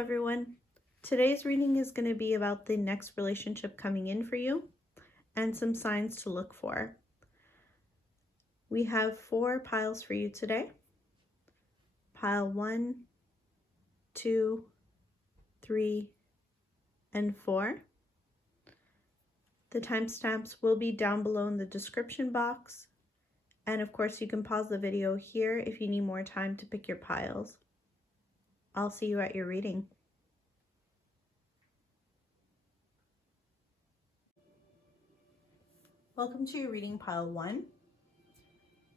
everyone. Today's reading is going to be about the next relationship coming in for you and some signs to look for. We have 4 piles for you today. Pile 1, 2, 3, and 4. The timestamps will be down below in the description box. And of course, you can pause the video here if you need more time to pick your piles. I'll see you at your reading. Welcome to your reading, pile 1.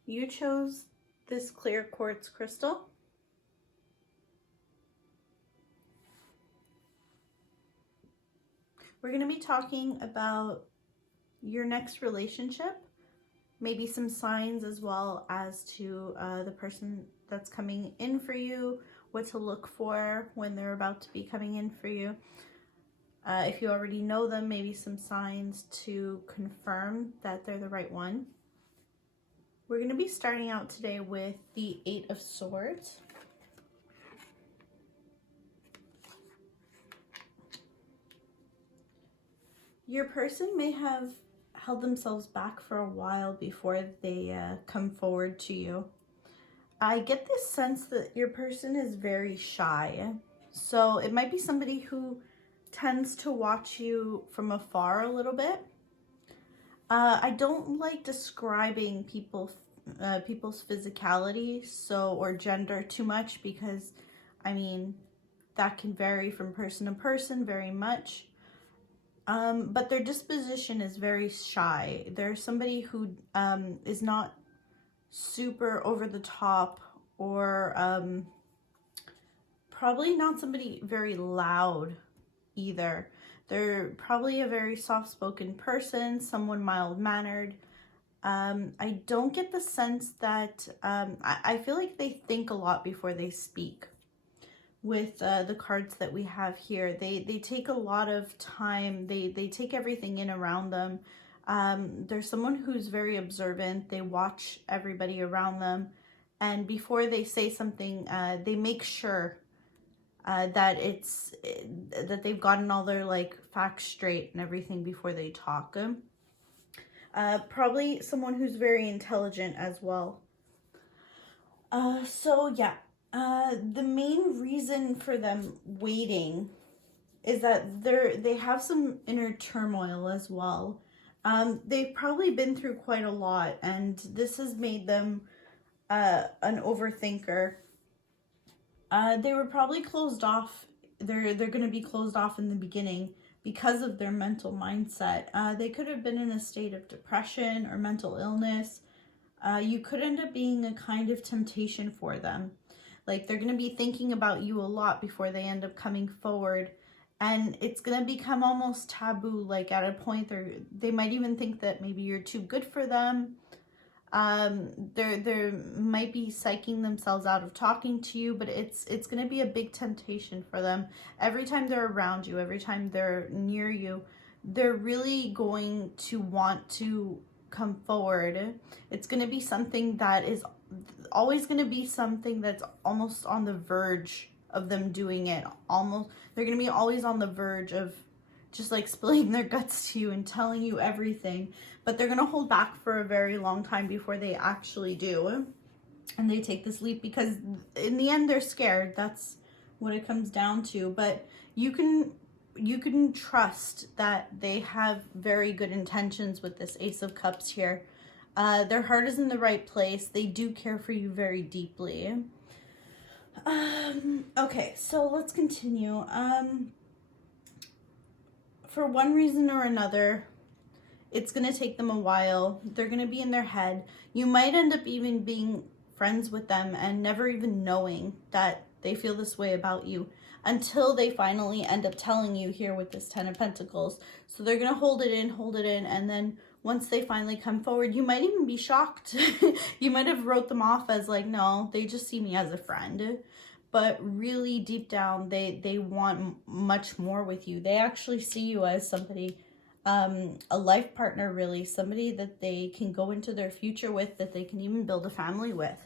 You chose this clear quartz crystal. We're going to be talking about your next relationship, maybe some signs as well as to the person that's coming in for you, what to look for when they're about to be coming in for you. If you already know them, maybe some signs to confirm that they're the right one. We're going to be starting out today with the 8 of Swords. Your person may have held themselves back for a while before they come forward to you. I get this sense that your person is very shy. So it might be somebody who tends to watch you from afar a little bit. I don't like describing people's physicality or gender too much because, I mean, that can vary from person to person very much. But their disposition is very shy. They're somebody who is not super over the top or probably not somebody very loud either. They're probably a very soft-spoken person, someone mild-mannered. I don't get the sense that, I feel like they think a lot before they speak. With the cards that we have here, they take a lot of time, they take everything in around them. There's someone who's very observant, they watch everybody around them, and before they say something, they make sure that they've gotten all their facts straight and everything before they talk. Probably someone who's very intelligent as well. So yeah, the main reason for them waiting is that they have some inner turmoil as well. They've probably been through quite a lot, and this has made them an overthinker. They were probably closed off. They're going to be closed off in the beginning because of their mental mindset. They could have been in a state of depression or mental illness. You could end up being a kind of temptation for them. Like, they're going to be thinking about you a lot before they end up coming forward. And it's going to become almost taboo, like at a point they might even think that maybe you're too good for them. They might be psyching themselves out of talking to you, but it's going to be a big temptation for them. Every time they're around you, every time they're near you, they're really going to want to come forward. It's going to be something that is always going to be something that's almost on the verge of them doing it. They're going to be always on the verge of just like spilling their guts to you and telling you everything, but they're going to hold back for a very long time before they actually do. And they take this leap because in the end they're scared. That's what it comes down to. But you can trust that they have very good intentions with this Ace of Cups here. Their heart is in the right place. They do care for you very deeply. Okay, so let's continue. For one reason or another, it's going to take them a while. They're going to be in their head. You might end up even being friends with them and never even knowing that they feel this way about you until they finally end up telling you here with this 10 of Pentacles. So they're going to hold it in, and then once they finally come forward, you might even be shocked. You might have wrote them off as like, no, they just see me as a friend. But really deep down, they want much more with you. They actually see you as somebody, a life partner, really. Somebody that they can go into their future with, that they can even build a family with.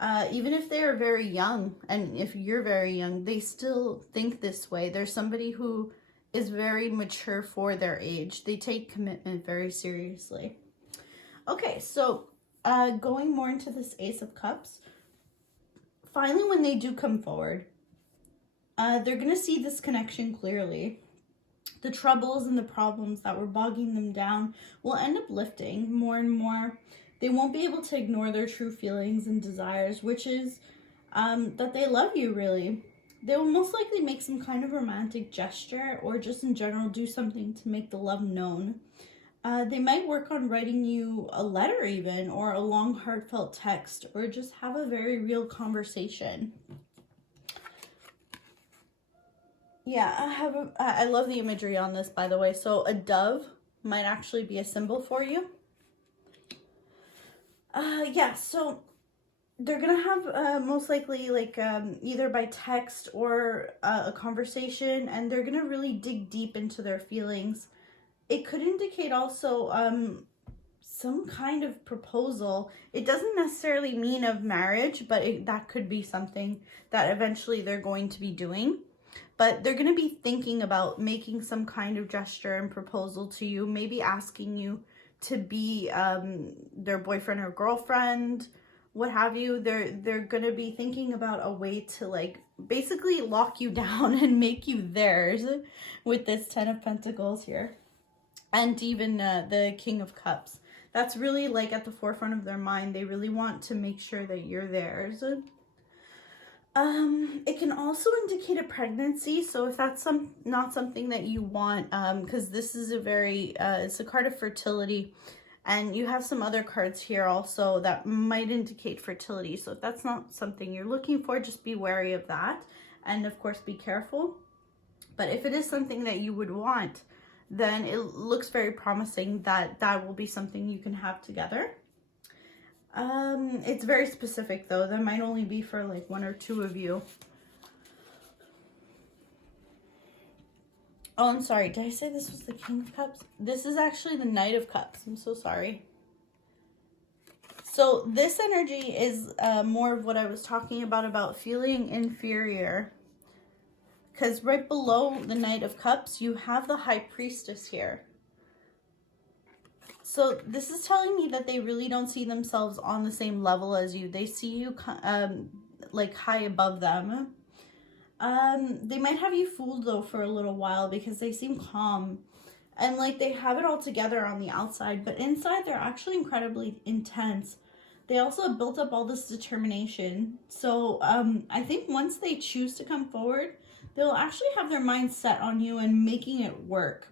Even if they are very young, and if you're very young, they still think this way. There's somebody who is very mature for their age. They take commitment very seriously. Okay, so going more into this Ace of Cups, finally when they do come forward, they're going to see this connection clearly. The troubles and the problems that were bogging them down will end up lifting more and more. They won't be able to ignore their true feelings and desires, which is that they love you, really. They will most likely make some kind of romantic gesture or just in general do something to make the love known. They might work on writing you a letter even, or a long heartfelt text, or just have a very real conversation. Yeah, I love the imagery on this, by the way. So a dove might actually be a symbol for you. Yeah, so they're gonna have most likely like either by text or a conversation, and they're gonna really dig deep into their feelings. It could indicate also some kind of proposal. It doesn't necessarily mean of marriage, but that could be something that eventually they're going to be doing. But they're going to be thinking about making some kind of gesture and proposal to you, maybe asking you to be their boyfriend or girlfriend, what have you. They're going to be thinking about a way to like basically lock you down and make you theirs with this 10 of Pentacles here. And even the King of Cups. That's really like at the forefront of their mind. They really want to make sure that you're theirs. It can also indicate a pregnancy. So if that's not something that you want, because this is a very, it's a card of fertility. And you have some other cards here also that might indicate fertility. So if that's not something you're looking for, just be wary of that. And of course, be careful. But if it is something that you would want, then it looks very promising that that will be something you can have together. It's very specific though. That might only be for like one or two of you. Oh, I'm sorry. Did I say this was the King of Cups? This is actually the Knight of Cups. I'm so sorry. So this energy is more of what I was talking about feeling inferior. Because right below the Knight of Cups, you have the High Priestess here. So this is telling me that they really don't see themselves on the same level as you. They see you like high above them. They might have you fooled though for a little while because they seem calm. And like they have it all together on the outside. But inside they're actually incredibly intense. They also have built up all this determination. So I think once they choose to come forward, they'll actually have their mind set on you and making it work.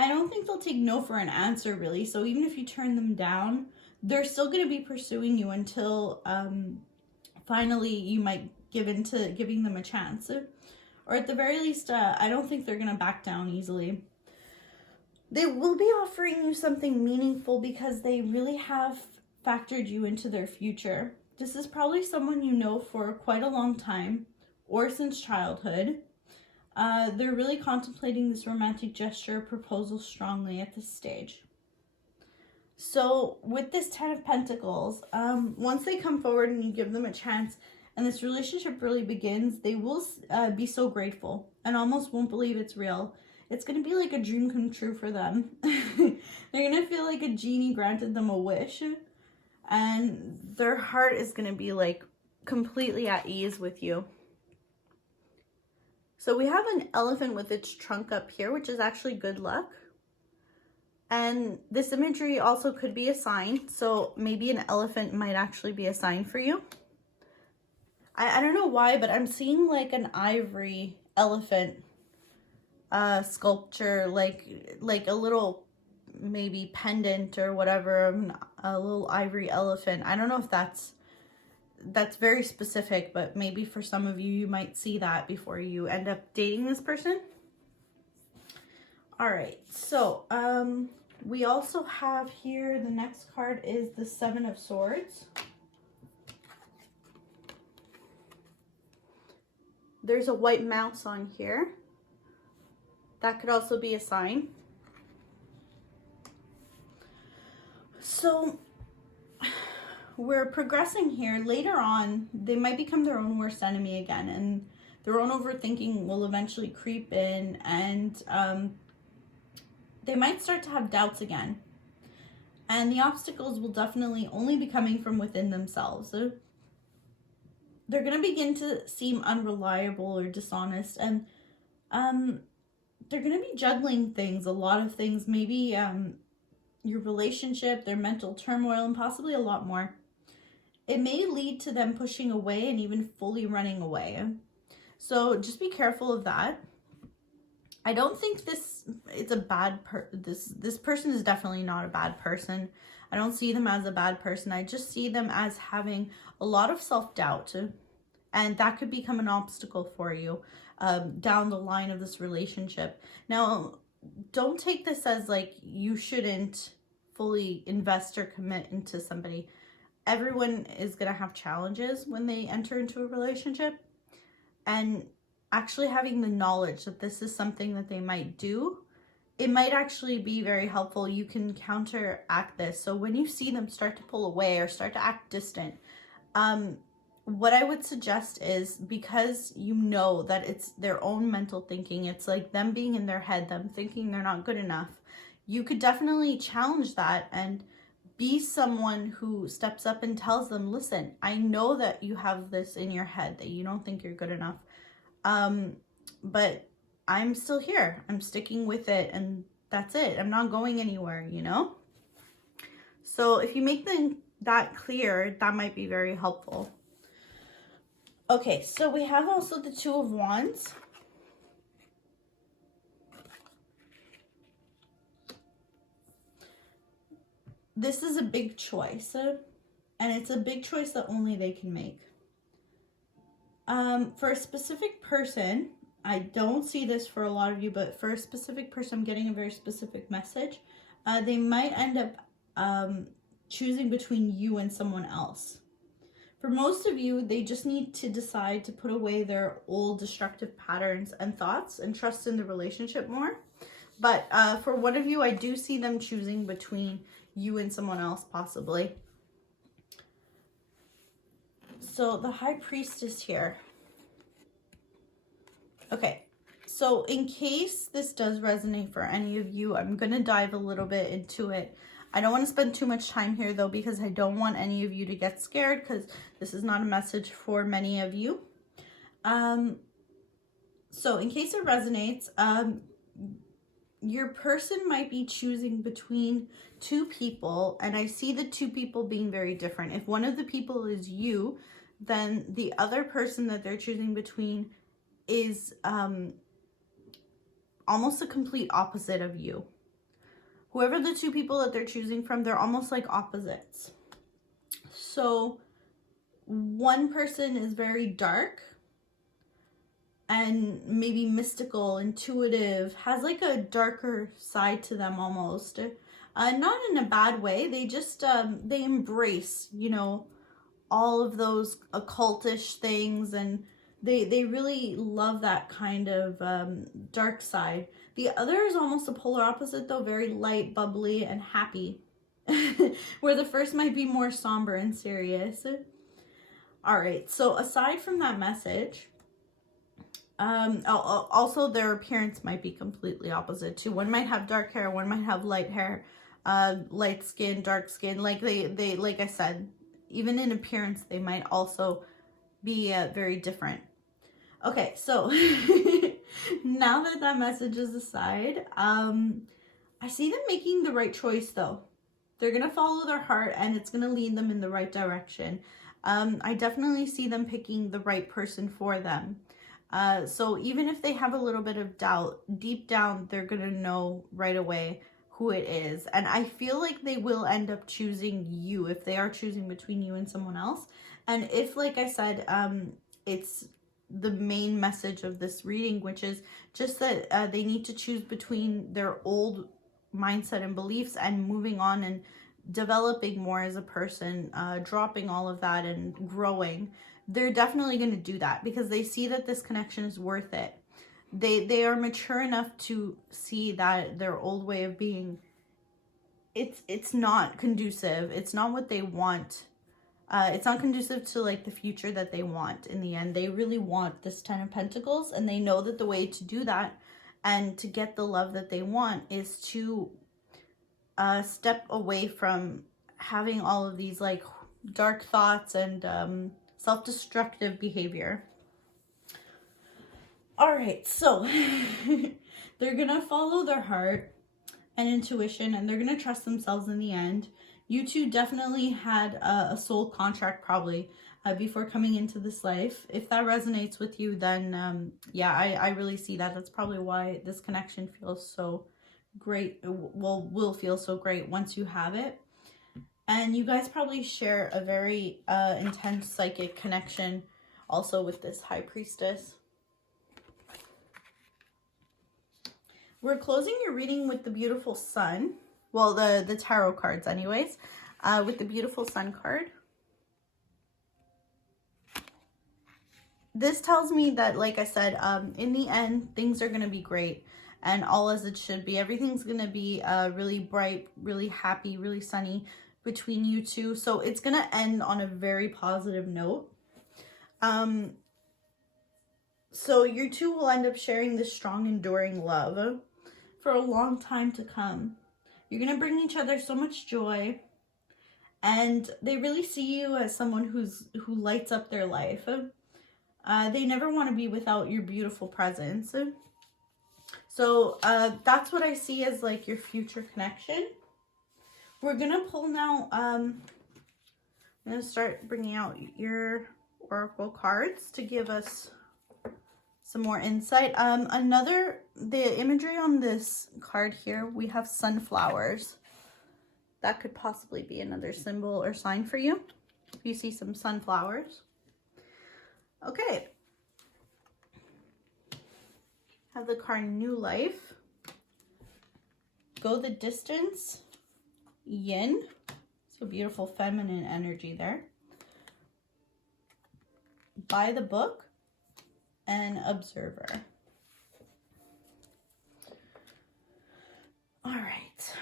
I don't think they'll take no for an answer, really. So even if you turn them down, they're still going to be pursuing you until finally you might give in to giving them a chance. Or at the very least, I don't think they're going to back down easily. They will be offering you something meaningful because they really have factored you into their future. This is probably someone you know for quite a long time or since childhood. They're really contemplating this romantic gesture proposal strongly at this stage. So with this 10 of Pentacles, once they come forward and you give them a chance and this relationship really begins, they will be so grateful and almost won't believe it's real. It's going to be like a dream come true for them. They're going to feel like a genie granted them a wish. And their heart is going to be like completely at ease with you. So we have an elephant with its trunk up here, which is actually good luck. And this imagery also could be a sign. So maybe an elephant might actually be a sign for you. I don't know why, but I'm seeing like an ivory elephant sculpture, like a little maybe pendant or whatever, a little ivory elephant. I don't know if that's very specific, but maybe for some of you, you might see that before you end up dating this person. All right, so we also have here, the next card is the Seven of Swords. There's a white mouse on here. That could also be a sign. So we're progressing here. Later on, they might become their own worst enemy again, and their own overthinking will eventually creep in, and they might start to have doubts again. And the obstacles will definitely only be coming from within themselves. So they're going to begin to seem unreliable or dishonest, and they're going to be juggling things, a lot of things, maybe your relationship, their mental turmoil, and possibly a lot more. It may lead to them pushing away and even fully running away. So just be careful of that. I don't think it's a bad this person is definitely not a bad person. I don't see them as a bad person. I just see them as having a lot of self-doubt, and that could become an obstacle for you down the line of this relationship. Now, don't take this as like you shouldn't fully invest or commit into somebody. Everyone is going to have challenges when they enter into a relationship, and actually having the knowledge that this is something that they might do, it might actually be very helpful. You can counteract this. So when you see them start to pull away or start to act distant, what I would suggest is, because you know that it's their own mental thinking, it's like them being in their head, them thinking they're not good enough, you could definitely challenge that and be someone who steps up and tells them, listen, I know that you have this in your head, that you don't think you're good enough. But I'm still here. I'm sticking with it, and that's it. I'm not going anywhere, you know? So if you make that clear, that might be very helpful. Okay, so we have also the Two of Wands. This is a big choice, and it's a big choice that only they can make. For a specific person, I don't see this for a lot of you, but for a specific person, I'm getting a very specific message. They might end up choosing between you and someone else. For most of you, they just need to decide to put away their old destructive patterns and thoughts and trust in the relationship more. But for one of you, I do see them choosing between you and someone else, possibly. So the High Priestess here. Okay, so in case this does resonate for any of you, I'm going to dive a little bit into it. I don't want to spend too much time here, though, because I don't want any of you to get scared, because this is not a message for many of you. So in case it resonates, your person might be choosing between two people, and I see the two people being very different. If one of the people is you, then the other person that they're choosing between is almost a complete opposite of you. Whoever the two people that they're choosing from, they're almost like opposites. So one person is very dark and maybe mystical, intuitive, has like a darker side to them almost. Not in a bad way. They just, they embrace, you know, all of those occultish things, and they really love that kind of dark side. The other is almost a polar opposite, though, very light, bubbly, and happy. Where the first might be more somber and serious. All right, so aside from that message, also their appearance might be completely opposite too. One might have dark hair, one might have light hair, light skin, dark skin. Like they like I said, even in appearance, they might also be very different. Okay, so now that message is aside, I see them making the right choice, though. They're going to follow their heart, and it's going to lead them in the right direction. I definitely see them picking the right person for them. So even if they have a little bit of doubt, deep down, they're going to know right away who it is. And I feel like they will end up choosing you if they are choosing between you and someone else. And if, like I said, it's the main message of this reading, which is just that they need to choose between their old mindset and beliefs and moving on and developing more as a person, dropping all of that and growing. They're definitely going to do that because they see that this connection is worth it. They are mature enough to see that their old way of being, it's not conducive. It's not what they want It's not conducive to like the future that they want in the end. They really want this 10 of Pentacles, and they know that the way to do that and to get the love that they want is to step away from having all of these like dark thoughts and self-destructive behavior. All right, so they're gonna follow their heart and intuition, and they're gonna trust themselves in the end. You two definitely had a soul contract probably before coming into this life. If that resonates with you, then yeah, I really see that. That's probably why this connection feels so great. Well, will feel so great once you have it. And you guys probably share a very intense psychic connection also with this High Priestess. We're closing your reading with the beautiful Sun. Well, the tarot cards anyways, with the beautiful Sun card. This tells me that, like I said, in the end, things are going to be great and all as it should be. Everything's going to be really bright, really happy, really sunny between you two. So it's going to end on a very positive note. So you two will end up sharing this strong, enduring love for a long time to come. You're going to bring each other so much joy, and they really see you as someone who lights up their life. They never want to be without your beautiful presence. So that's what I see as like your future connection. We're going to pull now, I'm going to start bringing out your oracle cards to give us some more insight. The imagery on this card here, we have sunflowers. That could possibly be another symbol or sign for you. If you see some sunflowers. Okay. Have the card New Life. Go the Distance. Yin. So beautiful feminine energy there. By the Book. And Observer. All right.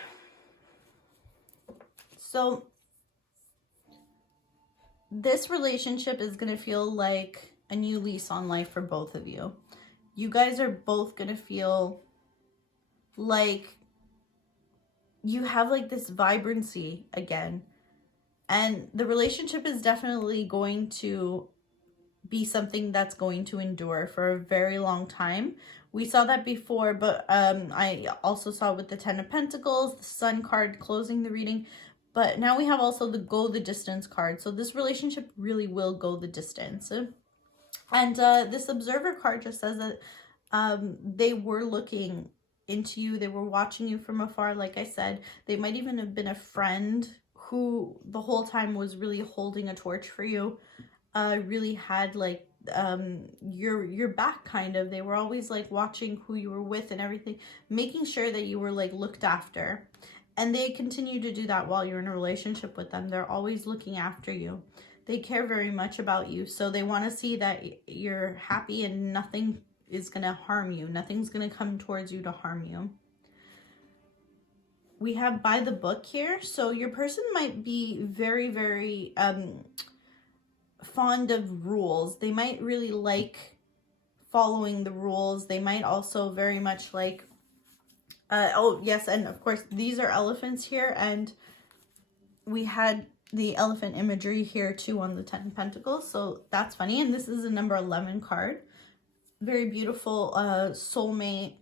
So this relationship is going to feel like a new lease on life for both of you. You guys are both going to feel like you have like this vibrancy again. And the relationship is definitely going to be something that's going to endure for a very long time. We saw that before, but I also saw with the 10 of Pentacles, the Sun card closing the reading. But now we have also the Go the Distance card. So this relationship really will go the distance. And this Observer card just says that they were looking into you. They were watching you from afar, like I said. They might even have been a friend who the whole time was really holding a torch for you. Really had like your back kind of. They were always like watching who you were with and everything, making sure that you were like looked after. And they continue to do that while you're in a relationship with them. They're always looking after you. They care very much about you. So they want to see that you're happy and nothing is going to harm you. Nothing's going to come towards you to harm you. We have By the Book here. So your person might be very, very fond of rules. They might really like following the rules. They might also very much like oh yes, and of course these are elephants here, and we had the elephant imagery here too on the 10 of Pentacles, so that's funny. And this is a number 11 card. Very beautiful soulmate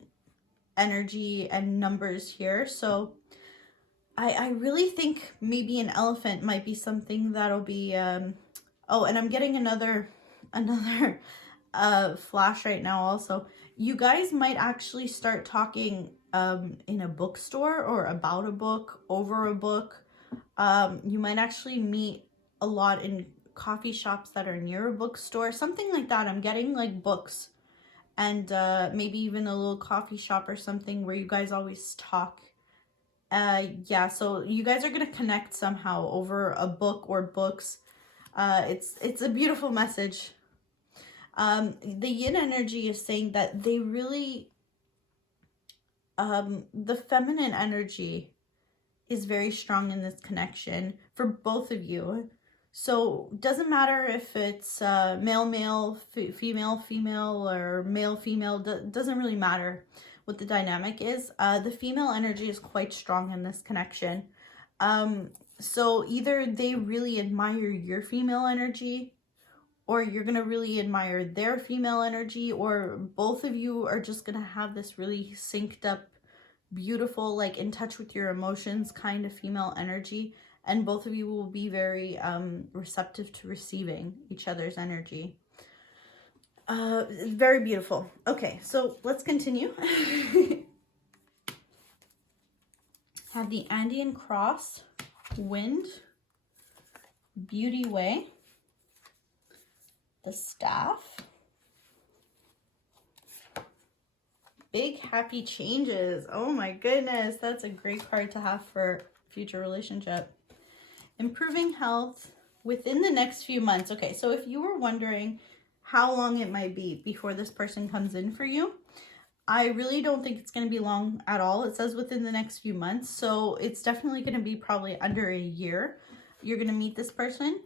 energy and numbers here. So I really think maybe an elephant might be something that'll be oh, and I'm getting another flash right now also. You guys might actually start talking in a bookstore or about a book, over a book. You might actually meet a lot in coffee shops that are near a bookstore, something like that. I'm getting like books and maybe even a little coffee shop or something where you guys always talk. Yeah, so you guys are going to connect somehow over a book or books. It's a beautiful message. The yin energy is saying that they really, the feminine energy is very strong in this connection for both of you. So doesn't matter if it's male, male, female, female, or male, female, doesn't really matter what the dynamic is. The female energy is quite strong in this connection. So either they really admire your female energy, or you're going to really admire their female energy, or both of you are just going to have this really synced up, beautiful, like in touch with your emotions kind of female energy. And both of you will be very receptive to receiving each other's energy. Very beautiful. Okay, so let's continue. Have the Andean Cross, Wind, Beauty Way, the Staff, Big Happy Changes. Oh my goodness, that's a great card to have for future relationship. Improving health within the next few months. Okay, so if you were wondering how long it might be before this person comes in for you, I really don't think it's going to be long at all. It says within the next few months, so it's definitely going to be probably under a year. You're going to meet this person,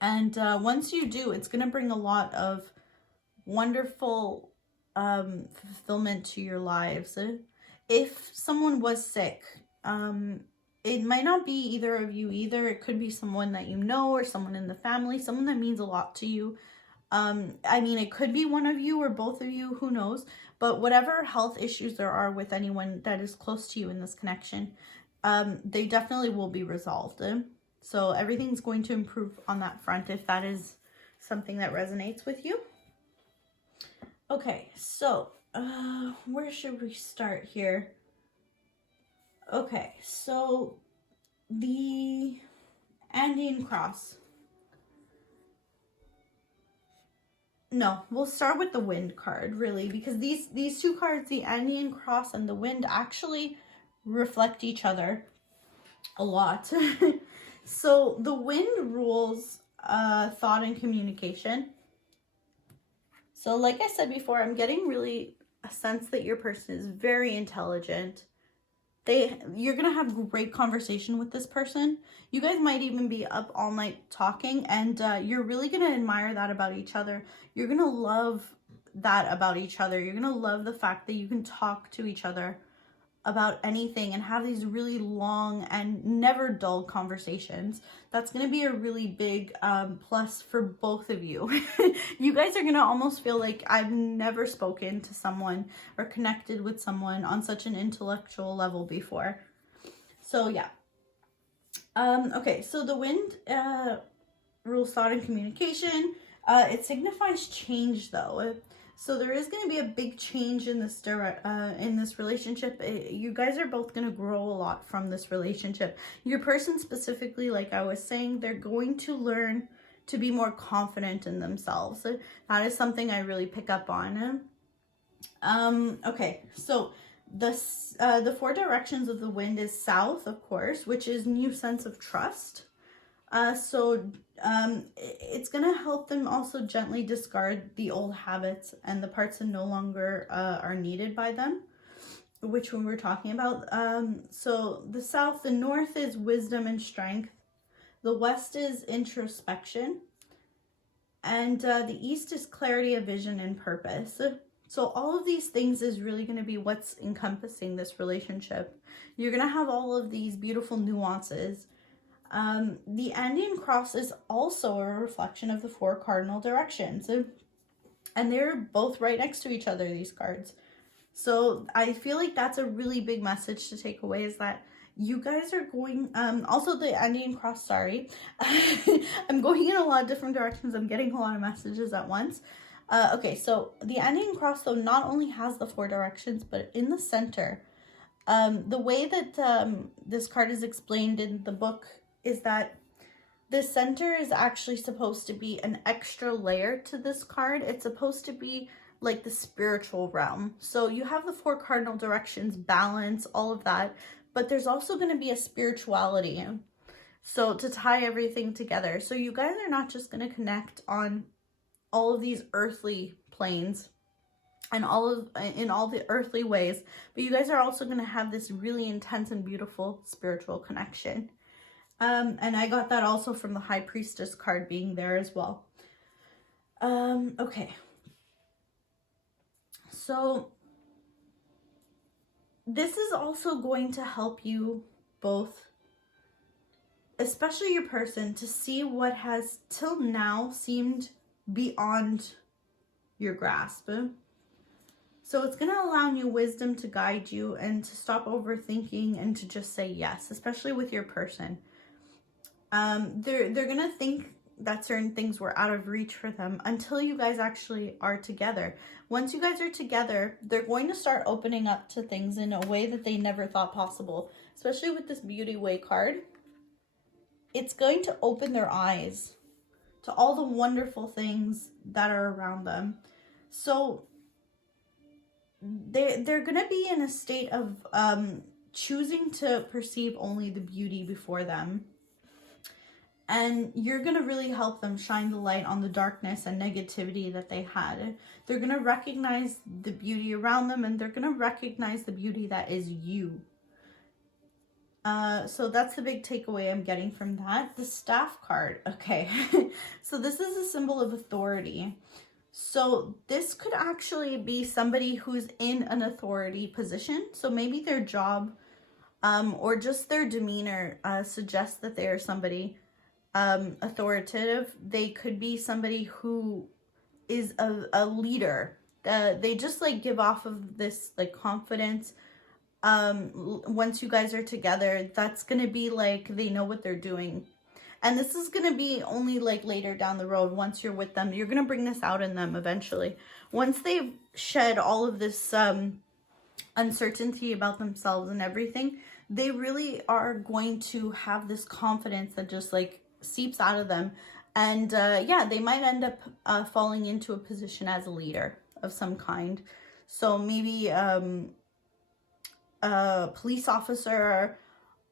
and once you do, it's going to bring a lot of wonderful fulfillment to your lives. If someone was sick, it might not be either of you either. It could be someone that you know, or someone in the family, someone that means a lot to you. I mean, it could be one of you or both of you, who knows? But whatever health issues there are with anyone that is close to you in this connection, they definitely will be resolved. So everything's going to improve on that front if that is something that resonates with you. Okay, so where should we start here? Okay, so the Andean Cross. No, we'll start with the Wind card, really, because these two cards, the Andean Cross and the Wind, actually reflect each other a lot. So the Wind rules thought and communication. So like I said before, I'm getting really a sense that your person is very intelligent. You're going to have great conversation with this person. You guys might even be up all night talking, and you're really going to admire that about each other. You're going to love that about each other. You're going to love the fact that you can talk to each other about anything and have these really long and never dull conversations. That's going to be a really big plus for both of you. You guys are going to almost feel like I've never spoken to someone or connected with someone on such an intellectual level before. So yeah. Okay, so the Wind rules thought and communication. It signifies change, though. So there is going to be a big change in this relationship. You guys are both going to grow a lot from this relationship. Your person specifically, like I was saying, they're going to learn to be more confident in themselves. That is something I really pick up on. Okay, so the 4 directions of the Wind is south, of course, which is new sense of trust. It's going to help them also gently discard the old habits and the parts that no longer are needed by them, which we were talking about. So the north is wisdom and strength. The west is introspection. And the east is clarity of vision and purpose. So all of these things is really going to be what's encompassing this relationship. You're going to have all of these beautiful nuances. The Andean Cross is also a reflection of the 4 cardinal directions, and they're both right next to each other, these cards. So I feel like that's a really big message to take away, is that you guys are going, also the Andean Cross, sorry, I'm going in a lot of different directions. I'm getting a lot of messages at once. Okay, so the Andean Cross, though, not only has the 4 directions, but in the center, the way that this card is explained in the book is that the center is actually supposed to be an extra layer to this card. It's supposed to be like the spiritual realm. So you have the 4 cardinal directions, balance, all of that, but there's also going to be a spirituality. So to tie everything together. So you guys are not just going to connect on all of these earthly planes and in all the earthly ways, but you guys are also going to have this really intense and beautiful spiritual connection. And I got that also from the High Priestess card being there as well. Okay. So this is also going to help you both, especially your person, to see what has till now seemed beyond your grasp. So it's going to allow new wisdom to guide you and to stop overthinking and to just say yes, especially with your person. They're going to think that certain things were out of reach for them until you guys actually are together. Once you guys are together, they're going to start opening up to things in a way that they never thought possible, especially with this Beauty Way card. It's going to open their eyes to all the wonderful things that are around them. So they're going to be in a state of choosing to perceive only the beauty before them. And you're going to really help them shine the light on the darkness and negativity that they had. They're going to recognize the beauty around them, and they're going to recognize the beauty that is you. So that's the big takeaway I'm getting from that. The Staff card. Okay. So this is a symbol of authority. So this could actually be somebody who's in an authority position. So maybe their job or just their demeanor suggests that they are somebody authoritative. They could be somebody who is a leader. They just like give off of this like confidence. Once you guys are together, that's gonna be like they know what they're doing. And this is gonna be only like later down the road. Once you're with them, you're gonna bring this out in them eventually. Once they've shed all of this uncertainty about themselves and everything, they really are going to have this confidence that just like seeps out of them. And yeah, they might end up falling into a position as a leader of some kind. So maybe a police officer,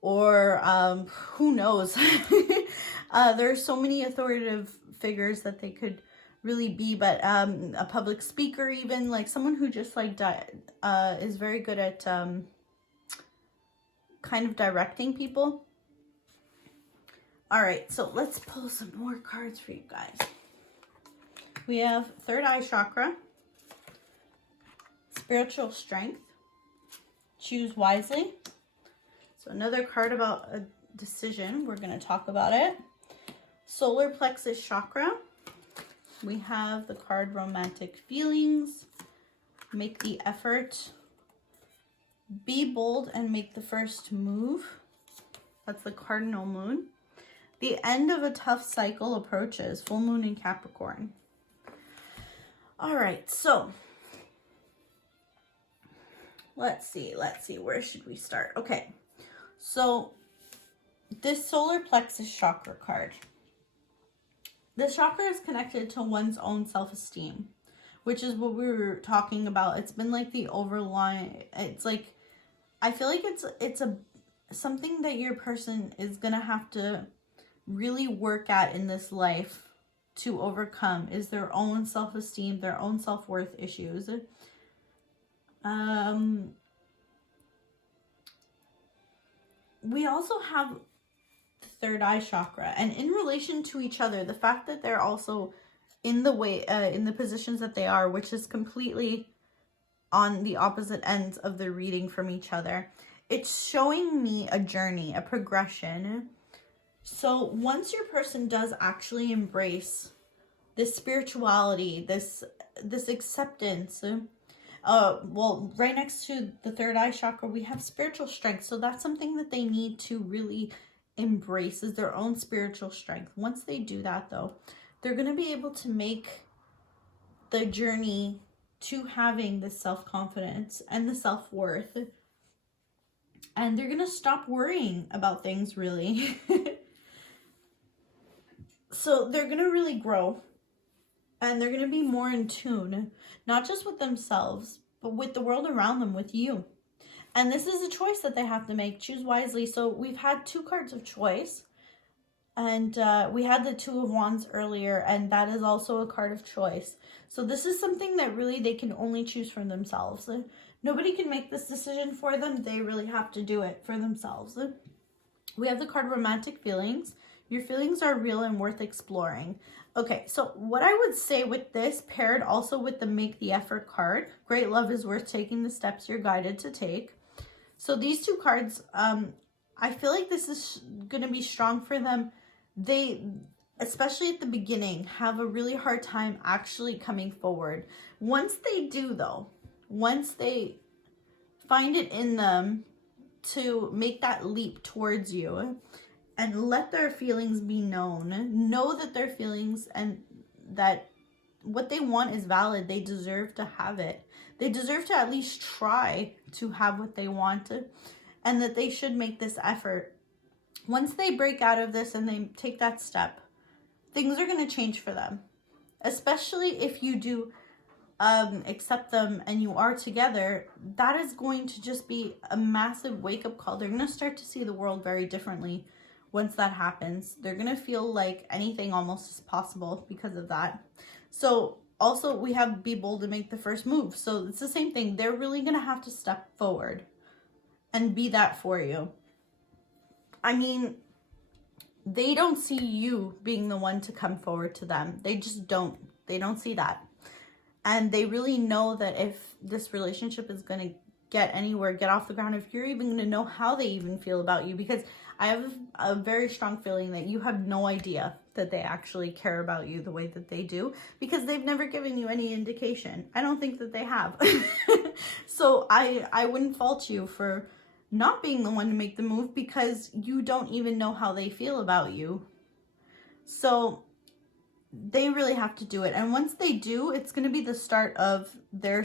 or who knows. There are so many authoritative figures that they could really be, but a public speaker, even like someone who just like is very good at kind of directing people. All right, so let's pull some more cards for you guys. We have third eye chakra, spiritual strength, choose wisely. So another card about a decision. We're going to talk about it. Solar plexus chakra. We have the card romantic feelings, make the effort, be bold and make the first move. That's the cardinal moon. The end of a tough cycle approaches, full moon in Capricorn. All right, so let's see, where should we start? Okay, so this solar plexus chakra card. This chakra is connected to one's own self-esteem, which is what we were talking about. It's been like the overlying, it's like, I feel like it's something that your person is gonna have to really work at in this life to overcome, is their own self-esteem, their own self-worth issues. We also have the third eye chakra, and in relation to each other, the fact that they're also in the way, in the positions that they are, which is completely on the opposite ends of the reading from each other. It's showing me a journey, a progression. So once your person does actually embrace this spirituality, this acceptance, well, right next to the third eye chakra, we have spiritual strength. So that's something that they need to really embrace, is their own spiritual strength. Once they do that, though, they're going to be able to make the journey to having the self-confidence and the self-worth. And they're going to stop worrying about things, really. So they're going to really grow. And they're going to be more in tune, not just with themselves, but with the world around them, with you. And this is a choice that they have to make. Choose wisely. So we've had two cards of choice. And we had the Two of Wands earlier, and that is also a card of choice. So this is something that really they can only choose for themselves. Nobody can make this decision for them. They really have to do it for themselves. We have the card Romantic Feelings. Your feelings are real and worth exploring. Okay, so what I would say with this, paired also with the Make the Effort card, great love is worth taking the steps you're guided to take. So these two cards, I feel like this is going to be strong for them. They, especially at the beginning, have a really hard time actually coming forward. Once they do though, once they find it in them to make that leap towards you and let their feelings be known, know that their feelings and that what they want is valid. They deserve to have it. They deserve to at least try to have what they want, and that they should make this effort. Once they break out of this and they take that step, things are going to change for them, especially if you do accept them and you are together. That is going to just be a massive wake-up call. They're going to start to see the world very differently once that happens. They're going to feel like anything almost is possible because of that. So also we have be bold to make the first move. So it's the same thing. They're really going to have to step forward and be that for you. I mean, they don't see you being the one to come forward to them. They just don't. They don't see that. And they really know that if this relationship is going to get anywhere, get off the ground, if you're even going to know how they even feel about you, because I have a very strong feeling that you have no idea that they actually care about you the way that they do, because they've never given you any indication. I don't think that they have. So I wouldn't fault you for not being the one to make the move, because you don't even know how they feel about you. So they really have to do it. And once they do, it's going to be the start of their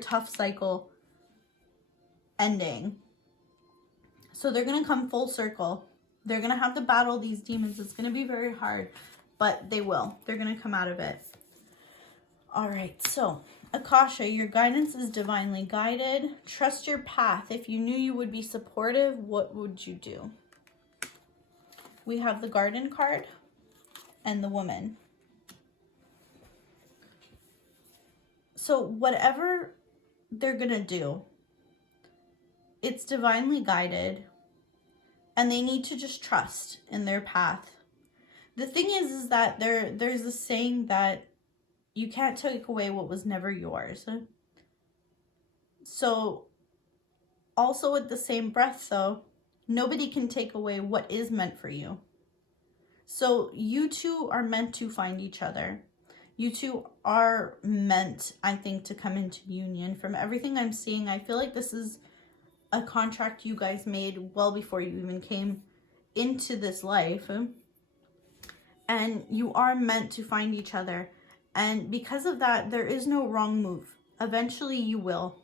tough cycle ending. So they're going to come full circle. They're going to have to battle these demons. It's going to be very hard, but they will. They're going to come out of it. All right. So Akasha, your guidance is divinely guided. Trust your path. If you knew you would be supportive, what would you do? We have the Garden card and the Woman. So whatever they're going to do, it's divinely guided, and they need to just trust in their path. The thing is that there's a saying that you can't take away what was never yours. So also at the same breath though, nobody can take away what is meant for you. So you two are meant to find each other. You two are meant, I think, to come into union. From everything I'm seeing, I feel like this is a contract you guys made well before you even came into this life. And you are meant to find each other. And because of that, there is no wrong move. Eventually you will.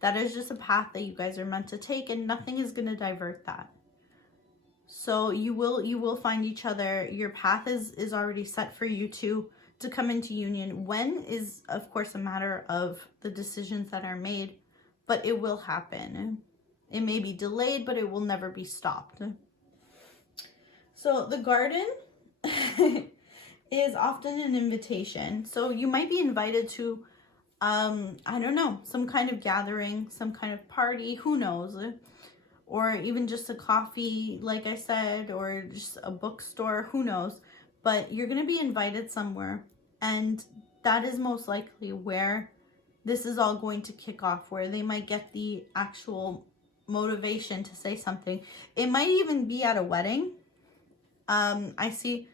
That is just a path that you guys are meant to take, and nothing is going to divert that. So you will find each other. Your path is already set for you two to come into union. When is, of course, a matter of the decisions that are made, but it will happen. It may be delayed, but it will never be stopped. So the Garden is often an invitation. So you might be invited to, I don't know, some kind of gathering, some kind of party, who knows? Or even just a coffee, like I said, or just a bookstore, who knows? But you're going to be invited somewhere, and that is most likely where this is all going to kick off, where they might get the actual motivation to say something. It might even be at a wedding. I see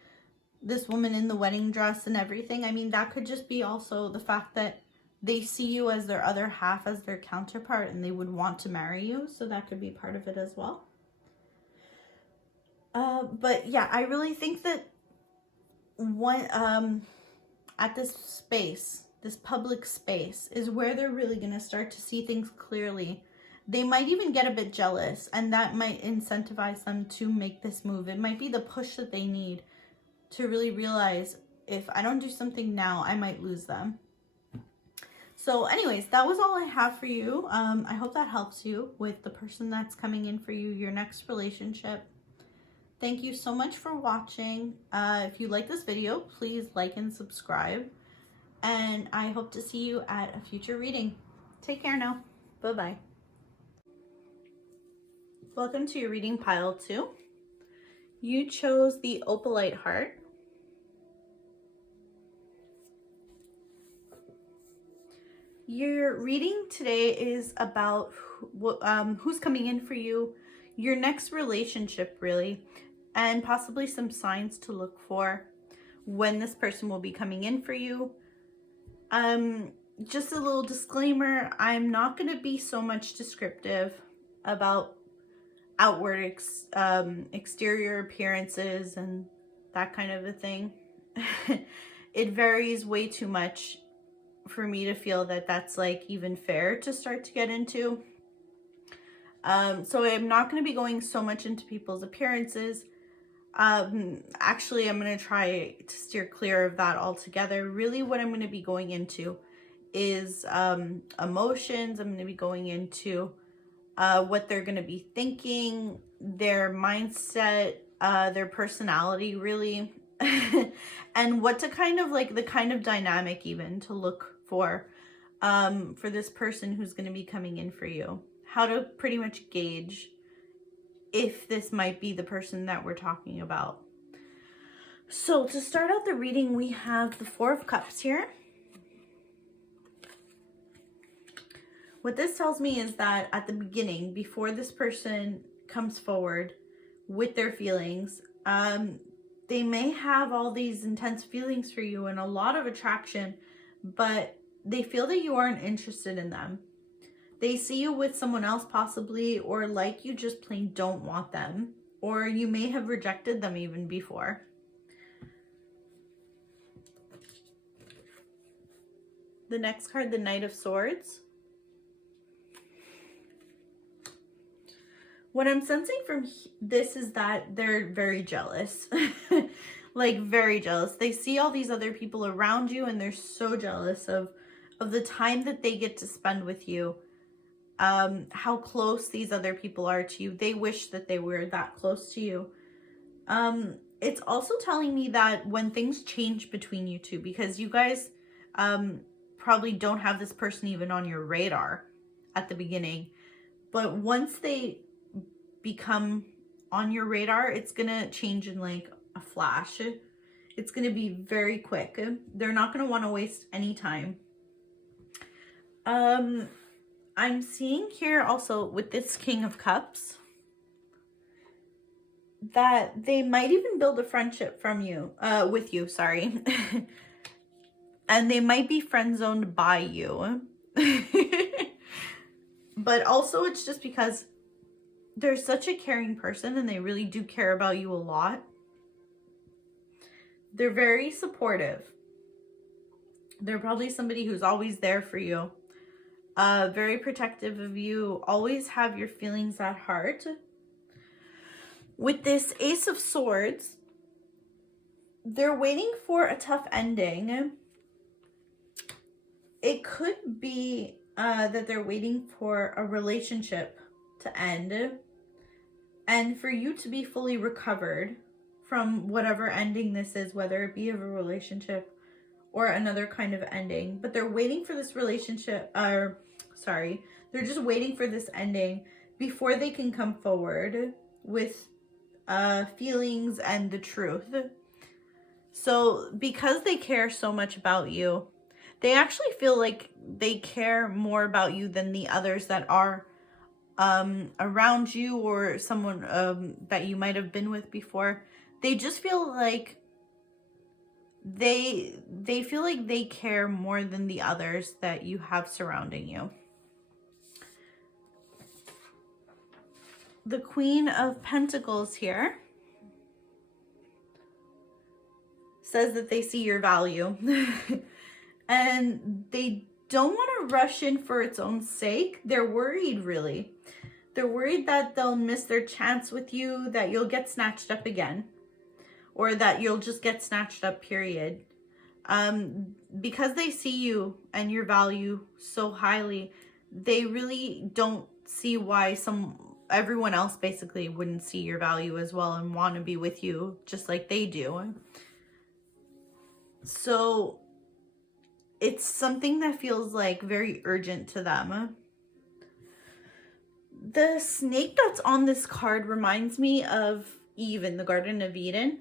this woman in the wedding dress and everything. I mean, that could just be also the fact that they see you as their other half, as their counterpart, and they would want to marry you. So that could be part of it as well. But yeah, I really think that at this space, this public space, is where they're really going to start to see things clearly. They might even get a bit jealous, and that might incentivize them to make this move. It might be the push that they need to really realize, if I don't do something now, I might lose them. So anyways, that was all I have for you. I hope that helps you with the person that's coming in for you, your next relationship. Thank you so much for watching. If you like this video, please like and subscribe. And I hope to see you at a future reading. Take care now. Bye-bye. Welcome to your reading pile 2. You chose the Opalite heart. Your reading today is about who's coming in for you, your next relationship really, and possibly some signs to look for when this person will be coming in for you. Just a little disclaimer, I'm not going to be so much descriptive about outward exterior appearances and that kind of a thing. It varies way too much for me to feel that that's like even fair to start to get into. So I'm not going to be going so much into people's appearances. Actually, I'm going to try to steer clear of that altogether. Really what I'm going to be going into is emotions. I'm going to be going into what they're going to be thinking, their mindset, their personality really, and what to kind of like the kind of dynamic even to look for this person who's going to be coming in for you. How to pretty much gauge if this might be the person that we're talking about. So to start out the reading, we have the Four of Cups here. What this tells me is that at the beginning, before this person comes forward with their feelings, they may have all these intense feelings for you and a lot of attraction, but they feel that you aren't interested in them. They see you with someone else possibly, or like you just plain don't want them, or you may have rejected them even before. The next card, the Knight of Swords. What I'm sensing from this is that they're very jealous. Like very jealous. They see all these other people around you and they're so jealous of the time that they get to spend with you. How close these other people are to you. They wish that they were that close to you. It's also telling me that when things change between you two, because you guys probably don't have this person even on your radar at the beginning, but once they become on your radar, it's gonna change in like a flash. It's gonna be very quick. They're not gonna want to waste any time. I'm seeing here also with this King of Cups that they might even build a friendship with you, sorry. And they might be friend zoned by you. But also it's just because they're such a caring person and they really do care about you a lot. They're very supportive. They're probably somebody who's always there for you. Very protective of you. Always have your feelings at heart. With this Ace of Swords, they're waiting for a tough ending. It could be that they're waiting for a relationship to end and for you to be fully recovered from whatever ending this is, whether it be of a relationship or another kind of ending. But they're waiting for this relationship, they're just waiting for this ending before they can come forward with feelings and the truth. So because they care so much about you, they actually feel like they care more about you than the others that are around you or someone that you might have been with before. They just feel like they feel like they care more than the others that you have surrounding you. The Queen of Pentacles here says that they see your value and they don't want to rush in for its own sake. They're worried, really. They're worried that they'll miss their chance with you, that you'll get snatched up again, or that you'll just get snatched up, period. Because they see you and your value so highly, they really don't see why everyone else basically wouldn't see your value as well and want to be with you just like they do. So it's something that feels like very urgent to them. The snake that's on this card reminds me of Eve in the Garden of Eden,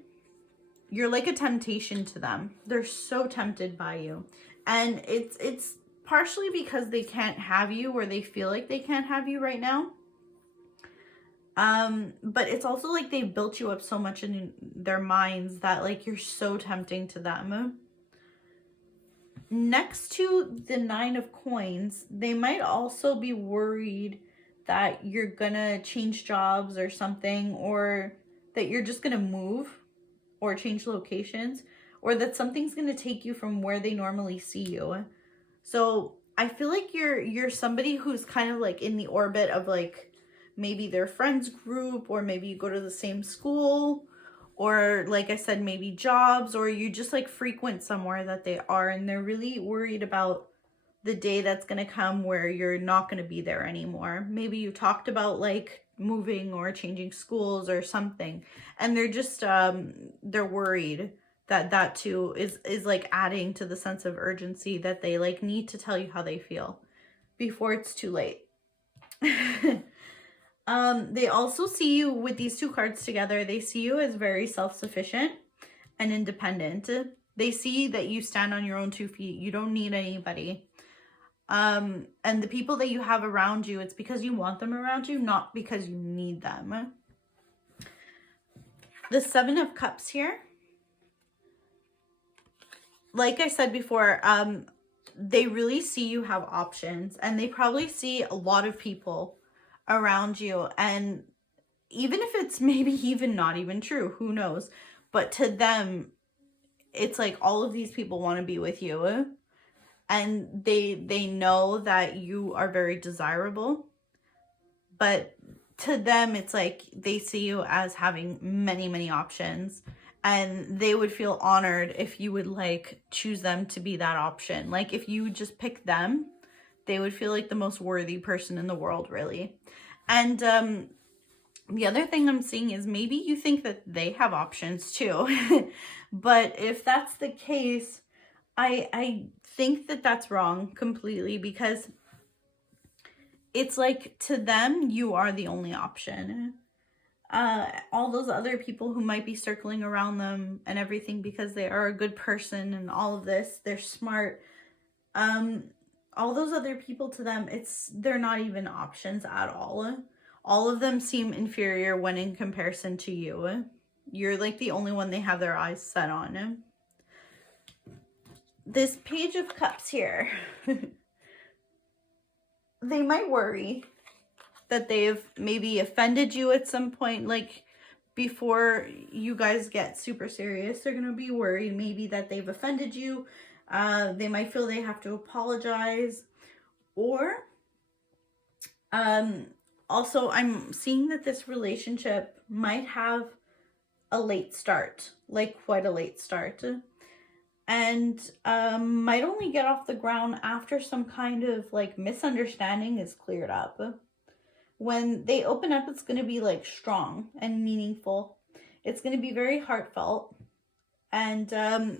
you're like a temptation to them. They're so tempted by you. And it's partially because they can't have you, or they feel like they can't have you right now. But it's also like they've built you up so much in their minds that like you're so tempting to them. Next to the 9 of coins, they might also be worried that you're gonna change jobs or something, or that you're just gonna move or change locations, or that something's gonna take you from where they normally see you. So I feel like you're somebody who's kind of like in the orbit of like maybe their friends group, or maybe you go to the same school, or like I said, maybe jobs, or you just like frequent somewhere that they are, and they're really worried about the day that's going to come where you're not going to be there anymore. Maybe you talked about like moving or changing schools or something, and they're just they're worried that that too is like adding to the sense of urgency that they like need to tell you how they feel before it's too late. They also see you with these 2 cards together. They see you as very self-sufficient and independent. They see that you stand on your own 2 feet. You don't need anybody. And the people that you have around you, it's because you want them around you, not because you need them. The 7 of Cups here. Like I said before, they really see you have options, and they probably see a lot of people around you, and even if it's maybe even not even true, who knows, but to them it's like all of these people want to be with you, and they know that you are very desirable, but to them it's like they see you as having many options, and they would feel honored if you would like choose them to be that option. Like if you just pick them, they would feel like the most worthy person in the world, really. And the other thing I'm seeing is maybe you think that they have options too. But if that's the case, I think that that's wrong completely, because it's like to them, you are the only option. All those other people who might be circling around them and everything because they are a good person and all of this, they're smart. All those other people, to them, they're not even options at all. All of them seem inferior when in comparison to you. You're like the only one they have their eyes set on. This Page of Cups here. They might worry that they've maybe offended you at some point, like before you guys get super serious. They're going to be worried maybe that they've offended you. They might feel they have to apologize, or also I'm seeing that this relationship might have a late start, like quite a late start, and might only get off the ground after some kind of like misunderstanding is cleared up. When they open up, it's going to be like strong and meaningful. It's going to be very heartfelt. And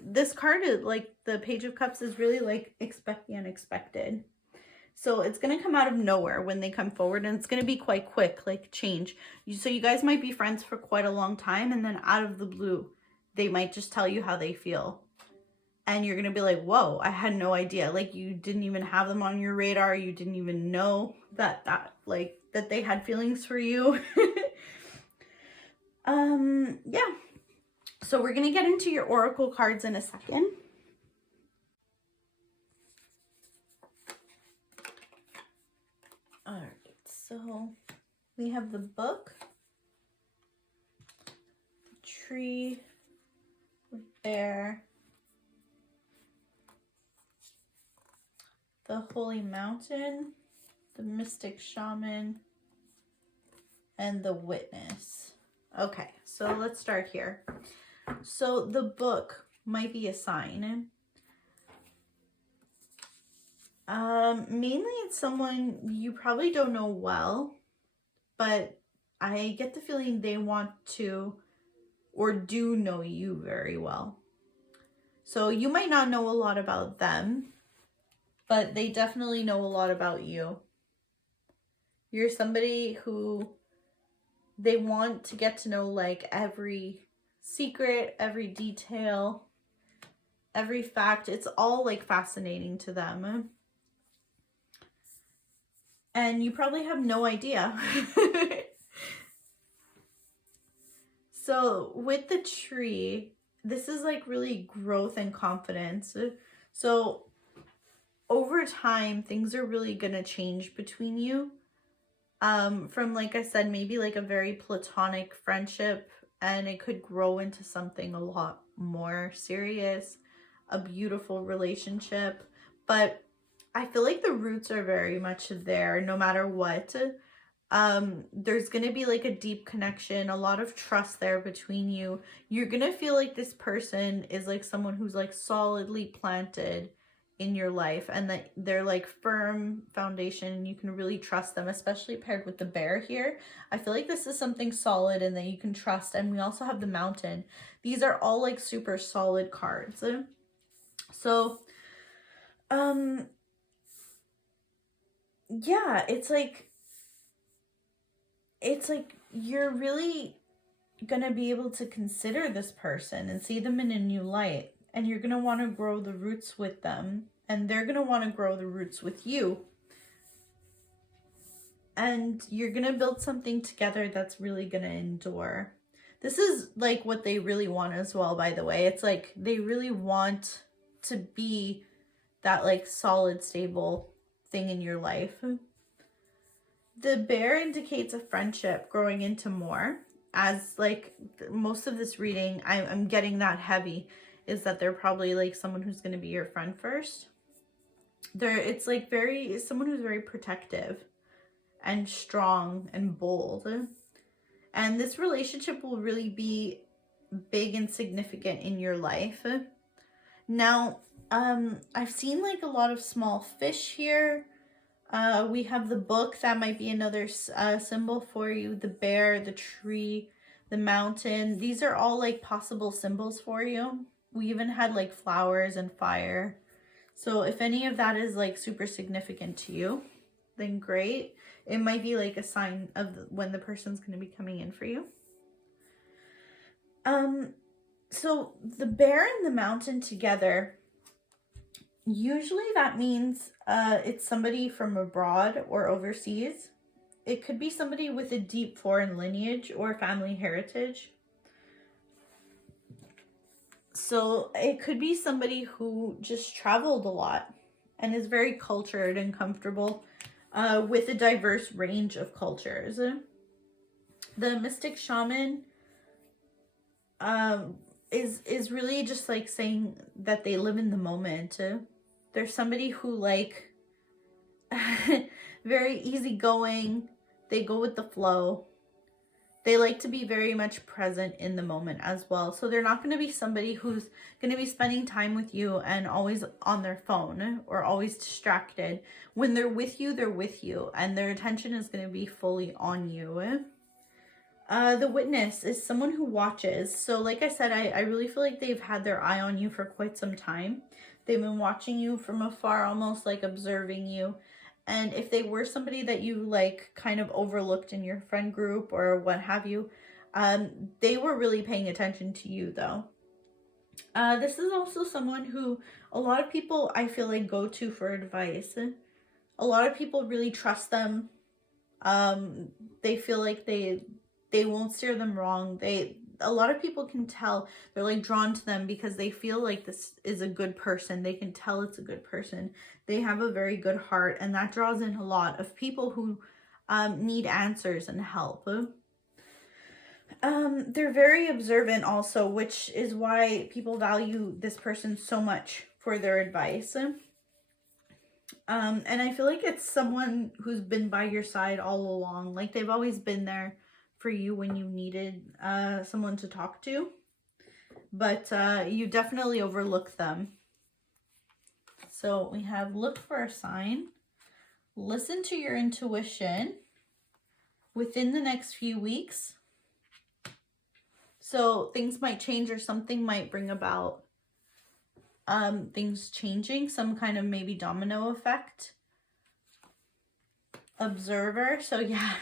this card, is like the Page of Cups, is really like expect the unexpected. So it's going to come out of nowhere when they come forward, and it's going to be quite quick, like change. So you guys might be friends for quite a long time, and then out of the blue, they might just tell you how they feel. And you're going to be like, whoa, I had no idea. Like you didn't even have them on your radar. You didn't even know that they had feelings for you. Yeah. So we're going to get into your oracle cards in a second. All right. So we have the Book, the Tree, the Bear, the Holy Mountain, the Mystic Shaman, and the Witness. Okay, so let's start here. So the Book might be a sign. Mainly it's someone you probably don't know well, but I get the feeling they want to or do know you very well. So you might not know a lot about them, but they definitely know a lot about you. You're somebody who They want to get to know like every secret, every detail, every fact. It's all like fascinating to them. And you probably have no idea. So with the tree, this is like really growth and confidence. So over time, things are really gonna change between you. From, like I said, maybe like a very platonic friendship, and it could grow into something a lot more serious, a beautiful relationship. But I feel like the roots are very much there no matter what. There's gonna be like a deep connection, a lot of trust there between you. You're gonna feel like this person is like someone who's like solidly planted in your life, and that they're like firm foundation and you can really trust them, especially paired with the bear here. I feel like this is something solid and that you can trust. And we also have the mountain. These are all like super solid cards. So yeah, it's like you're really gonna be able to consider this person and see them in a new light, and you're gonna want to grow the roots with them, and they're gonna want to grow the roots with you, and you're gonna build something together that's really gonna endure. This is like what they really want as well, by the way. It's like they really want to be that like solid, stable thing in your life. The bear indicates a friendship growing into more. As like most of this reading, I'm getting that heavy is that they're probably like someone who's going to be your friend first. It's like someone who's very protective and strong and bold. And this relationship will really be big and significant in your life. Now, I've seen like a lot of small fish here. We have the book. That might be another symbol for you. The bear, the tree, the mountain. These are all like possible symbols for you. We even had like flowers and fire. So if any of that is like super significant to you, then great. It might be like a sign of when the person's going to be coming in for you. So the bear and the mountain together, usually that means it's somebody from abroad or overseas. It could be somebody with a deep foreign lineage or family heritage. So it could be somebody who just traveled a lot and is very cultured and comfortable with a diverse range of cultures. The mystic shaman is really just like saying that they live in the moment. There's somebody who like very easygoing. They go with the flow. They like to be very much present in the moment as well. So they're not going to be somebody who's going to be spending time with you and always on their phone or always distracted. When they're with you, they're with you, and their attention is going to be fully on you. The witness is someone who watches. So like I said, I really feel like they've had their eye on you for quite some time. They've been watching you from afar, almost like observing you. And if they were somebody that you like kind of overlooked in your friend group or what have you, they were really paying attention to you though. This is also someone who a lot of people I feel like go to for advice. A lot of people really trust them. They feel like they won't steer them wrong. A lot of people can tell they're like drawn to them because they feel like this is a good person. They can tell it's a good person. They have a very good heart, and that draws in a lot of people who need answers and help. They're very observant also, which is why people value this person so much for their advice. And I feel like it's someone who's been by your side all along. Like they've always been there for you when you needed someone to talk to, but you definitely overlook them. So we have look for a sign, listen to your intuition within the next few weeks. So things might change or something might bring about things changing, some kind of maybe domino effect. observer. So yeah,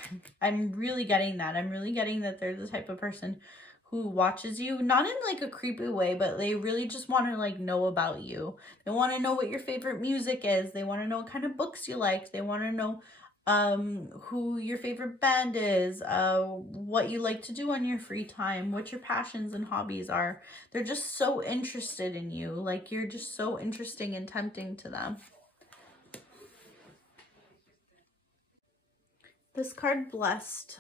I'm really getting that. I'm really getting that they're the type of person who watches you, not in like a creepy way, but they really just want to like know about you. They want to know what your favorite music is. They want to know what kind of books you like. They want to know who your favorite band is, what you like to do on your free time, what your passions and hobbies are. They're just so interested in you. Like, you're just so interesting and tempting to them. This card, blessed.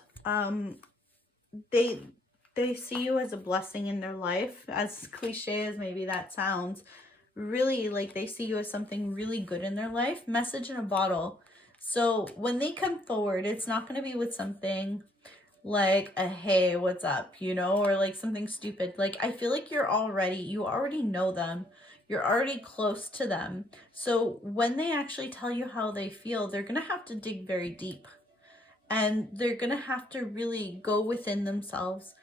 They see you as a blessing in their life, as cliche as maybe that sounds. Really, like, they see you as something really good in their life. Message in a bottle. So when they come forward, it's not going to be with something like a hey, what's up, you know, or like something stupid. Like, I feel like you already know them. You're already close to them. So when they actually tell you how they feel, they're going to have to dig very deep. And they're going to have to really go within themselves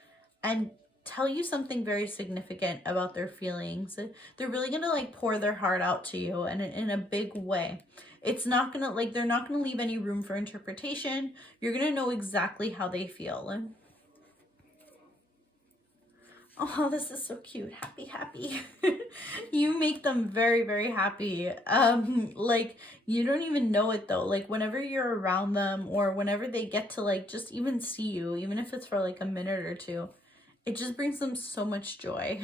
and tell you something very significant about their feelings. They're really going to like pour their heart out to you, and in a big way. It's not going to like, they're not going to leave any room for interpretation. You're going to know exactly how they feel. Oh, this is so cute. Happy, happy. You make them very, very happy. Like, you don't even know it though. Like, whenever you're around them, or whenever they get to like just even see you, even if it's for like a minute or two, it just brings them so much joy.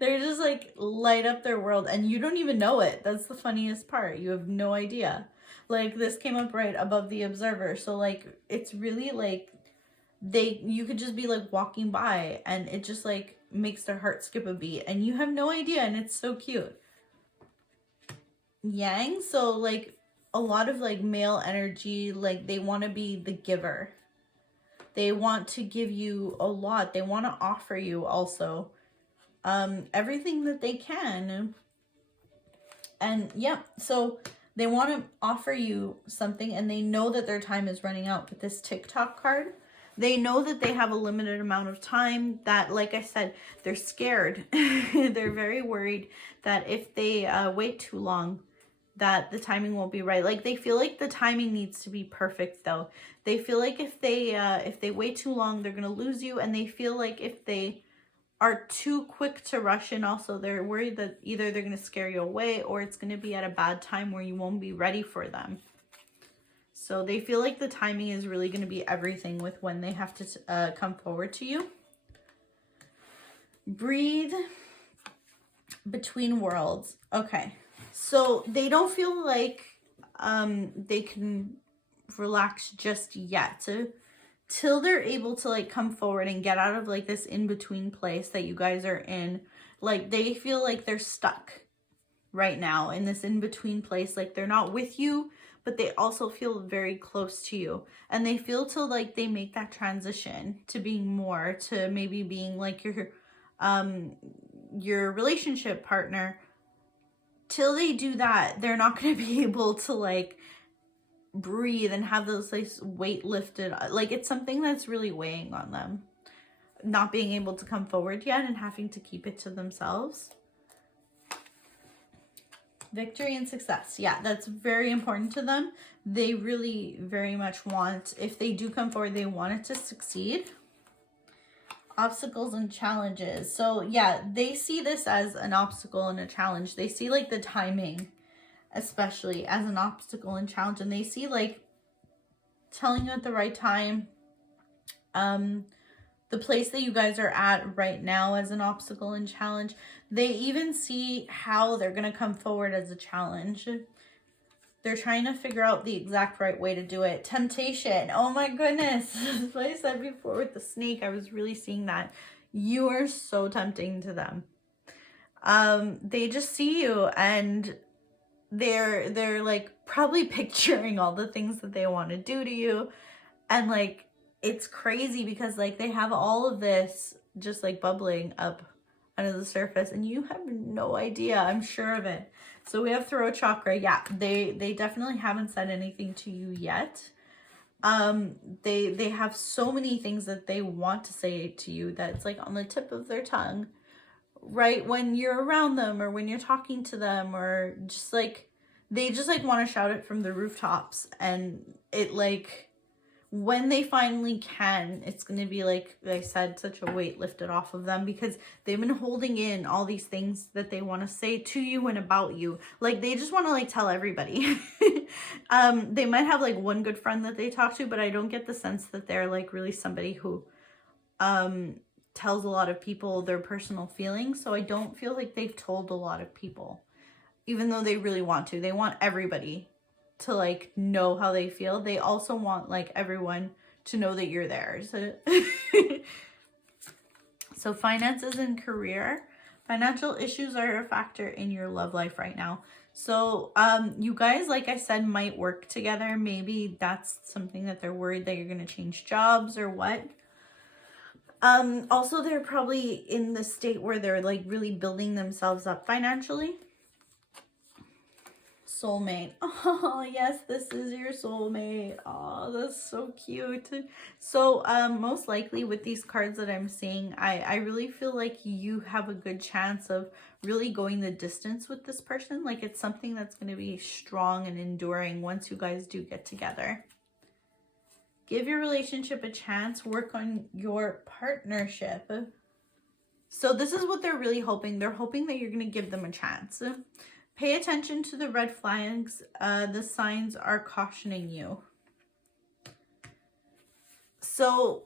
They're just like light up their world, and you don't even know it. That's the funniest part. You have no idea. Like, this came up right above the observer. So like, it's really like, you could just be like walking by, and it just like makes their heart skip a beat, and you have no idea, and it's so cute. Yang, so like a lot of like male energy, like they want to be the giver. They want to give you a lot. They want to offer you also everything that they can. And yeah, so they want to offer you something, and they know that their time is running out. With this TikTok card, they know that they have a limited amount of time, that, like I said, they're scared. They're very worried that if they wait too long, that the timing won't be right. Like, they feel like the timing needs to be perfect though. They feel like if they wait too long, they're going to lose you. And they feel like if they are too quick to rush in, also they're worried that either they're going to scare you away, or it's going to be at a bad time where you won't be ready for them. So they feel like the timing is really going to be everything with when they have to come forward to you. Breathe between worlds. Okay. So they don't feel like they can relax just yet. Till they're able to like come forward and get out of like this in-between place that you guys are in. Like, they feel like they're stuck right now in this in-between place. Like, they're not with you, but they also feel very close to you. And they feel till like they make that transition to being more, to maybe being like your relationship partner. Till they do that, they're not going to be able to like breathe and have those like weight lifted. Like, it's something that's really weighing on them, not being able to come forward yet and having to keep it to themselves. Victory and success. Yeah, that's very important to them. They really very much want, if they do come forward, they want it to succeed. Obstacles and challenges. So yeah, they see this as an obstacle and a challenge. They see like the timing especially as an obstacle and challenge, and they see like telling you at the right time, the place that you guys are at right now as an obstacle and challenge. They even see how they're going to come forward as a challenge. They're trying to figure out the exact right way to do it. Temptation. Oh my goodness. Like I said before with the snake, I was really seeing that. You are so tempting to them. They just see you, and they're like probably picturing all the things that they want to do to you. And like, it's crazy because like they have all of this just like bubbling up under the surface, and you have no idea. I'm sure of it. So we have throat chakra. Yeah, they definitely haven't said anything to you yet. They have so many things that they want to say to you that it's like on the tip of their tongue, right when you're around them or when you're talking to them, or just like they just like want to shout it from the rooftops, and it like when they finally can, it's going to be like I said, such a weight lifted off of them, because they've been holding in all these things that they want to say to you and about you. Like they just want to like tell everybody. They might have like one good friend that they talk to, but I don't get the sense that they're like really somebody who tells a lot of people their personal feelings. So I don't feel like they've told a lot of people, even though they really want to. They want everybody to like know how they feel. They also want like everyone to know that you're theirs. So finances and career. Financial issues are a factor in your love life right now. So you guys, like I said, might work together. Maybe that's something that they're worried that you're going to change jobs or what. Also, they're probably in the state where they're like really building themselves up financially. Soulmate. Oh, yes, this is your soulmate. Oh, that's so cute. So, most likely with these cards that I'm seeing, I really feel like you have a good chance of really going the distance with this person. Like it's something that's going to be strong and enduring once you guys do get together. Give your relationship a chance. Work on your partnership. So this is what they're really hoping. They're hoping that you're going to give them a chance. Pay attention to the red flags. The signs are cautioning you. So,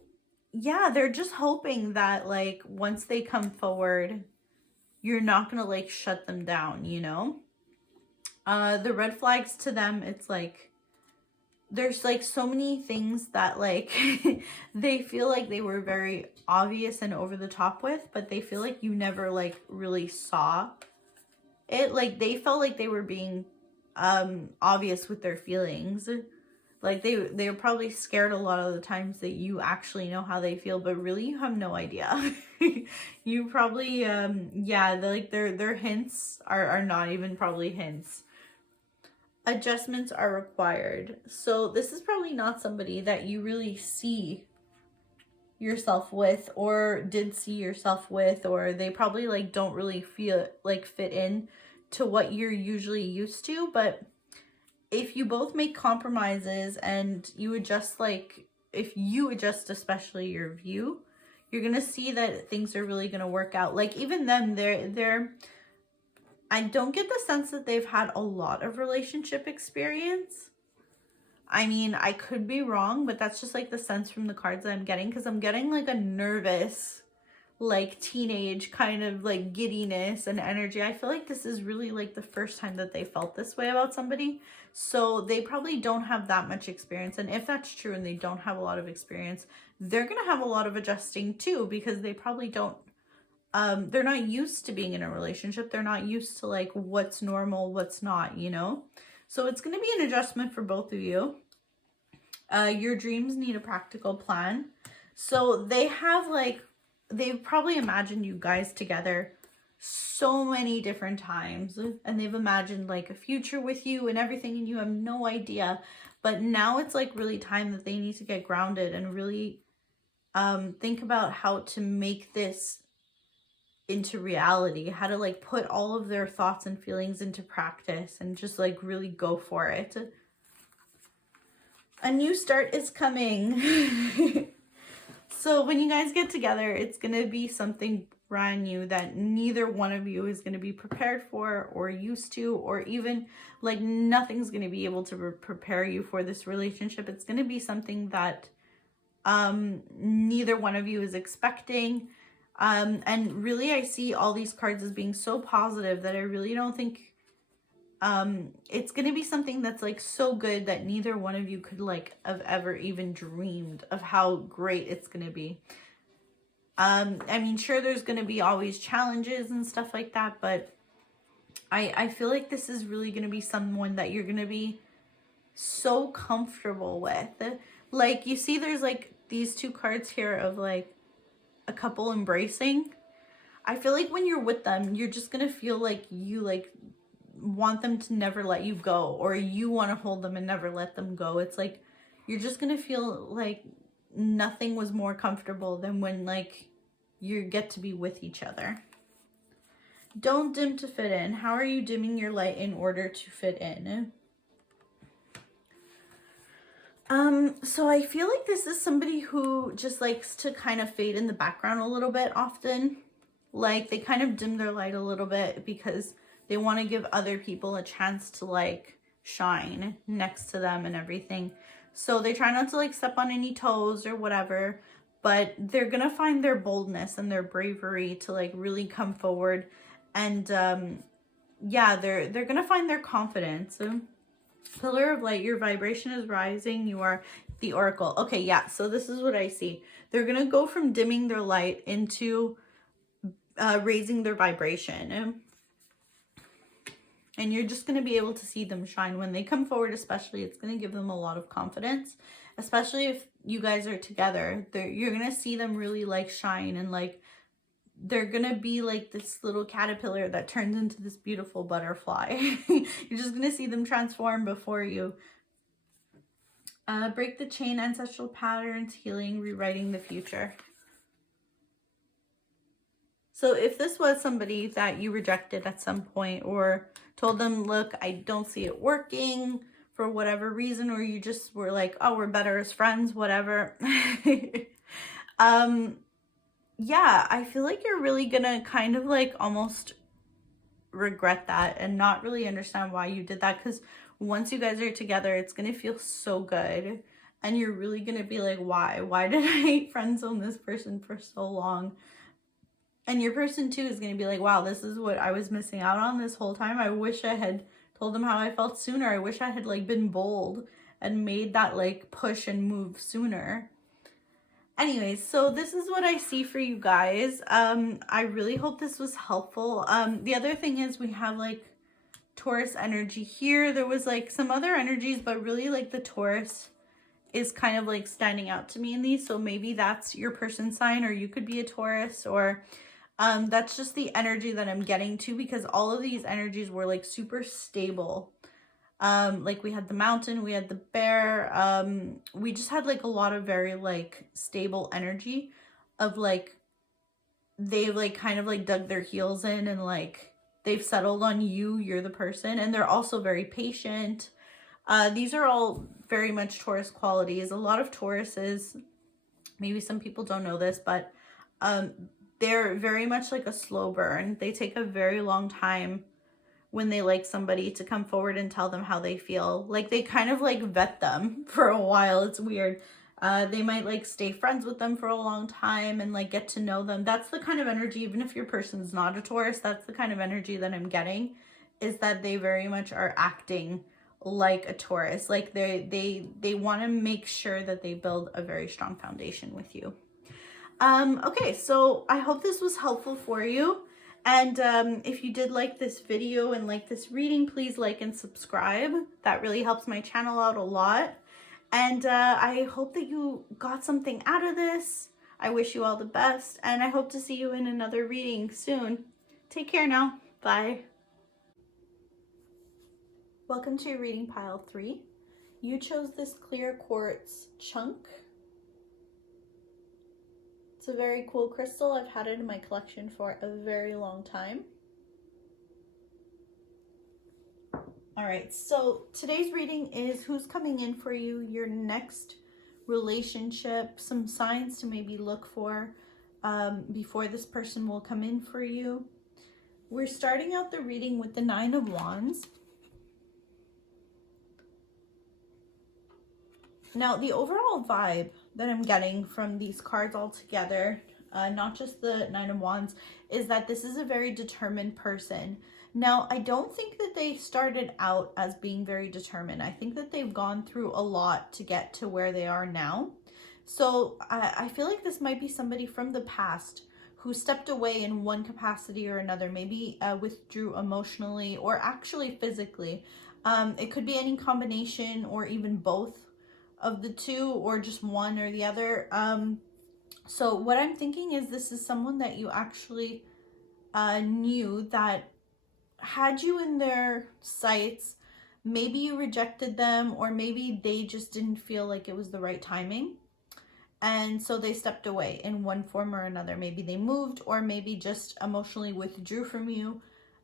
yeah, they're just hoping that, like, once they come forward, you're not going to, like, shut them down, you know? The red flags to them, it's like, there's, like, so many things that, like, they feel like they were very obvious and over the top with, but they feel like you never, like, really saw it. Like they felt like they were being obvious with their feelings. Like they were probably scared a lot of the times that you actually know how they feel, but really you have no idea. You probably like their hints are not even probably hints. Adjustments are required. So this is probably not somebody that you really see yourself with, or did see yourself with, or they probably like don't really feel like fit in to what you're usually used to. But if you both make compromises and you adjust, like if you adjust especially your view, you're gonna see that things are really gonna work out. Like even them, they're I don't get the sense that they've had a lot of relationship experience. I mean, I could be wrong, but that's just like the sense from the cards that I'm getting, because I'm getting like a nervous, like teenage kind of like giddiness and energy. I feel like this is really like the first time that they felt this way about somebody. So they probably don't have that much experience. And if that's true and they don't have a lot of experience, they're going to have a lot of adjusting too, because they probably don't, they're not used to being in a relationship. They're not used to like what's normal, what's not, you know? So it's going to be an adjustment for both of you. Your dreams need a practical plan. So they have like, they've probably imagined you guys together so many different times. And they've imagined like a future with you and everything, and you have no idea. But now it's like really time that they need to get grounded and really think about how to make this into reality, how to like put all of their thoughts and feelings into practice and just like really go for it. A new start is coming. So when you guys get together, it's going to be something brand new that neither one of you is going to be prepared for or used to, or even like nothing's going to be able to prepare you for this relationship. It's going to be something that neither one of you is expecting. And really, I see all these cards as being so positive that I really don't think it's going to be something that's like so good that neither one of you could like have ever even dreamed of how great it's going to be. I mean, sure, there's going to be always challenges and stuff like that, but I feel like this is really going to be someone that you're going to be so comfortable with. Like, you see, there's like these two cards here of like a couple embracing. I feel like when you're with them, you're just gonna feel like you like want them to never let you go, or you want to hold them and never let them go. It's like you're just gonna feel like nothing was more comfortable than when like you get to be with each other. Don't dim to fit in. How are you dimming your light in order to fit in? So I feel like this is somebody who just likes to kind of fade in the background a little bit often. Like they kind of dim their light a little bit because they want to give other people a chance to like shine next to them and everything. So they try not to like step on any toes or whatever, but they're gonna find their boldness and their bravery to like really come forward. And yeah, they're gonna find their confidence. Pillar of light, your vibration is rising. You are the oracle. Okay, yeah, so this is what I see. They're gonna go from dimming their light into raising their vibration. And you're just going to be able to see them shine when they come forward. Especially, it's going to give them a lot of confidence, especially if you guys are together. You're going to see them really like shine, and like they're going to be like this little caterpillar that turns into this beautiful butterfly. You're just going to see them transform before you. Break the chain, ancestral patterns, healing, rewriting the future. So if this was somebody that you rejected at some point, or told them, look, I don't see it working for whatever reason, or you just were like, oh, we're better as friends, whatever. Yeah, I feel like you're really gonna kind of like almost regret that and not really understand why you did that, because once you guys are together, it's gonna feel so good. And you're really gonna be like, why did I friend zone this person for so long? And your person too is going to be like, wow, this is what I was missing out on this whole time. I wish I had told them how I felt sooner. I wish I had like been bold and made that like push and move sooner. Anyways, so this is what I see for you guys. I really hope this was helpful. The other thing is we have like Taurus energy here. There was like some other energies, but really like the Taurus is kind of like standing out to me in these. So maybe that's your person's sign, or you could be a Taurus, or that's just the energy that I'm getting to, because all of these energies were like super stable. Like we had the mountain, we had the bear, we just had like a lot of very like stable energy of like, they've like kind of like dug their heels in and like they've settled on you, you're the person, and they're also very patient. These are all very much Taurus qualities. A lot of Tauruses, maybe some people don't know this, but they're very much like a slow burn. They take a very long time when they like somebody to come forward and tell them how they feel. Like they kind of like vet them for a while. It's weird. They might like stay friends with them for a long time and like get to know them. That's the kind of energy, even if your person's not a Taurus, that's the kind of energy that I'm getting, is that they very much are acting like a Taurus. Like they want to make sure that they build a very strong foundation with you. Okay, so I hope this was helpful for you. And if you did like this video and like this reading, please like and subscribe. That really helps my channel out a lot. And I hope that you got something out of this. I wish you all the best, and I hope to see you in another reading soon. Take care now. Bye. Welcome to reading pile 3. You chose this clear quartz chunk. It's a very cool crystal. I've had it in my collection for a very long time. All right, so today's reading is who's coming in for you, your next relationship, some signs to maybe look for before this person will come in for you. We're starting out the reading with the 9 of Wands. Now, the overall vibe that I'm getting from these cards all together, not just the 9 of Wands, is that this is a very determined person. Now, I don't think that they started out as being very determined. I think that they've gone through a lot to get to where they are now. So I feel like this might be somebody from the past who stepped away in one capacity or another, maybe withdrew emotionally or actually physically. It could be any combination or even both of the two, or just one or the other. So what I'm thinking is this is someone that you actually knew that had you in their sights. Maybe you rejected them, or maybe they just didn't feel like it was the right timing. And so they stepped away in one form or another. Maybe they moved, or maybe just emotionally withdrew from you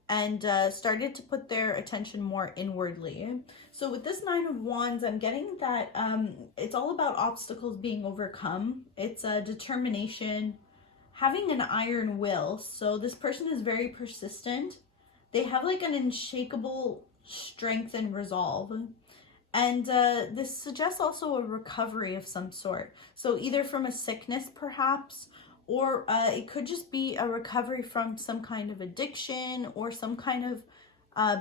and started to put their attention more inwardly. So with this Nine of Wands, I'm getting that it's all about obstacles being overcome. It's a determination, having an iron will. So this person is very persistent. They have like an unshakable strength and resolve. And this suggests also a recovery of some sort. So either from a sickness perhaps, or it could just be a recovery from some kind of addiction or some kind of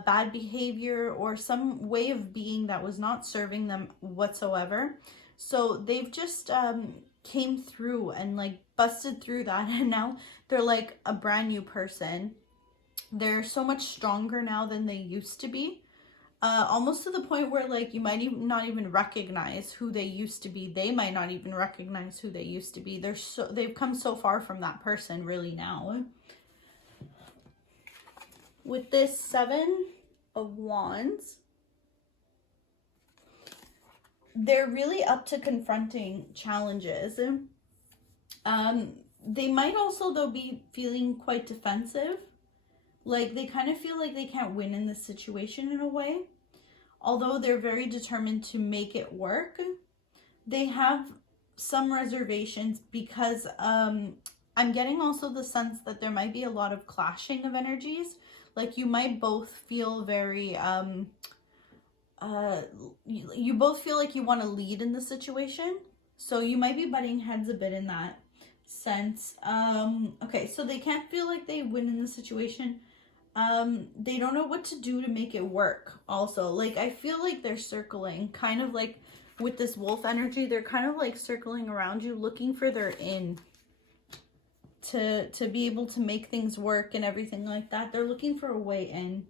bad behavior or some way of being that was not serving them whatsoever. So they've just came through and like busted through that, and now they're like a brand new person. They're so much stronger now than they used to be. Almost to the point where like you might not even recognize who they used to be. They might not even recognize who they used to be. They've come so far from that person really now. With this Seven of Wands, they're really up to confronting challenges. They might also though be feeling quite defensive. Like they kind of feel like they can't win in this situation in a way. Although they're very determined to make it work, they have some reservations because I'm getting also the sense that there might be a lot of clashing of energies. Like you might both feel very, you both feel like you want to lead in the situation. So you might be butting heads a bit in that sense. Okay, so they can't feel like they win in the situation. They don't know what to do to make it work also. Like I feel like they're circling, kind of like with this wolf energy, they're kind of like circling around you looking for their in to be able to make things work and everything like that. They're looking for a way in.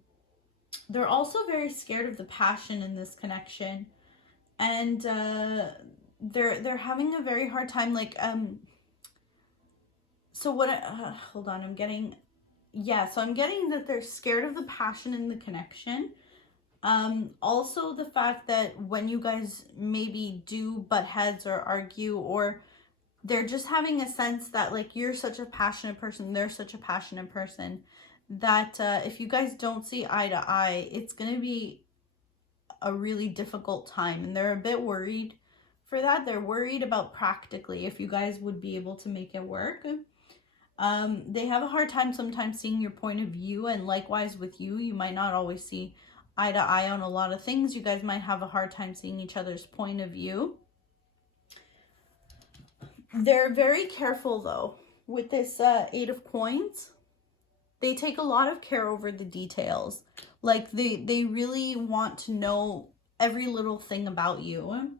They're also very scared of the passion in this connection, and they're having a very hard time like so what hold on, I'm getting that they're scared of the passion in the connection. Also the fact that when you guys maybe do butt heads or argue, or they're just having a sense that like you're such a passionate person, they're such a passionate person, that if you guys don't see eye to eye, it's going to be a really difficult time. And they're a bit worried for that. They're worried about practically if you guys would be able to make it work. They have a hard time sometimes seeing your point of view, and likewise with you, you might not always see eye to eye on a lot of things. You guys might have a hard time seeing each other's point of view. They're very careful though with this Eight of Coins. They take a lot of care over the details. Like they really want to know every little thing about you.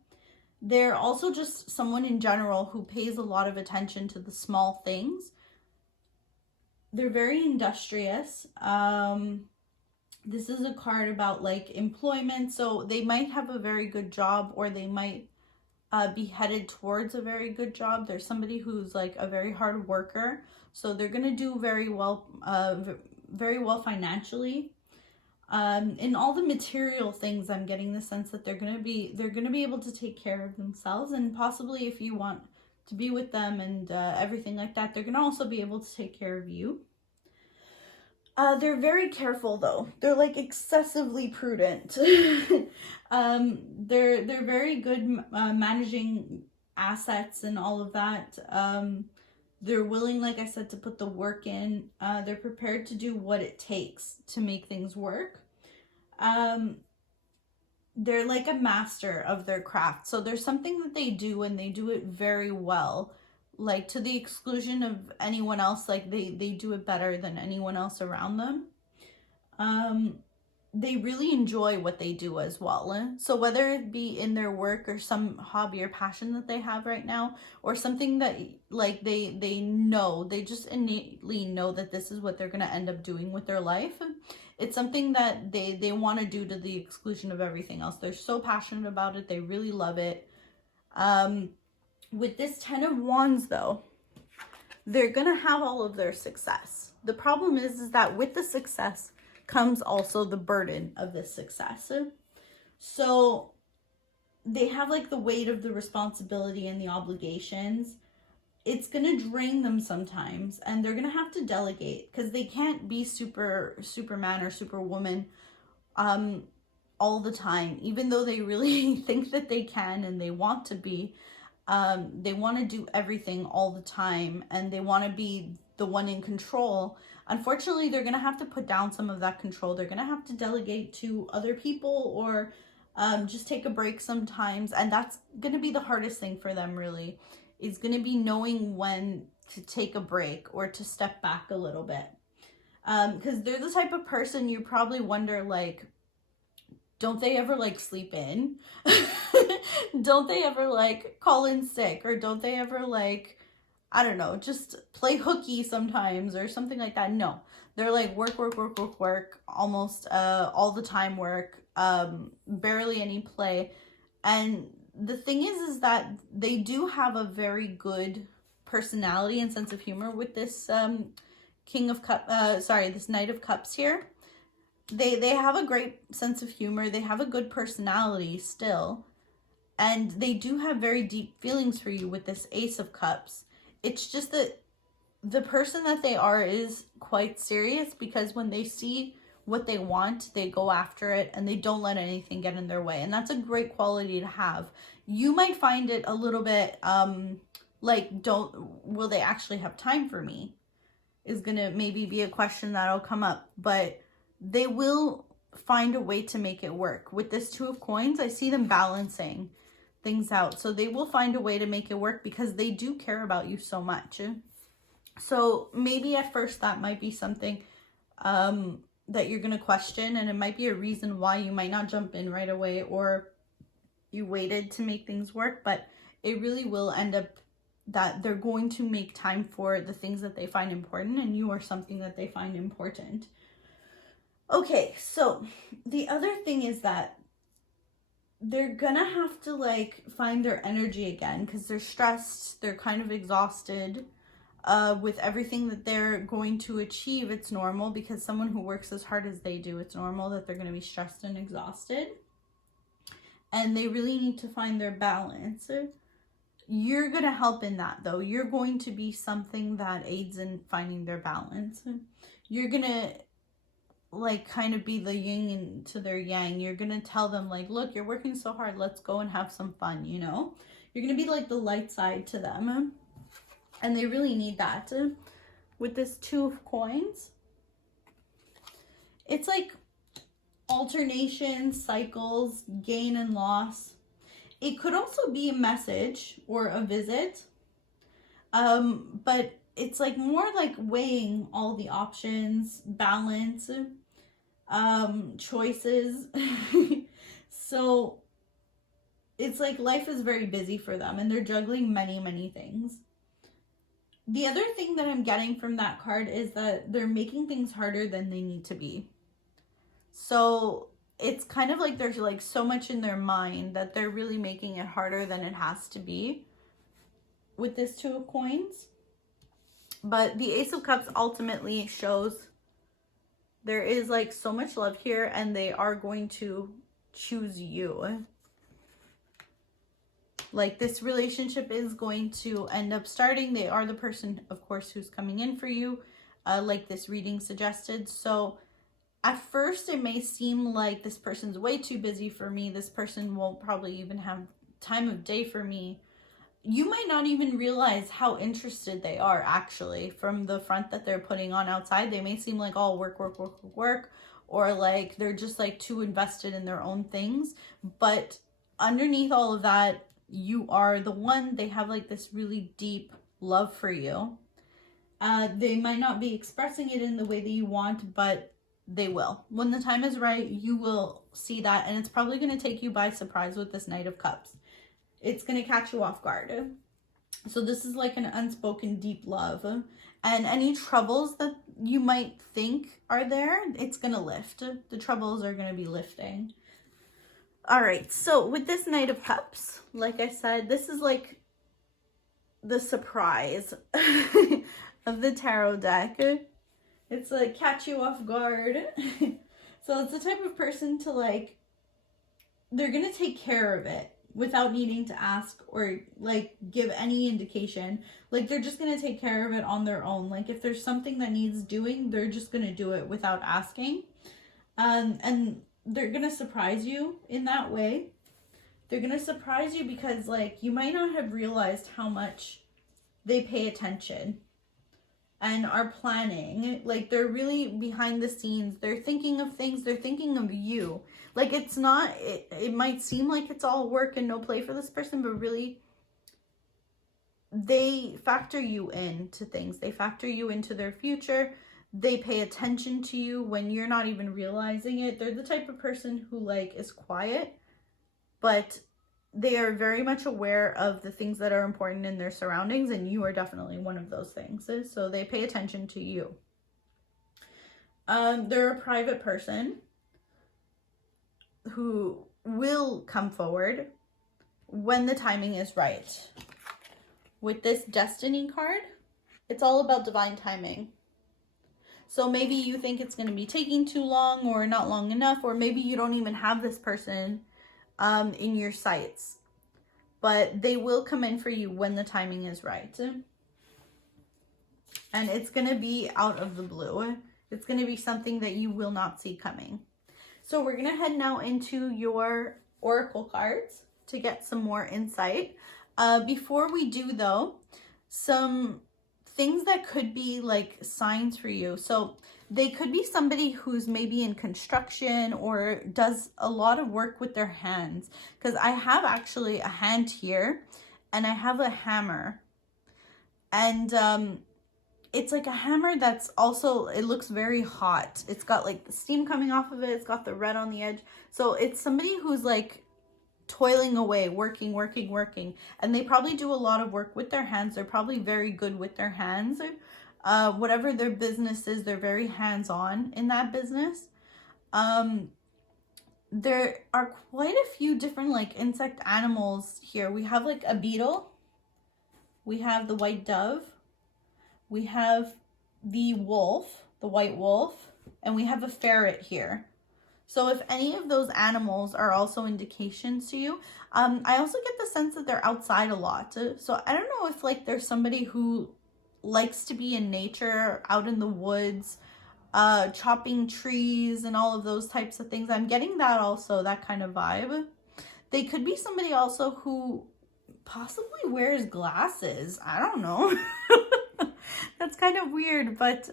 They're also just someone in general who pays a lot of attention to the small things. They're very industrious. This is a card about like employment. So they might have a very good job, or they might be headed towards a very good job. There's somebody who's like a very hard worker. So they're going to do very well financially. In all the material things, I'm getting the sense that they're going to be able to take care of themselves, and possibly if you want to be with them and everything like that, they're going to also be able to take care of you. They're very careful though. They're like excessively prudent. They're very good managing assets and all of that. They're willing, like I said, to put the work in. They're prepared to do what it takes to make things work. They're like a master of their craft. So there's something that they do, and they do it very well. Like to the exclusion of anyone else. Like they do it better than anyone else around them. They really enjoy what they do as well. So whether it be in their work or some hobby or passion that they have right now, or something that like they just innately know that this is what they're going to end up doing with their life. It's something that they want to do to the exclusion of everything else. They're so passionate about it. They really love it. With this Ten of Wands though, they're going to have all of their success. The problem is that with the success comes also the burden of this success. So they have like the weight of the responsibility and the obligations. It's gonna drain them sometimes, and they're gonna have to delegate because they can't be Superman or Superwoman all the time, even though they really think that they can and they want to be. They want to do everything all the time, and they want to be the one in control. Unfortunately, they're going to have to put down some of that control. They're going to have to delegate to other people, or just take a break sometimes. And that's going to be the hardest thing for them, really, is going to be knowing when to take a break or to step back a little bit. Because they're the type of person you probably wonder, like, don't they ever like sleep in? Don't they ever like call in sick? Or don't they ever like, I don't know, just play hooky sometimes or something like that? No, they're like work, almost all the time work, barely any play. And the thing is that they do have a very good personality and sense of humor with this this Knight of Cups here. They have a great sense of humor. They have a good personality still. And they do have very deep feelings for you with this Ace of Cups. It's just that the person that they are is quite serious, because when they see what they want, they go after it and they don't let anything get in their way. And that's a great quality to have. You might find it a little bit like, will they actually have time for me? Is going to maybe be a question that'll come up. But they will find a way to make it work. With this Two of Coins, I see them balancing things out. So they will find a way to make it work because they do care about you so much. So maybe at first that might be something that you're going to question, and it might be a reason why you might not jump in right away, or you waited to make things work. But it really will end up that they're going to make time for the things that they find important, and you are something that they find important. Okay, so the other thing is that they're gonna have to like find their energy again, because they're stressed, they're kind of exhausted with everything that they're going to achieve. It's normal, because someone who works as hard as they do, it's normal that they're going to be stressed and exhausted. And they really need to find their balance. You're going to help in that, though. You're going to be something that aids in finding their balance. You're going to like kind of be the yin to their yang. You're going to tell them like, look, you're working so hard. Let's go and have some fun, you know? You're going to be like the light side to them. And they really need that. With this Two of Coins, it's like alternation, cycles, gain and loss. It could also be a message or a visit. But it's like more like weighing all the options, balance, choices. So it's like life is very busy for them, and they're juggling many things. The other thing that I'm getting from that card is that they're making things harder than they need to be. So it's kind of like there's like so much in their mind that they're really making it harder than it has to be with this Two of Coins. But the Ace of Cups ultimately shows there is like so much love here, and they are going to choose you. Like this relationship is going to end up starting. They are the person, of course, who's coming in for you, like this reading suggested. So at first it may seem like this person's way too busy for me. This person won't probably even have time of day for me. You might not even realize how interested they are actually from the front that they're putting on outside. They may seem like all work, or like they're just like too invested in their own things. But underneath all of that, you are the one. They have like this really deep love for you. They might not be expressing it in the way that you want, but they will. When the time is right, you will see that, and it's probably going to take you by surprise with this Knight of Cups. It's going to catch you off guard. So this is like an unspoken deep love. And any troubles that you might think are there, it's going to lift. The troubles are going to be lifting. All right, so with this Knight of Cups, like I said, this is like the surprise of the tarot deck. It's like catch you off guard. So it's the type of person to like, they're going to take care of it. without needing to ask or like give any indication. Like they're just going to take care of it on their own. Like if there's something that needs doing, they're just going to do it without asking. And they're going to surprise you in that way. They're going to surprise you because like you might not have realized how much they pay attention and are planning. Like they're really behind the scenes. They're thinking of things. They're thinking of you. Like it's not, it might seem like it's all work and no play for this person, but really they factor you into things. They factor you into their future. They pay attention to you when you're not even realizing it. They're the type of person who like is quiet, but they are very much aware of the things that are important in their surroundings, and you are definitely one of those things. So they pay attention to you. They're a private person who will come forward when the timing is right. With this Destiny card, it's all about divine timing. So maybe you think it's going to be taking too long or not long enough, or maybe you don't even have this person in your sights. But they will come in for you when the timing is right. And it's going to be out of the blue. It's going to be something that you will not see coming. So we're going to head now into your oracle cards to get some more insight. Before we do though, some things that could be like signs for you. So they could be somebody who's maybe in construction or does a lot of work with their hands. Because I have actually a hand here and I have a hammer. And it's like a hammer that's also, it looks very hot. It's got like the steam coming off of it. It's got the red on the edge. So it's somebody who's like toiling away, working. And they probably do a lot of work with their hands. They're probably very good with their hands. Whatever their business is, they're very hands-on in that business. There are quite a few different like insect animals here. We have like a beetle. We have the white dove. We have the wolf, the white wolf, and we have a ferret here. So if any of those animals are also indications to you, I also get the sense that they're outside a lot. So I don't know if like there's somebody who likes to be in nature, out in the woods, chopping trees and all of those types of things. I'm getting that also, that kind of vibe. They could be somebody also who possibly wears glasses. I don't know. That's kind of weird, but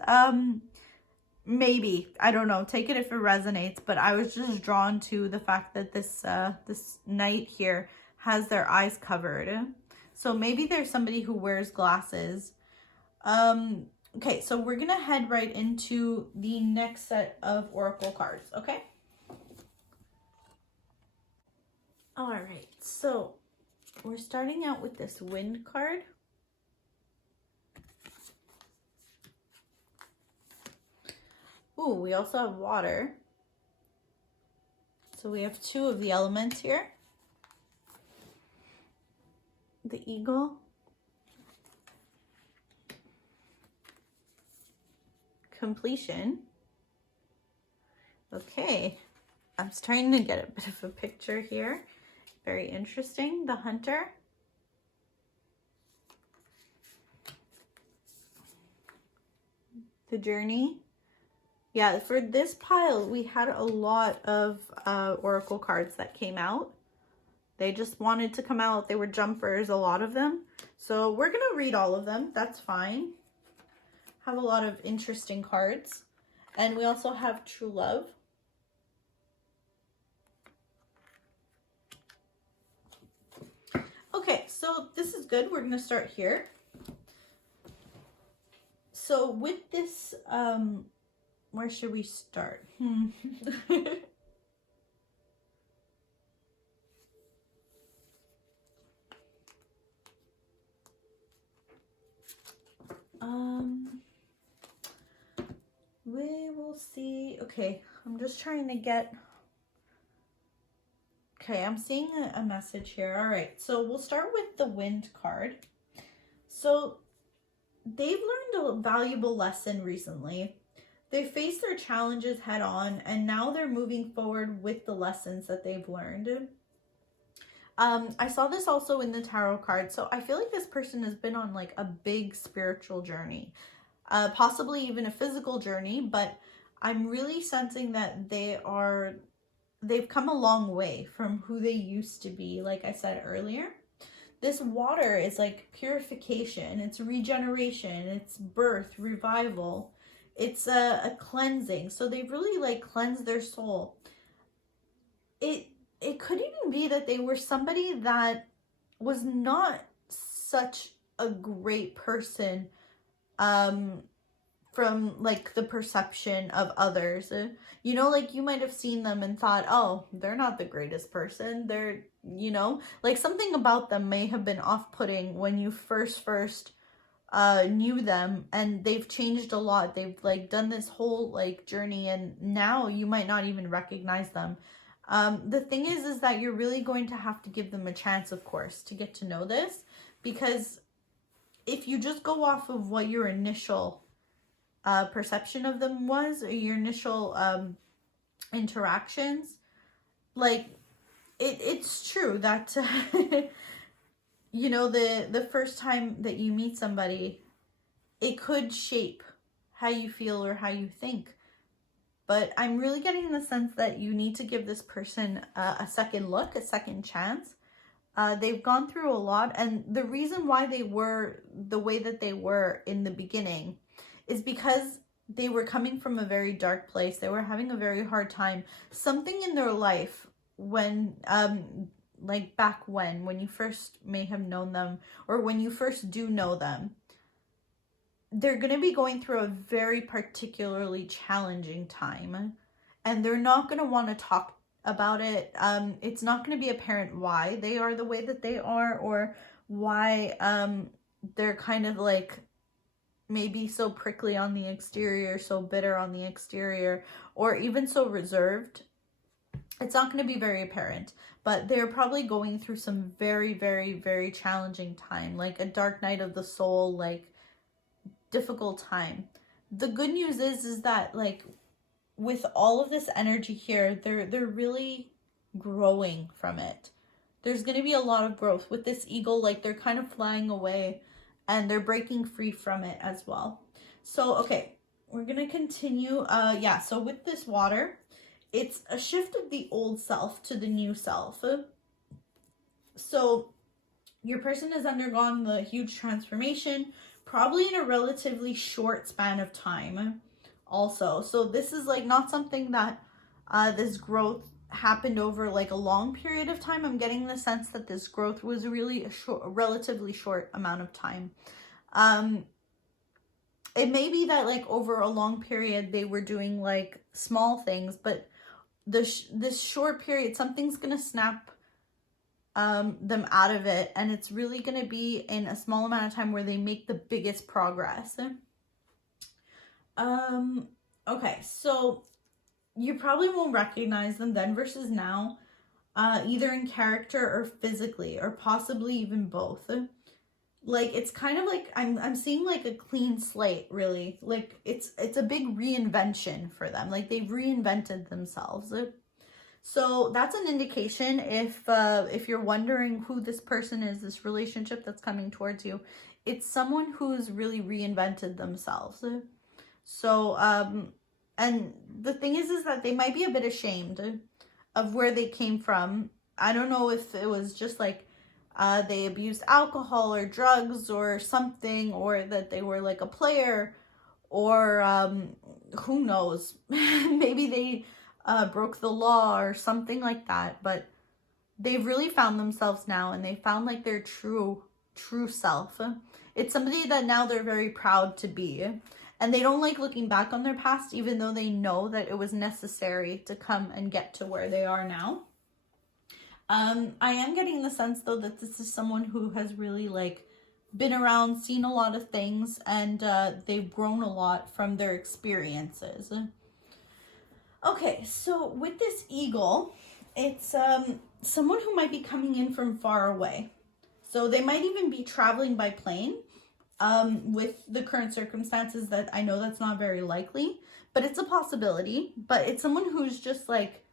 maybe, I don't know, take it if it resonates. But I was just drawn to the fact that this this knight here has their eyes covered. So maybe there's somebody who wears glasses. Okay, so we're gonna head right into the next set of oracle cards. Okay, all right, so we're starting out with this wind card. Ooh, we also have water. So we have two of the elements here. The eagle. Completion. Okay, I'm starting to get a bit of a picture here. Very interesting. The hunter. The journey. Yeah, for this pile, we had a lot of oracle cards that came out. They just wanted to come out. They were jumpers, a lot of them. So we're going to read all of them. That's fine. Have a lot of interesting cards. And we also have true love. Okay, so this is good. We're going to start here. So with this, where should we start? We will see. Okay, I'm just trying to get. Okay, I'm seeing a message here. All right, so we'll start with the wind card. So they've learned a valuable lesson recently. They faced their challenges head on, and now they're moving forward with the lessons that they've learned. I saw this also in the tarot card. So I feel like this person has been on like a big spiritual journey, possibly even a physical journey, but I'm really sensing that they've come a long way from who they used to be. Like I said earlier, this water is like purification, it's regeneration, it's birth, revival, it's a cleansing. So they've really like cleansed their soul. It could even be that they were somebody that was not such a great person, from like the perception of others. You know, like you might have seen them and thought, oh, they're not the greatest person. They're, you know, like something about them may have been off-putting when you first knew them, and they've changed a lot. They've like done this whole like journey, and now you might not even recognize them. The thing is that you're really going to have to give them a chance, of course, to get to know this, because if you just go off of what your initial perception of them was, or your initial interactions, like it's true that you know, the first time that you meet somebody, it could shape how you feel or how you think. But I'm really getting the sense that you need to give this person a second look, a second chance. They've gone through a lot, and the reason why they were the way that they were in the beginning is because they were coming from a very dark place. They were having a very hard time. Something in their life when, like back when you first may have known them, or when you first do know them, they're going to be going through a very particularly challenging time, and they're not going to want to talk about it. It's not going to be apparent why they are the way that they are, or why they're kind of like maybe so prickly on the exterior, so bitter on the exterior, or even so reserved. It's not going to be very apparent, but they're probably going through some very, very, very challenging time, like a dark night of the soul, like difficult time. The good news is that like with all of this energy here, they're really growing from it. There's going to be a lot of growth with this eagle. Like they're kind of flying away, and they're breaking free from it as well. So okay, we're going to continue. Yeah, so with this water, it's a shift of the old self to the new self. So your person has undergone the huge transformation, probably in a relatively short span of time also. So this is like not something that this growth happened over like a long period of time. I'm getting the sense that this growth was really a relatively short amount of time. It may be that like over a long period they were doing like small things, but this short period, something's gonna snap them out of it, and it's really going to be in a small amount of time where they make the biggest progress. Okay, so you probably won't recognize them then versus now, either in character or physically, or possibly even both. Like it's kind of like I'm seeing like a clean slate, really. Like it's a big reinvention for them. Like they've reinvented themselves. So that's an indication if you're wondering who this person is, this relationship that's coming towards you, it's someone who's really reinvented themselves. So, and the thing is that they might be a bit ashamed of where they came from. I don't know if it was just like they abused alcohol or drugs or something, or that they were like a player, or who knows, maybe they broke the law or something like that, but they've really found themselves now, and they found like their true self. It's somebody that now they're very proud to be, and they don't like looking back on their past, even though they know that it was necessary to come and get to where they are now. I am getting the sense though that this is someone who has really like been around, seen a lot of things, and they've grown a lot from their experiences. Okay, so with this eagle, it's someone who might be coming in from far away. So they might even be traveling by plane. With the current circumstances, that I know that's not very likely, but it's a possibility. But it's someone who's just like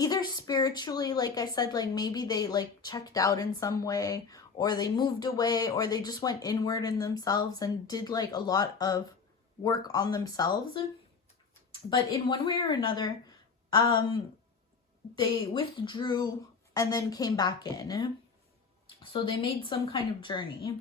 either spiritually, like I said, like maybe they like checked out in some way, or they moved away, or they just went inward in themselves and did like a lot of work on themselves. But in one way or another, they withdrew and then came back in. So they made some kind of journey.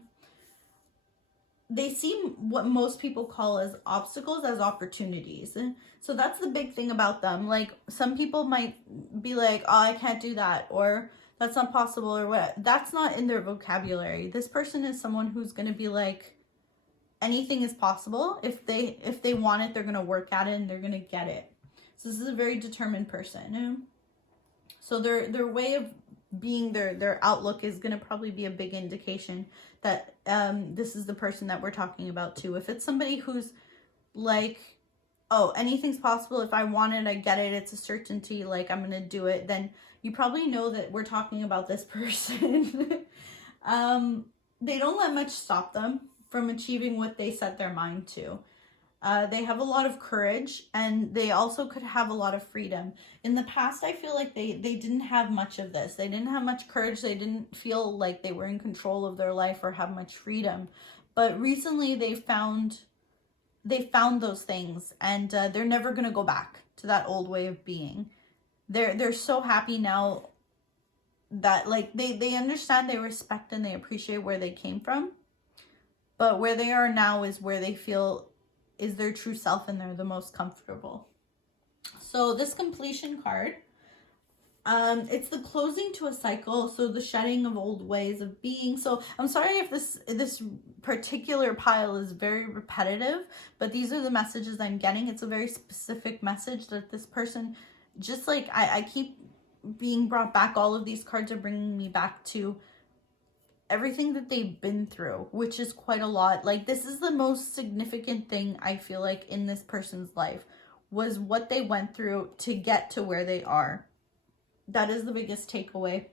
They see what most people call as obstacles as opportunities. So that's the big thing about them. Like some people might be like, oh, I can't do that, or that's not possible, or what. That's not in their vocabulary. This person is someone who's going to be like, anything is possible. If they want it, they're going to work at it and they're going to get it. So this is a very determined person. So their way of being, their outlook is going to probably be a big indication that this is the person that we're talking about too. If it's somebody who's like, oh, anything's possible, if I want it, I get it, it's a certainty, like I'm gonna do it, then you probably know that we're talking about this person. They don't let much stop them from achieving what they set their mind to. They have a lot of courage, and they also could have a lot of freedom. In the past, I feel like they didn't have much of this. They didn't have much courage. They didn't feel like they were in control of their life or have much freedom. But recently, they found those things, and they're never going to go back to that old way of being. They're so happy now that like they understand, they respect, and they appreciate where they came from. But where they are now is where they feel is their true self, and they're the most comfortable. So this completion card, it's the closing to a cycle, so the shedding of old ways of being. So I'm sorry if this particular pile is very repetitive, but these are the messages I'm getting. It's a very specific message that this person, just like I keep being brought back, all of these cards are bringing me back to everything that they've been through, which is quite a lot. Like this is the most significant thing I feel like in this person's life, was what they went through to get to where they are. That is the biggest takeaway.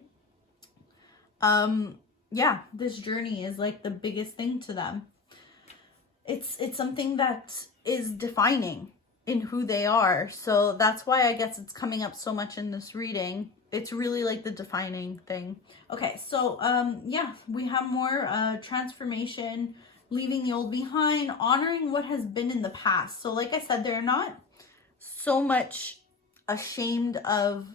Yeah, this journey is like the biggest thing to them. It's something that is defining in who they are. So that's why I guess it's coming up so much in this reading. It's really like the defining thing. Okay, so yeah, we have more transformation, leaving the old behind, honoring what has been in the past. So like I said, they're not so much ashamed of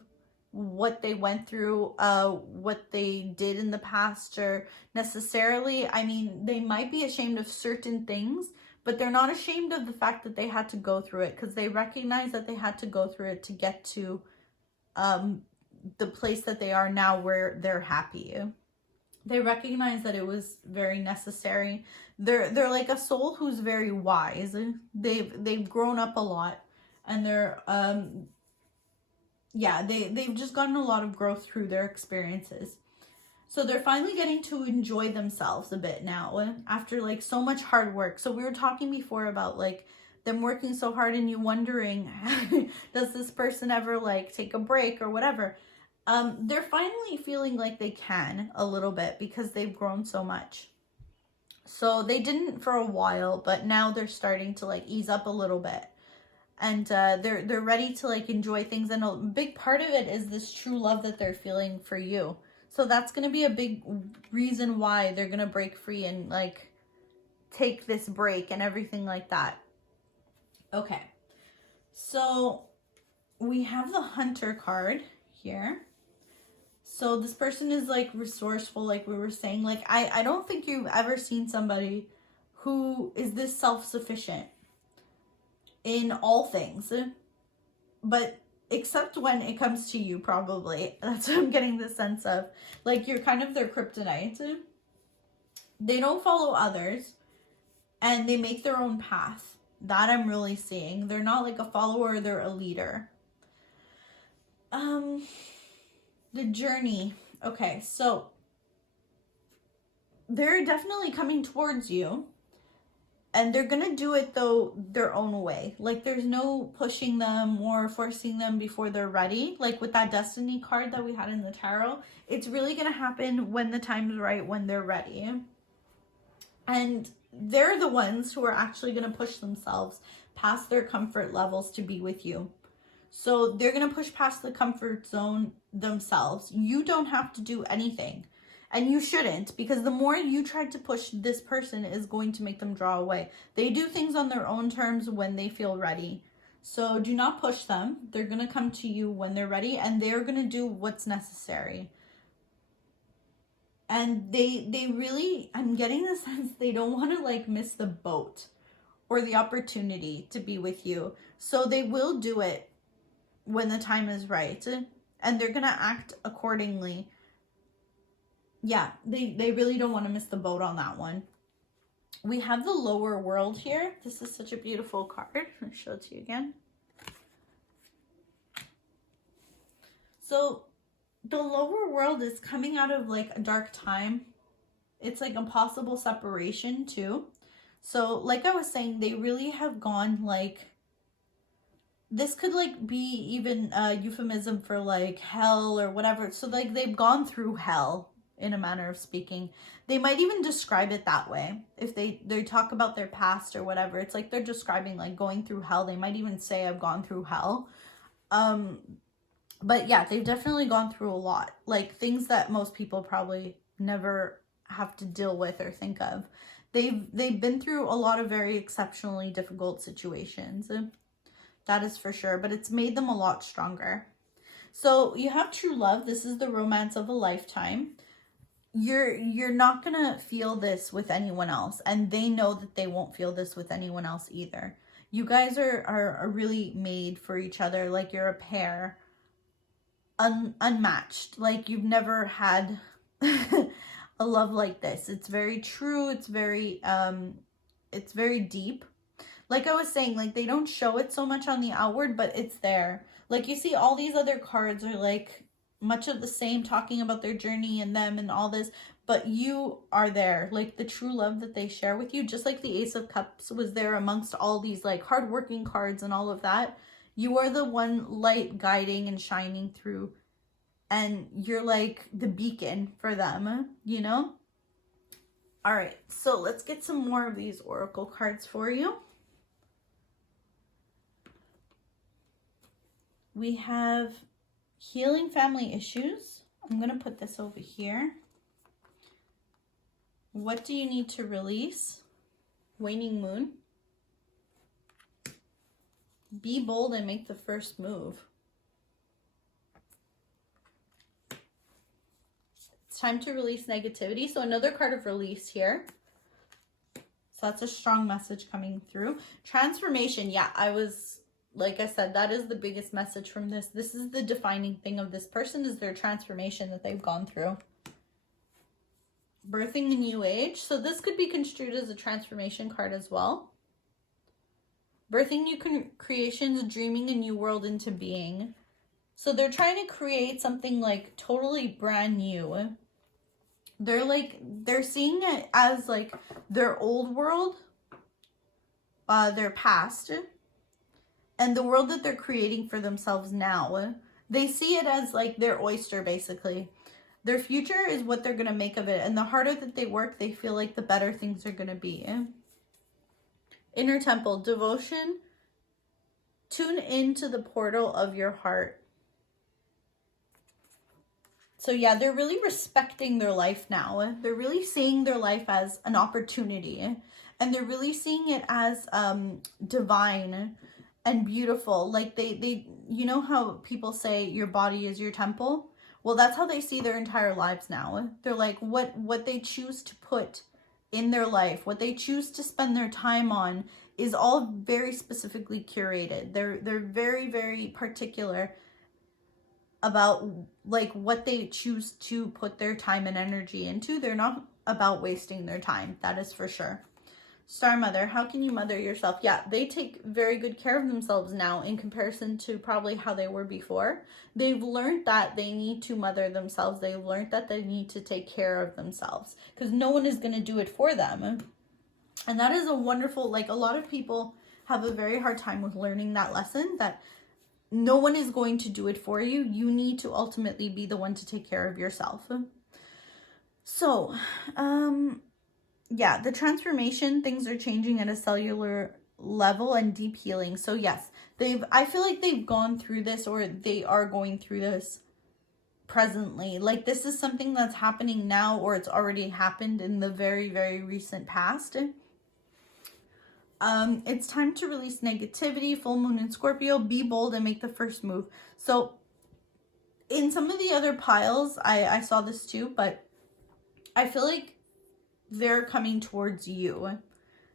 what they went through, what they did in the past, or necessarily, I mean, they might be ashamed of certain things, but they're not ashamed of the fact that they had to go through it, because they recognize that they had to go through it to get to the place that they are now, where they're happy. They recognize that it was very necessary. They're like a soul who's very wise. They've grown up a lot, and they're yeah, they've just gotten a lot of growth through their experiences. So they're finally getting to enjoy themselves a bit now, after like so much hard work. So we were talking before about like them working so hard, and you wondering, does this person ever like take a break or whatever? They're finally feeling like they can a little bit, because they've grown so much. So they didn't for a while, but now they're starting to like ease up a little bit, and they're ready to like enjoy things. And a big part of it is this true love that they're feeling for you. So that's going to be a big reason why they're going to break free and like take this break and everything like that. Okay, so we have the Hunter card here. So this person is like resourceful, like we were saying. Like I don't think you've ever seen somebody who is this self-sufficient in all things, but except when it comes to you, probably. That's what I'm getting the sense of. Like you're kind of their kryptonite. They don't follow others, and they make their own path. That I'm really seeing. They're not like a follower, they're a leader. The journey. Okay, so they're definitely coming towards you, and they're gonna do it though their own way. Like there's no pushing them or forcing them before they're ready. Like with that destiny card that we had in the tarot, it's really gonna happen when the time's right, when they're ready. And they're the ones who are actually gonna push themselves past their comfort levels to be with you. So they're going to push past the comfort zone themselves. You don't have to do anything. And you shouldn't, because the more you try to push this person is going to make them draw away. They do things on their own terms when they feel ready. So do not push them. They're going to come to you when they're ready, and they're going to do what's necessary. And they really, I'm getting the sense they don't want to like miss the boat or the opportunity to be with you. So they will do it when the time is right. And they're going to act accordingly. Yeah, they really don't want to miss the boat on that one. We have the lower world here. This is such a beautiful card. I'll show it to you again. So the lower world is coming out of like a dark time. It's like a possible separation too. So like I was saying, they really have gone like, this could like be even a euphemism for like hell or whatever. So like they've gone through hell in a manner of speaking. They might even describe it that way. If they talk about their past or whatever, it's like they're describing like going through hell. They might even say I've gone through hell. But yeah, they've definitely gone through a lot. Like things that most people probably never have to deal with or think of. They've been through a lot of very exceptionally difficult situations. That is for sure, but it's made them a lot stronger. So you have true love. This is the romance of a lifetime. You're not gonna feel this with anyone else, and they know that they won't feel this with anyone else either. You guys are really made for each other. Like you're a pair, unmatched. Like you've never had a love like this. It's very true. It's very deep. Like I was saying, like they don't show it so much on the outward, but it's there. Like you see all these other cards are like much of the same, talking about their journey and them and all this, but you are there. Like the true love that they share with you, just like the Ace of Cups was there amongst all these like hardworking cards and all of that. You are the one light guiding and shining through, and you're like the beacon for them, you know? All right, so let's get some more of these oracle cards for you. We have healing family issues. I'm going to put this over here. What do you need to release? Waning moon. Be bold and make the first move. It's time to release negativity. So another card of release here. So that's a strong message coming through. Transformation. Yeah, like I said, that is the biggest message from this. This is the defining thing of this person, is their transformation that they've gone through. Birthing a new age. So this could be construed as a transformation card as well. Birthing new creations, dreaming a new world into being. So they're trying to create something like totally brand new. They're seeing it as like their old world, their past, and the world that they're creating for themselves now. They see it as like their oyster, basically. Their future is what they're going to make of it. And the harder that they work, they feel like the better things are going to be. Inner temple, devotion. Tune into the portal of your heart. So yeah, they're really respecting their life now. They're really seeing their life as an opportunity. And they're really seeing it as divine and beautiful. Like they you know how people say your body is your temple? Well, that's how they see their entire lives now. They're like, what they choose to put in their life, what they choose to spend their time on is all very specifically curated. They're very, very particular about like what they choose to put their time and energy into. They're not about wasting their time. That is for sure. Star Mother, how can you mother yourself? Yeah, they take very good care of themselves now in comparison to probably how they were before. They've learned that they need to mother themselves. They've learned that they need to take care of themselves because no one is going to do it for them. And that is a wonderful, like a lot of people have a very hard time with learning that lesson, that no one is going to do it for you. You need to ultimately be the one to take care of yourself. So, yeah, the transformation, things are changing at a cellular level and deep healing. So yes, I feel like they've gone through this, or they are going through this presently. Like, this is something that's happening now, or it's already happened in the very, very recent past. It's time to release negativity. Full moon in Scorpio. Be bold and make the first move. So in some of the other piles, I saw this too, but I feel like they're coming towards you.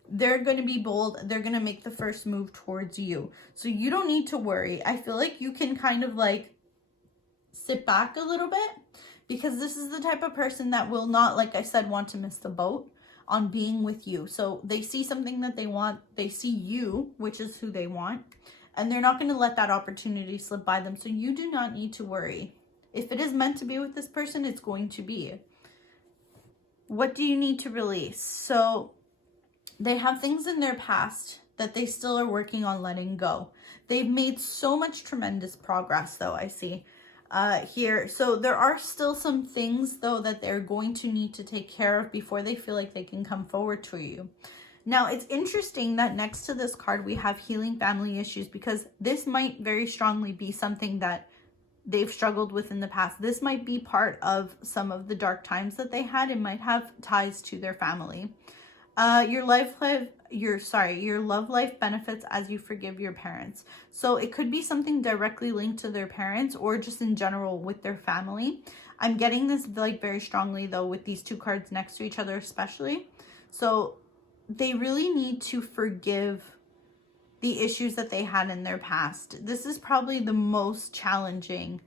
They're going to be bold. They're going to make the first move towards you. So you don't need to worry. I feel like you can kind of like sit back a little bit, because this is the type of person that will not, like I said, want to miss the boat on being with you. So they see something that they want. They see you, which is who they want, and they're not going to let that opportunity slip by them. So you do not need to worry. If it is meant to be with this person, it's going to be. What do you need to release? So they have things in their past that they still are working on letting go. They've made so much tremendous progress, though, I see here. So there are still some things, though, that they're going to need to take care of before they feel like they can come forward to you. Now, it's interesting that next to this card, we have healing family issues, because this might very strongly be something that they've struggled with in the past. This might be part of some of the dark times that they had. It might have ties to their family. Your love life benefits as you forgive your parents. So it could be something directly linked to their parents, or just in general with their family. I'm getting this like very strongly, though, with these two cards next to each other especially. So they really need to forgive the issues that they had in their past. This is probably the most challenging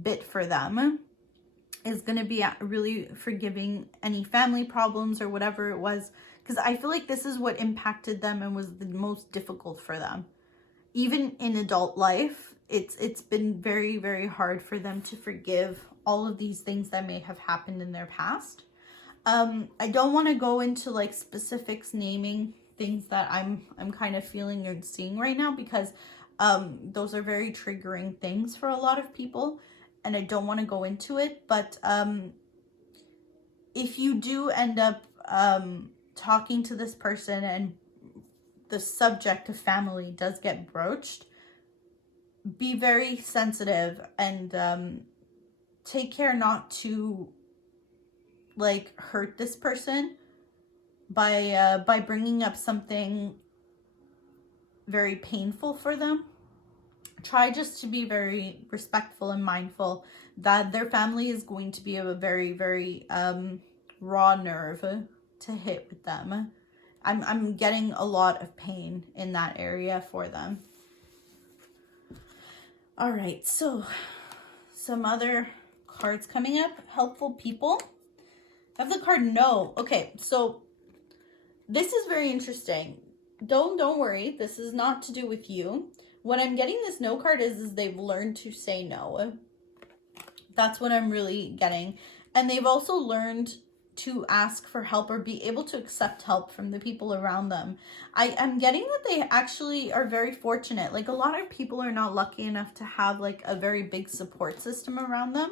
bit for them, is going to be really forgiving any family problems or whatever it was, because I feel like this is what impacted them and was the most difficult for them. Even in adult life, it's been very, very hard for them to forgive all of these things that may have happened in their past. I don't want to go into like specifics naming things that I'm kind of feeling and seeing right now, because those are very triggering things for a lot of people, and I don't want to go into it. But if you do end up talking to this person and the subject of family does get broached, be very sensitive and take care not to like hurt this person by bringing up something very painful for them. Try just to be very respectful and mindful that their family is going to be a very, very raw nerve to hit with them. I'm getting a lot of pain in that area for them. All right, so some other cards coming up. Helpful people. I have the card No. Okay, so this is very interesting. Don't worry. This is not to do with you. What I'm getting this No card is they've learned to say no. That's what I'm really getting. And they've also learned to ask for help, or be able to accept help from the people around them. I am getting that they actually are very fortunate. Like, a lot of people are not lucky enough to have like a very big support system around them.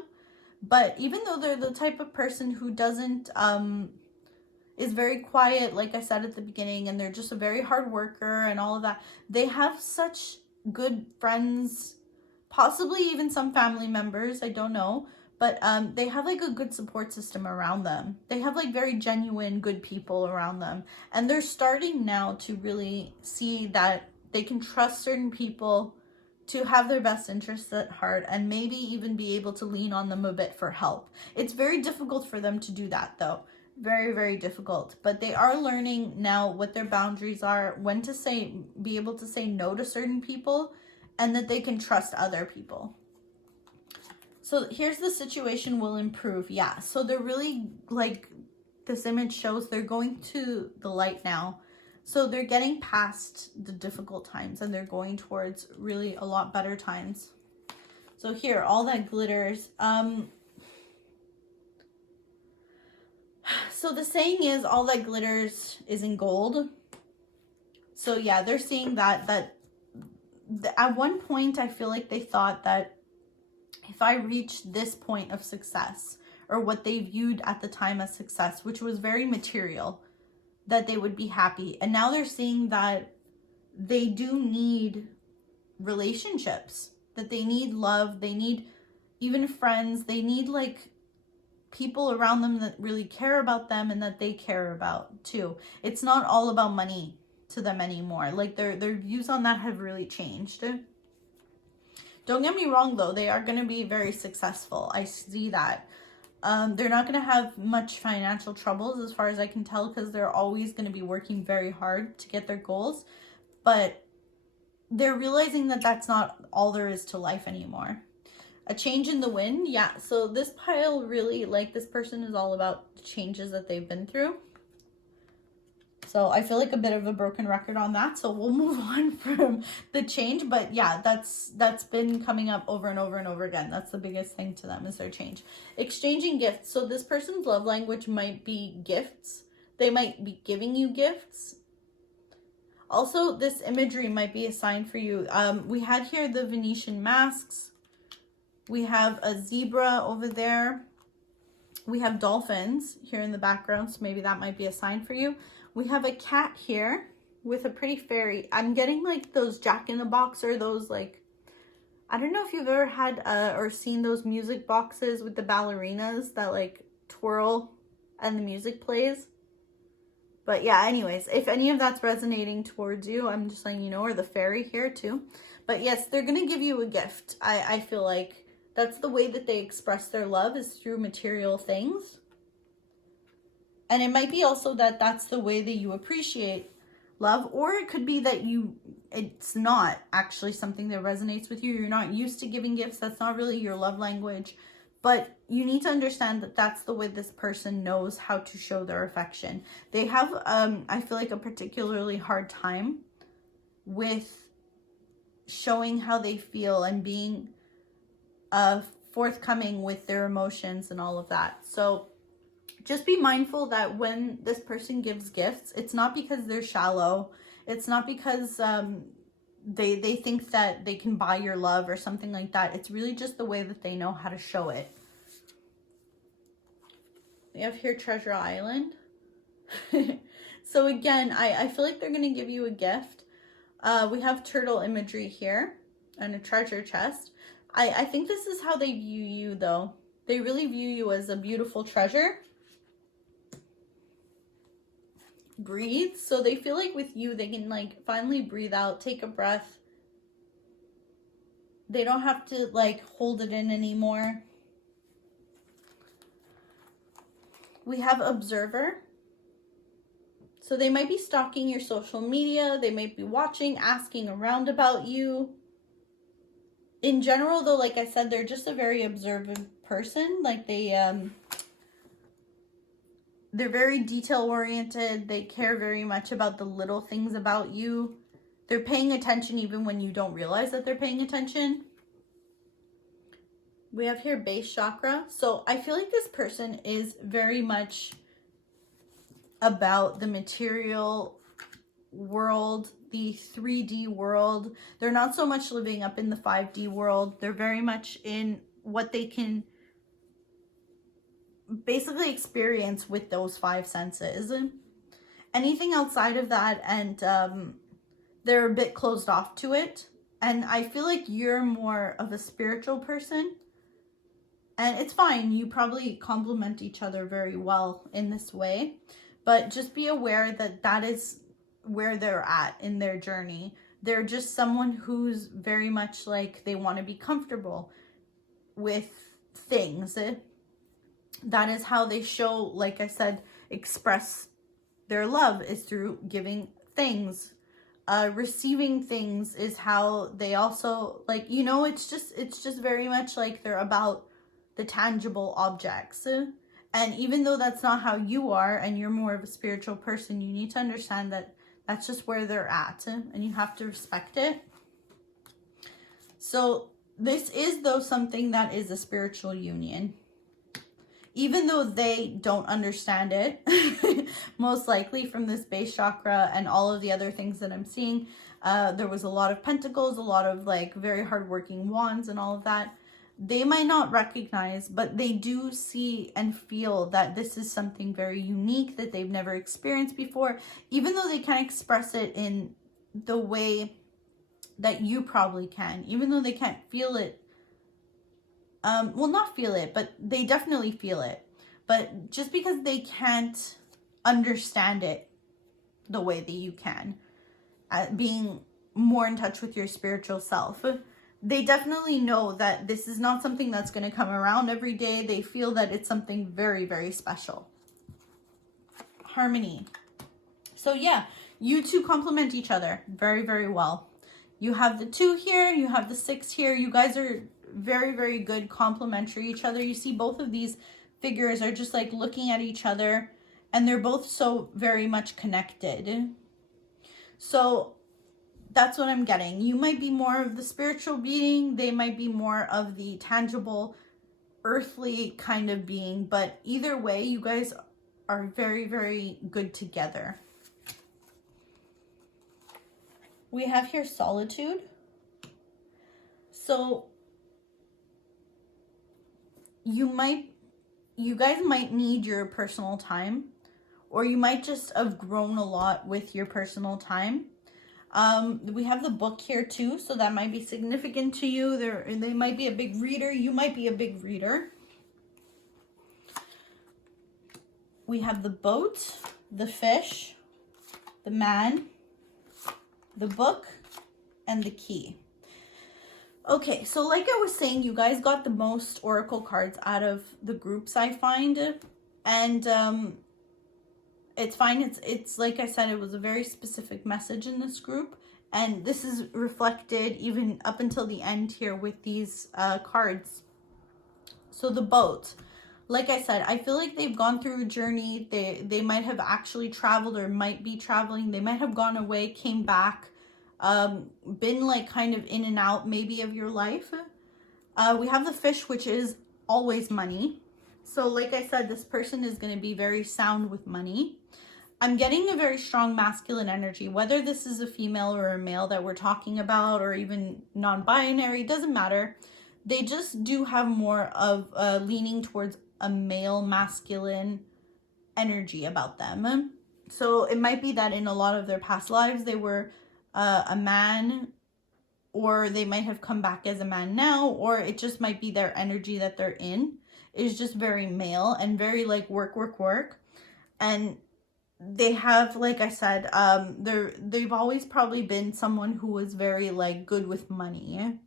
But even though they're the type of person who doesn't, is very quiet, like I said at the beginning, and they're just a very hard worker and all of that, they have such good friends, possibly even some family members, I don't know, but they have like a good support system around them. They have like very genuine good people around them, and they're starting now to really see that they can trust certain people to have their best interests at heart, and maybe even be able to lean on them a bit for help. It's very difficult for them to do that, though. Very, very difficult. But they are learning now what their boundaries are, when to be able to say no to certain people, and that they can trust other people. So here's the situation will improve. Yeah, so they're really, like this image shows, they're going to the light now. So they're getting past the difficult times, and they're going towards really a lot better times. So here, all that glitters. So the saying is, all that glitters isn't gold. So yeah, they're seeing that at one point, I feel like they thought that if I reached this point of success, or what they viewed at the time as success, which was very material, that they would be happy. And now they're seeing that they do need relationships, that they need love, they need even friends, they need like people around them that really care about them and that they care about too. It's not all about money to them anymore. Like their views on that have really changed. Don't get me wrong though, they are going to be very successful. I see that. They're not going to have much financial troubles as far as I can tell, because they're always going to be working very hard to get their goals. But they're realizing that that's not all there is to life anymore. A change in the wind. Yeah, so this pile really, like, this person is all about the changes that they've been through. So I feel like a bit of a broken record on that. So we'll move on from the change. But yeah, that's been coming up over and over and over again. That's the biggest thing to them, is their change. Exchanging gifts. So this person's love language might be gifts. They might be giving you gifts. Also, this imagery might be a sign for you. We had here the Venetian masks. We have a zebra over there. We have dolphins here in the background, so maybe that might be a sign for you. We have a cat here with a pretty fairy. I'm getting like those Jack-in-the-Box, or those like, I don't know if you've ever had or seen those music boxes with the ballerinas that like twirl and the music plays. But yeah, anyways, if any of that's resonating towards you, I'm just letting you know, or the fairy here too. But yes, they're going to give you a gift. I feel like that's the way that they express their love, is through material things. And it might be also that that's the way that you appreciate love, or it could be that it's not actually something that resonates with you. You're not used to giving gifts. That's not really your love language. But you need to understand that that's the way this person knows how to show their affection. They have, I feel like, a particularly hard time with showing how they feel and being forthcoming with their emotions and all of that. So just be mindful that when this person gives gifts, it's not because they're shallow. It's not because they think that they can buy your love or something like that. It's really just the way that they know how to show it. We have here Treasure Island. So again, I feel like they're going to give you a gift. We have turtle imagery here and a treasure chest. I think this is how they view you though. They really view you as a beautiful treasure. Breathe. So they feel like with you, they can like finally breathe out, take a breath. They don't have to like hold it in anymore. We have Observer. So they might be stalking your social media. They might be watching, asking around about you. In general, though, like I said, they're just a very observant person. Like they're very detail oriented. They care very much about the little things about you. They're paying attention even when you don't realize that they're paying attention. We have here base chakra. So I feel like this person is very much about the material world, the 3D world. They're not so much living up in the 5D world. They're very much in what they can basically experience with those 5 senses. Anything outside of that, and they're a bit closed off to it. And I feel like you're more of a spiritual person. And it's fine. You probably complement each other very well in this way. But just be aware that that is where they're at in their journey. They're just someone who's very much like they want to be comfortable with things. That is how they show, like I said, express their love, is through giving things. Receiving things is how they also, like, you know, it's just very much like they're about the tangible objects. And even though that's not how you are, and you're more of a spiritual person, you need to understand that that's just where they're at, and you have to respect it. So this is, though, something that is a spiritual union. Even though they don't understand it, most likely from this base chakra and all of the other things that I'm seeing, there was a lot of pentacles, a lot of like very hardworking wands and all of that. They might not recognize, but they do see and feel that this is something very unique that they've never experienced before, even though they can't express it in the way that you probably can, even though they can't feel it. Well, not feel it, but they definitely feel it. But just because they can't understand it the way that you can, being more in touch with your spiritual self, they definitely know that this is not something that's going to come around every day. They feel that it's something very, very special. Harmony. So yeah, you two complement each other very, very well. You have the 2 here, you have the 6 here. You guys are very, very good complementary each other. You see both of these figures are just like looking at each other, and they're both so very much connected. So that's what I'm getting. You might be more of the spiritual being. They might be more of the tangible, earthly kind of being. But either way, you guys are very, very good together. We have here solitude. So you guys might need your personal time, or you might just have grown a lot with your personal time. We have the book here too, so that might be significant to you. They might be a big reader. You might be a big reader. We have the boat, the fish, the man, the book, and the key. Okay, so like I was saying, you guys got the most oracle cards out of the groups, I find. And it's fine. It's like I said, it was a very specific message in this group. And this is reflected even up until the end here with these cards. So the boat. Like I said, I feel like they've gone through a journey. They might have actually traveled or might be traveling. They might have gone away, came back. Been like kind of in and out maybe of your life. We have the fish, which is always money. So like I said, this person is going to be very sound with money. I'm getting a very strong masculine energy, whether this is a female or a male that we're talking about, or even non-binary, doesn't matter. They just do have more of leaning towards a male masculine energy about them. So it might be that in a lot of their past lives, they were a man, or they might have come back as a man now, or it just might be their energy that they're in is just very male and very like work, work, work. And they have, like I said, they've always probably been someone who was very like good with money.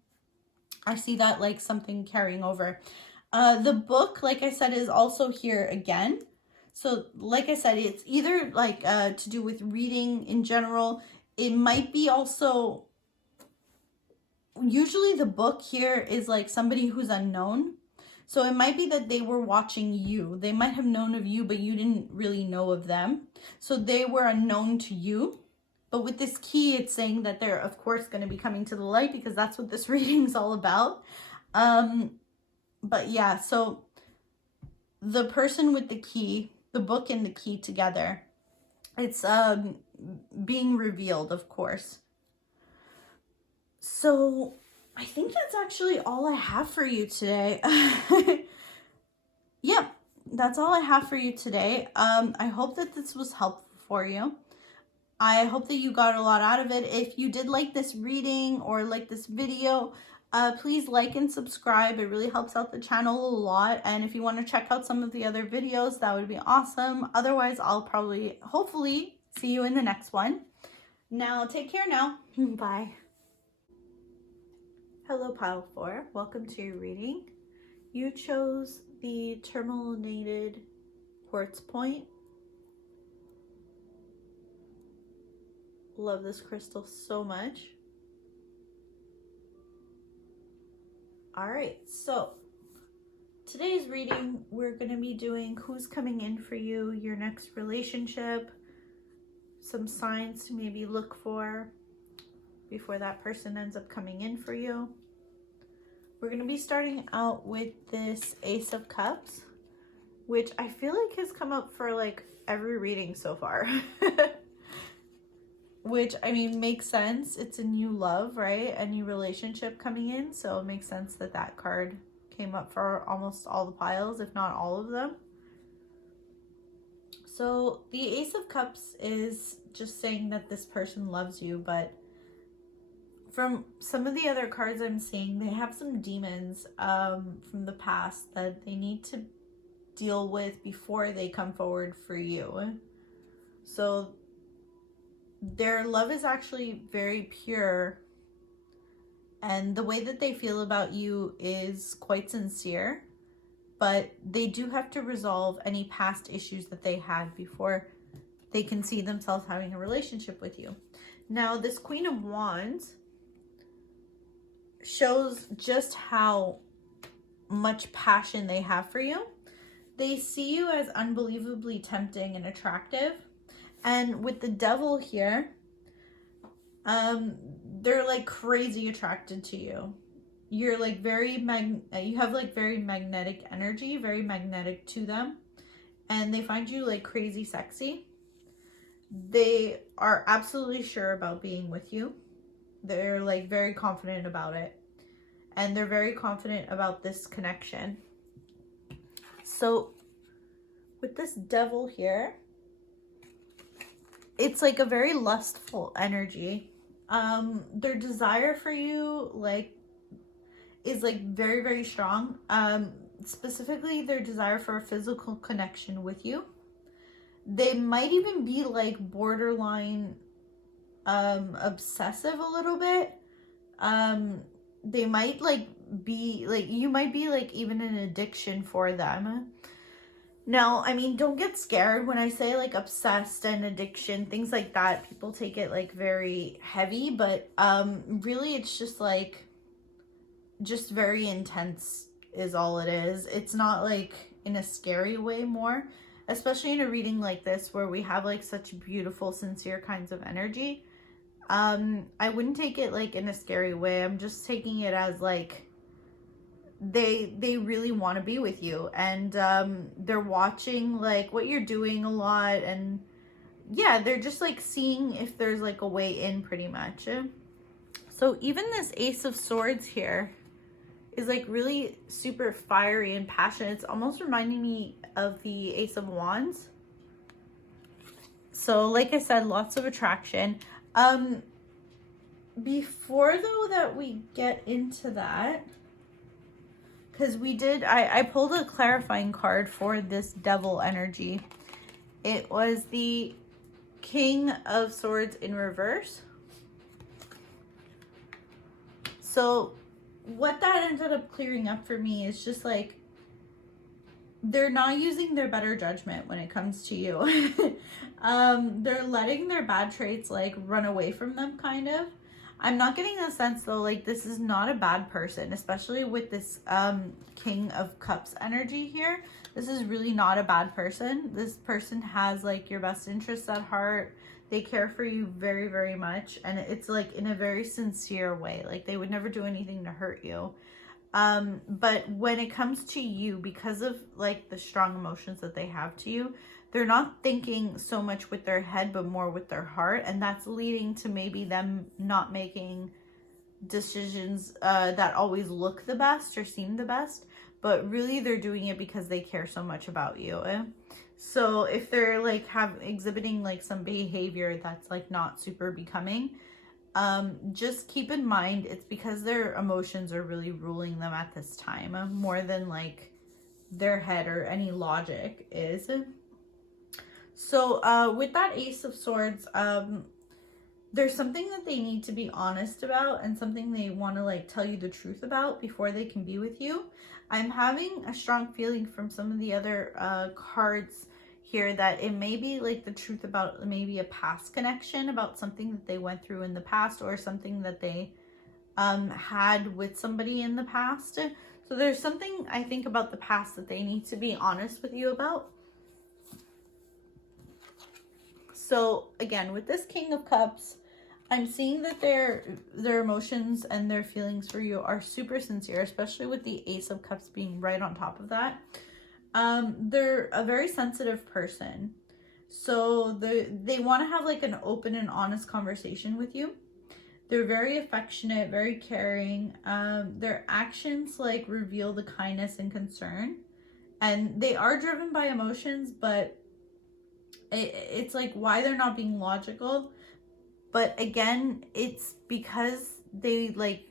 I see that like something carrying over. The book, like I said, is also here again. So like I said, it's either like to do with reading in general. It might be also, usually the book here is like somebody who's unknown. So it might be that they were watching you. They might have known of you, but you didn't really know of them. So they were unknown to you. But with this key, it's saying that they're, of course, going to be coming to the light, because that's what this reading is all about. But yeah, so the person with the key, the book and the key together, it's being revealed, of course. So I think that's actually all I have for you today. Yep, that's all I have for you today. I hope that this was helpful for you. I hope that you got a lot out of it. If you did like this reading or like this video, please like and subscribe. It really helps out the channel a lot. And if you want to check out some of the other videos, that would be awesome. Otherwise, I'll probably, hopefully, see you in the next one. Now, take care now. Bye. Hello, Pile 4. Welcome to your reading. You chose the Tourmalinated quartz point. Love this crystal so much. Alright, so today's reading, we're going to be doing who's coming in for you, your next relationship, some signs to maybe look for before that person ends up coming in for you. We're going to be starting out with this Ace of Cups, which I feel like has come up for like every reading so far. Which, I mean, makes sense. It's a new love, right? A new relationship coming in. So it makes sense that that card came up for almost all the piles, if not all of them. So the Ace of Cups is just saying that this person loves you, but from some of the other cards I'm seeing, they have some demons from the past that they need to deal with before they come forward for you. So their love is actually very pure, and the way that they feel about you is quite sincere, but they do have to resolve any past issues that they had before they can see themselves having a relationship with you. Now, this Queen of Wands shows just how much passion they have for you. They see you as unbelievably tempting and attractive. And with the Devil here, they're like crazy attracted to you. You're like you have like very magnetic energy, very magnetic to them. And they find you like crazy sexy. They are absolutely sure about being with you. They're like very confident about it. And they're very confident about this connection. So with this Devil here, it's like a very lustful energy. Their desire for you is like very, very strong. Specifically their desire for a physical connection with you. They might even be like borderline obsessive a little bit. They might be you might be like even an addiction for them. Now, I mean, don't get scared when I say like obsessed and addiction, things like that. People take it like very heavy, but really it's just like just very intense is all it is. It's not like in a scary way more, especially in a reading like this where we have like such beautiful, sincere kinds of energy. I wouldn't take it like in a scary way. I'm just taking it as like they really want to be with you, and they're watching like what you're doing a lot, and yeah, they're just like seeing if there's like a way in pretty much. So even this Ace of Swords here is like really super fiery and passionate. It's almost reminding me of the Ace of Wands. So like I said, lots of attraction. Before though that we get into that, because I pulled a clarifying card for this Devil energy. It was the King of Swords in reverse. So what that ended up clearing up for me is just like they're not using their better judgment when it comes to you. They're letting their bad traits like run away from them, kind of. I'm not getting the sense though, like this is not a bad person, especially with this King of Cups energy here. This is really not a bad person. This person has like your best interests at heart. They care for you very, very much. And it's like in a very sincere way. Like they would never do anything to hurt you. But when it comes to you, because of like the strong emotions that they have to you, they're not thinking so much with their head, but more with their heart. And that's leading to maybe them not making decisions that always look the best or seem the best. But really they're doing it because they care so much about you. So if they're like exhibiting like some behavior that's like not super becoming, just keep in mind it's because their emotions are really ruling them at this time more than like their head or any logic is. So with that Ace of Swords, there's something that they need to be honest about and something they want to like tell you the truth about before they can be with you. I'm having a strong feeling from some of the other cards here that it may be like the truth about maybe a past connection, about something that they went through in the past, or something that they had with somebody in the past. So there's something I think about the past that they need to be honest with you about. So again, with this King of Cups, I'm seeing that their emotions and their feelings for you are super sincere, especially with the Ace of Cups being right on top of that. They're a very sensitive person. So they want to have like an open and honest conversation with you. They're very affectionate, very caring. Their actions like reveal the kindness and concern. And they are driven by emotions, but it's like why they're not being logical. But again, it's because they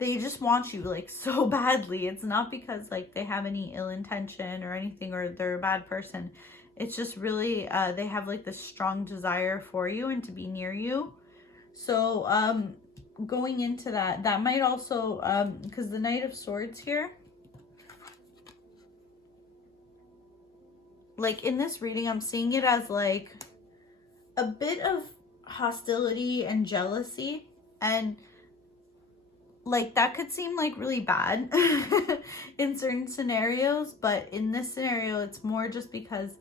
just want you like so badly. It's not because like they have any ill intention or anything, or they're a bad person. It's just really they have like this strong desire for you and to be near you. So going into that might also because the Knight of Swords here, like in this reading, I'm seeing it as like a bit of hostility and jealousy, and like that could seem like really bad in certain scenarios, but in this scenario it's more just because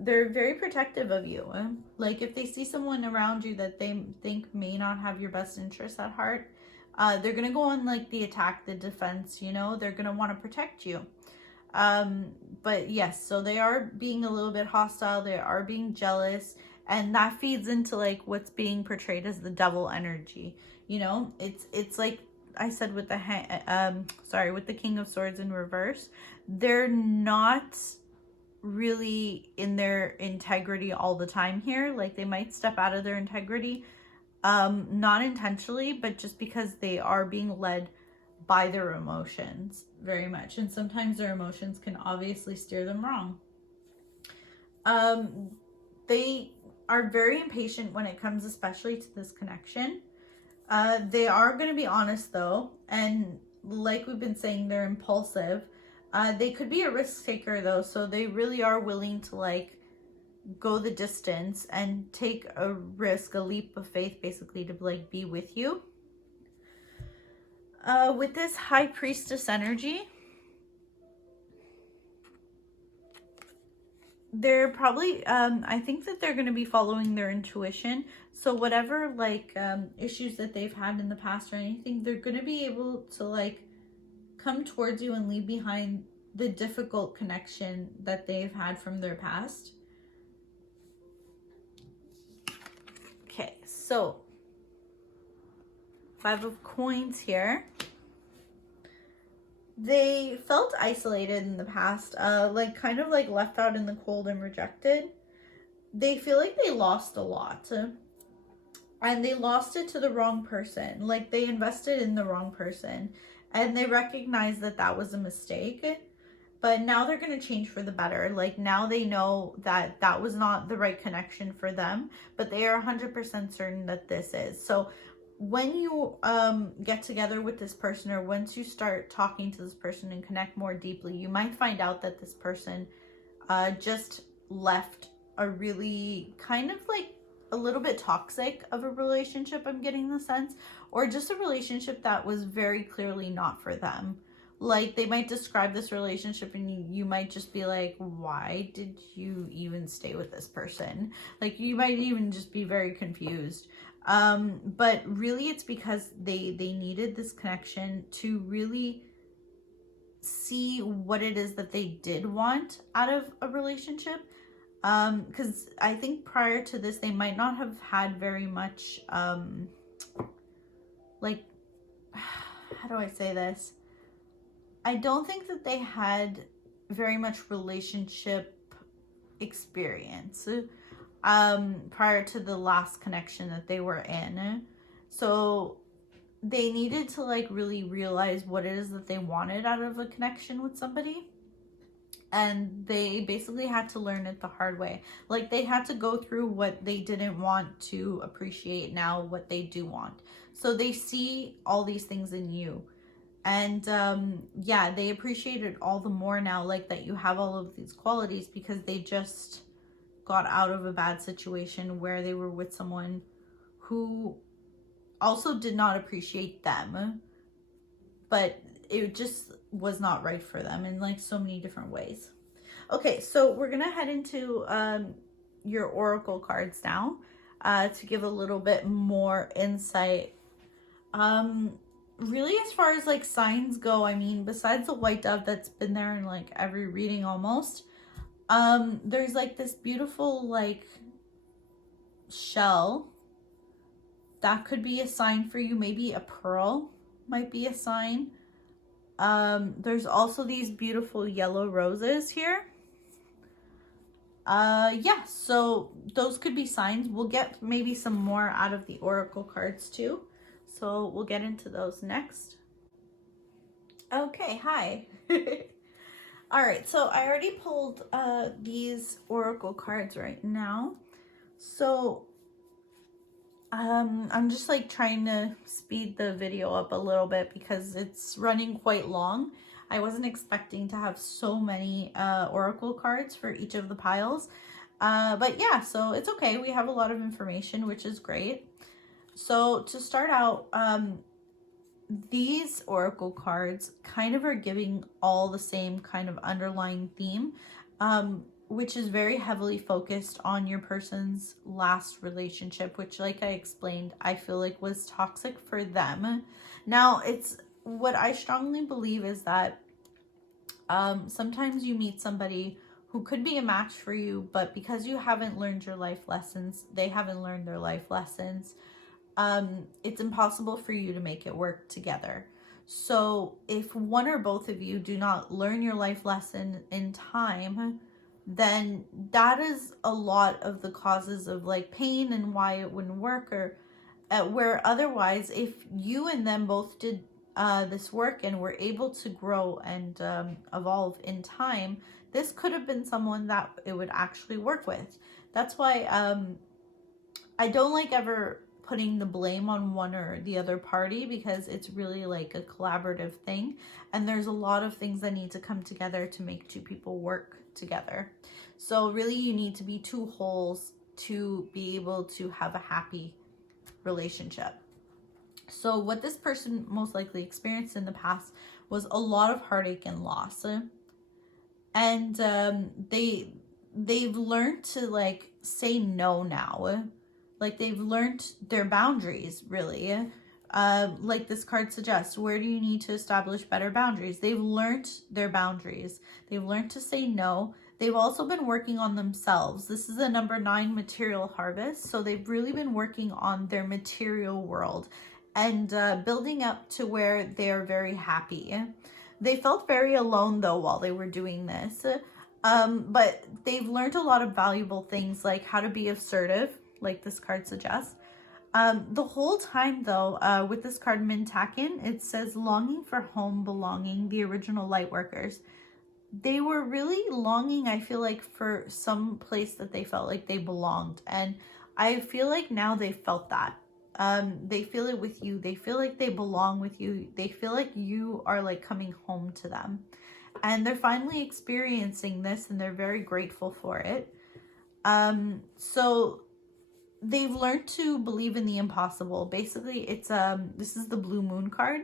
they're very protective of you. Like if they see someone around you that they think may not have your best interests at heart, they're gonna go on like the attack, the defense, you know, they're gonna want to protect you. But yes, so they are being a little bit hostile, they are being jealous, and that feeds into like what's being portrayed as the devil energy. You know, it's like I said with the with the King of Swords in reverse, they're not really in their integrity all the time here. Like they might step out of their integrity, not intentionally, but just because they are being led by their emotions very much, and sometimes their emotions can obviously steer them wrong. They are very impatient when it comes especially to this connection. They are going to be honest though, and like we've been saying, they're impulsive. They could be a risk taker though, so they really are willing to like go the distance and take a risk, a leap of faith basically, to like be with you. With this High Priestess energy, they're probably I think that they're going to be following their intuition. So whatever like issues that they've had in the past or anything, they're going to be able to like come towards you and leave behind the difficult connection that they've had from their past. Okay, so 5 of Coins here. They felt isolated in the past, like kind of like left out in the cold and rejected. They feel like they lost a lot, and they lost it to the wrong person. Like they invested in the wrong person, and they recognize that that was a mistake, but now they're going to change for the better. Like now they know that that was not the right connection for them, but they are 100% certain that this is. So when you get together with this person, or once you start talking to this person and connect more deeply, you might find out that this person just left a really kind of like a little bit toxic of a relationship, I'm getting the sense, or just a relationship that was very clearly not for them. Like they might describe this relationship and you might just be like, why did you even stay with this person? Like you might even just be very confused. But really it's because they needed this connection to really see what it is that they did want out of a relationship. Because I think prior to this, they might not have had very much, like, how do I say this? I don't think that they had very much relationship experience prior to the last connection that they were in. So they needed to like really realize what it is that they wanted out of a connection with somebody. And they basically had to learn it the hard way. Like they had to go through what they didn't want to appreciate, now what they do want. So they see all these things in you. And yeah, they appreciate it all the more now, like that you have all of these qualities, because they just got out of a bad situation where they were with someone who also did not appreciate them, but it just was not right for them in like so many different ways. Okay, so we're gonna head into your oracle cards now to give a little bit more insight. Really, as far as like signs go, I mean, besides the white dove that's been there in like every reading almost, there's like this beautiful like shell that could be a sign for you. Maybe a pearl might be a sign. There's also these beautiful yellow roses here. Yeah, so those could be signs. We'll get maybe some more out of the oracle cards too. So we'll get into those next. Okay, hi. All right, so I already pulled these oracle cards right now. So I'm just like trying to speed the video up a little bit because it's running quite long. I wasn't expecting to have so many oracle cards for each of the piles. But yeah, so it's okay. We have a lot of information, which is great. So to start out, these oracle cards kind of are giving all the same kind of underlying theme, which is very heavily focused on your person's last relationship, which, like I explained, I feel like was toxic for them. Now, it's what I strongly believe is that sometimes you meet somebody who could be a match for you, but because you haven't learned your life lessons, they haven't learned their life lessons, it's impossible for you to make it work together. So if one or both of you do not learn your life lesson in time, then that is a lot of the causes of like pain and why it wouldn't work. Or where otherwise, if you and them both did this work and were able to grow and evolve in time, this could have been someone that it would actually work with. That's why I don't like ever putting the blame on one or the other party, because it's really like a collaborative thing, and there's a lot of things that need to come together to make two people work together. So really you need to be two wholes to be able to have a happy relationship. So what this person most likely experienced in the past was a lot of heartache and loss, and they've learned to like say no now. Like they've learned their boundaries, really. Like this card suggests, where do you need to establish better boundaries? They've learned their boundaries. They've learned to say no. They've also been working on themselves. This is a number 9 material harvest. So they've really been working on their material world and building up to where they're very happy. They felt very alone though while they were doing this. But they've learned a lot of valuable things, like how to be assertive, like this card suggests. The whole time though, with this card Mintakin, it says longing for home, belonging, the original light workers. They were really longing, I feel like, for some place that they felt like they belonged. And I feel like now they felt that. They feel it with you. They feel like they belong with you. They feel like you are like coming home to them. And they're finally experiencing this and they're very grateful for it. So they've learned to believe in the impossible. Basically, it's this is the blue moon card.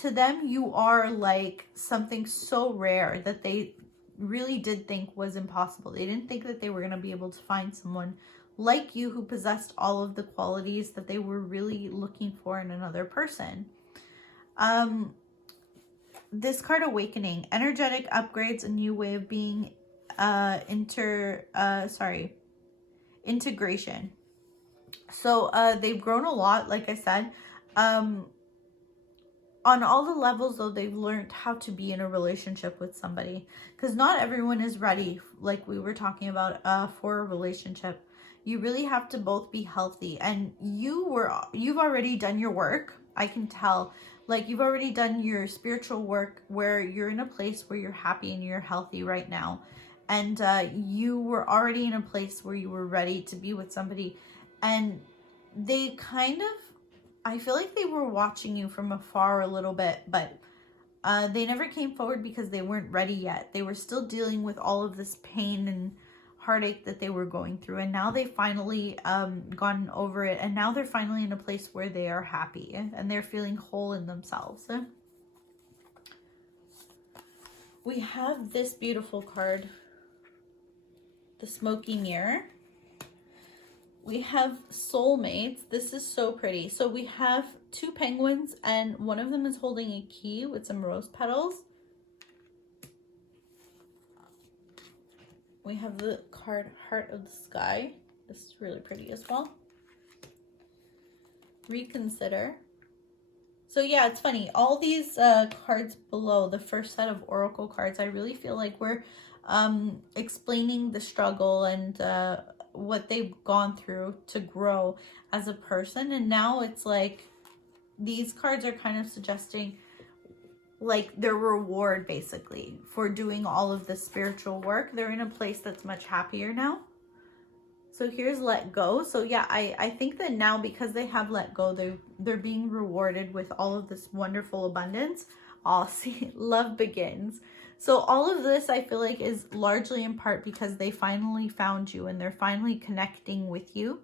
To them, you are like something so rare that they really did think was impossible. They didn't think that they were going to be able to find someone like you who possessed all of the qualities that they were really looking for in another person. This card Awakening, energetic upgrades, a new way of being, integration. So they've grown a lot, like I said. On all the levels, though, they've learned how to be in a relationship with somebody, because not everyone is ready, like we were talking about, for a relationship. You really have to both be healthy, and you've already done your work. I can tell, like you've already done your spiritual work where you're in a place where you're happy and you're healthy right now, and you were already in a place where you were ready to be with somebody, and they kind of, I feel like they were watching you from afar a little bit, but they never came forward because they weren't ready yet. They were still dealing with all of this pain and heartache that they were going through. And now they finally gotten over it. And now they're finally in a place where they are happy and they're feeling whole in themselves. We have this beautiful card, the Smoky Mirror. We have soulmates. This is so pretty. So we have 2 penguins and one of them is holding a key with some rose petals. We have the card Heart of the Sky. This is really pretty as well. Reconsider. So yeah, it's funny. All these cards below, the first set of oracle cards, I really feel like we're explaining the struggle and what they've gone through to grow as a person. And now it's like these cards are kind of suggesting like their reward basically for doing all of the spiritual work. They're in a place that's much happier now. So here's let go. So yeah, I think that now because they have let go, they're being rewarded with all of this wonderful abundance. Oh, see, love begins. So all of this I feel like is largely in part because they finally found you and they're finally connecting with you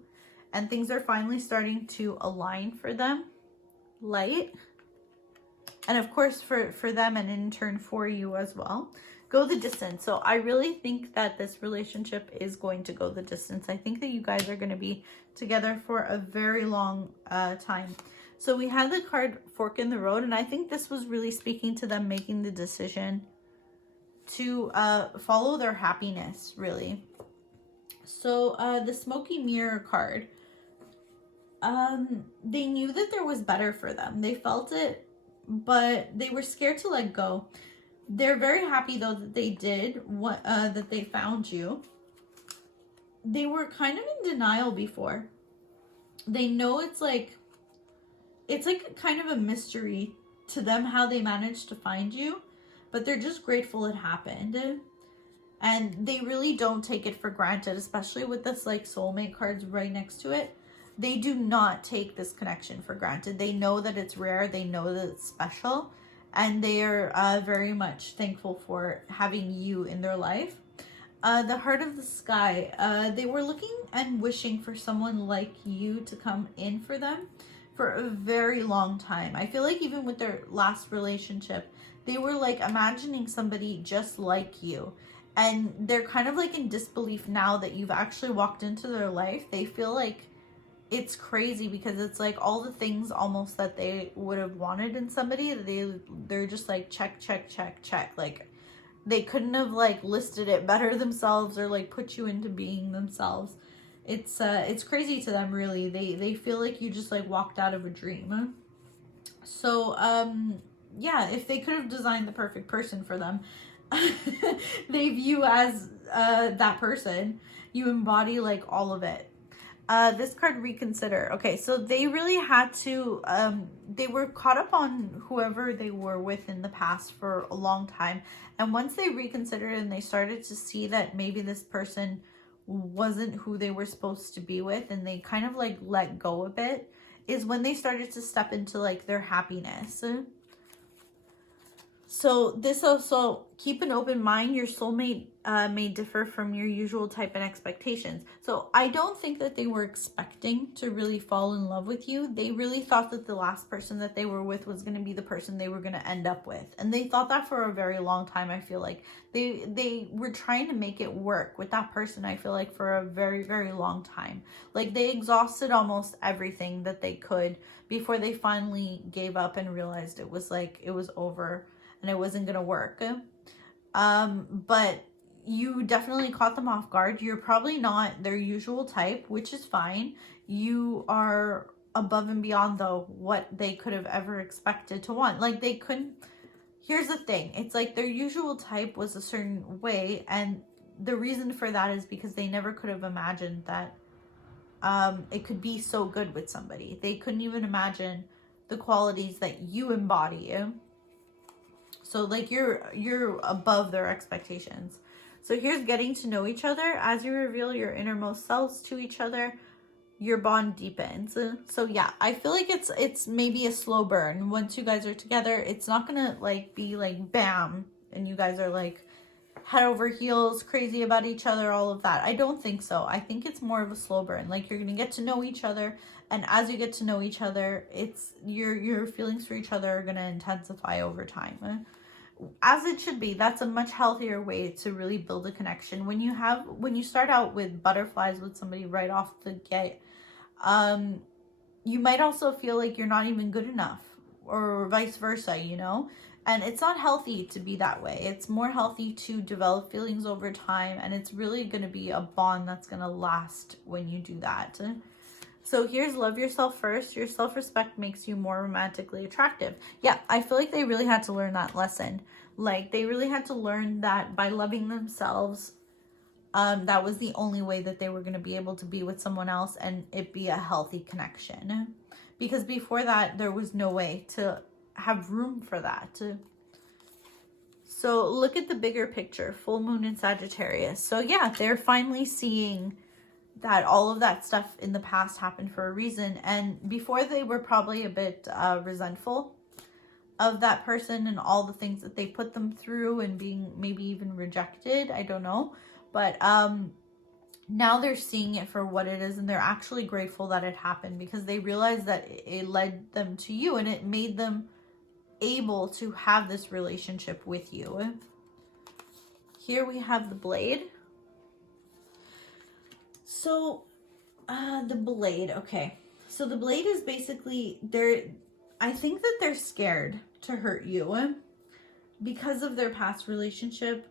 and things are finally starting to align for them. Light. And of course for them and in turn for you as well. Go the distance. So I really think that this relationship is going to go the distance. I think that you guys are going to be together for a very long time. So we had the card fork in the road, and I think this was really speaking to them making the decision to follow their happiness, really. So the smoky mirror card, they knew that there was better for them. They felt it, but they were scared to let go. They're very happy though that they did what that they found you. They were kind of in denial before. They know it's like kind of a mystery to them how they managed to find you, but they're just grateful it happened. And they really don't take it for granted, especially with this like soulmate cards right next to it. They do not take this connection for granted. They know that it's rare. They know that it's special. And they are very much thankful for having you in their life. The heart of the sky. They were looking and wishing for someone like you to come in for them for a very long time. I feel like even with their last relationship, they were like imagining somebody just like you. And they're kind of like in disbelief now that you've actually walked into their life. They feel like it's crazy because it's like all the things almost that they would have wanted in somebody, they're just like check. Like they couldn't have like listed it better themselves or like put you into being themselves. It's crazy to them, really. They feel like you just like walked out of a dream. So yeah, if they could have designed the perfect person for them, they view as that person. You embody like all of it. This card, reconsider. Okay, so they really had to, they were caught up on whoever they were with in the past for a long time. And once they reconsidered and they started to see that maybe this person wasn't who they were supposed to be with, and they kind of like let go a bit, is when they started to step into like their happiness. So this also, keep an open mind. Your soulmate may differ from your usual type and expectations. So I don't think that they were expecting to really fall in love with you. They really thought that the last person that they were with was going to be the person they were going to end up with. And they thought that for a very long time. I feel like they were trying to make it work with that person, I feel like, for a very, very long time. Like they exhausted almost everything that they could before they finally gave up and realized it was over. And it wasn't going to work. But you definitely caught them off guard. You're probably not their usual type, which is fine. You are above and beyond, though, what they could have ever expected to want. Like, they couldn't... Here's the thing. It's like their usual type was a certain way. And the reason for that is because they never could have imagined that it could be so good with somebody. They couldn't even imagine the qualities that you embody. So like you're above their expectations. So here's getting to know each other. As you reveal your innermost selves to each other, your bond deepens. So yeah, I feel like it's maybe a slow burn. Once you guys are together, it's not gonna like be like bam and you guys are like head over heels, crazy about each other, all of that. I don't think so. I think it's more of a slow burn. Like you're gonna get to know each other, and as you get to know each other, it's your feelings for each other are gonna intensify over time. As it should be. That's a much healthier way to really build a connection. When you start out with butterflies with somebody right off the get, you might also feel like you're not even good enough, or vice versa, you know? And it's not healthy to be that way. It's more healthy to develop feelings over time, and it's really going to be a bond that's going to last when you do that. So here's love yourself first. Your self-respect makes you more romantically attractive. Yeah, I feel like they really had to learn that lesson. Like, they really had to learn that by loving themselves, that was the only way that they were going to be able to be with someone else and it be a healthy connection. because before that, there was no way to have room for that. So look at the bigger picture, full moon in Sagittarius. So yeah, they're finally seeing that all of that stuff in the past happened for a reason. And before, they were probably a bit resentful of that person and all the things that they put them through and being maybe even rejected. I don't know. But now they're seeing it for what it is, and they're actually grateful that it happened, because they realized that it led them to you and it made them able to have this relationship with you. Here we have the Blade. So the Blade, okay. So the Blade is basically, I think that they're scared to hurt you because of their past relationship.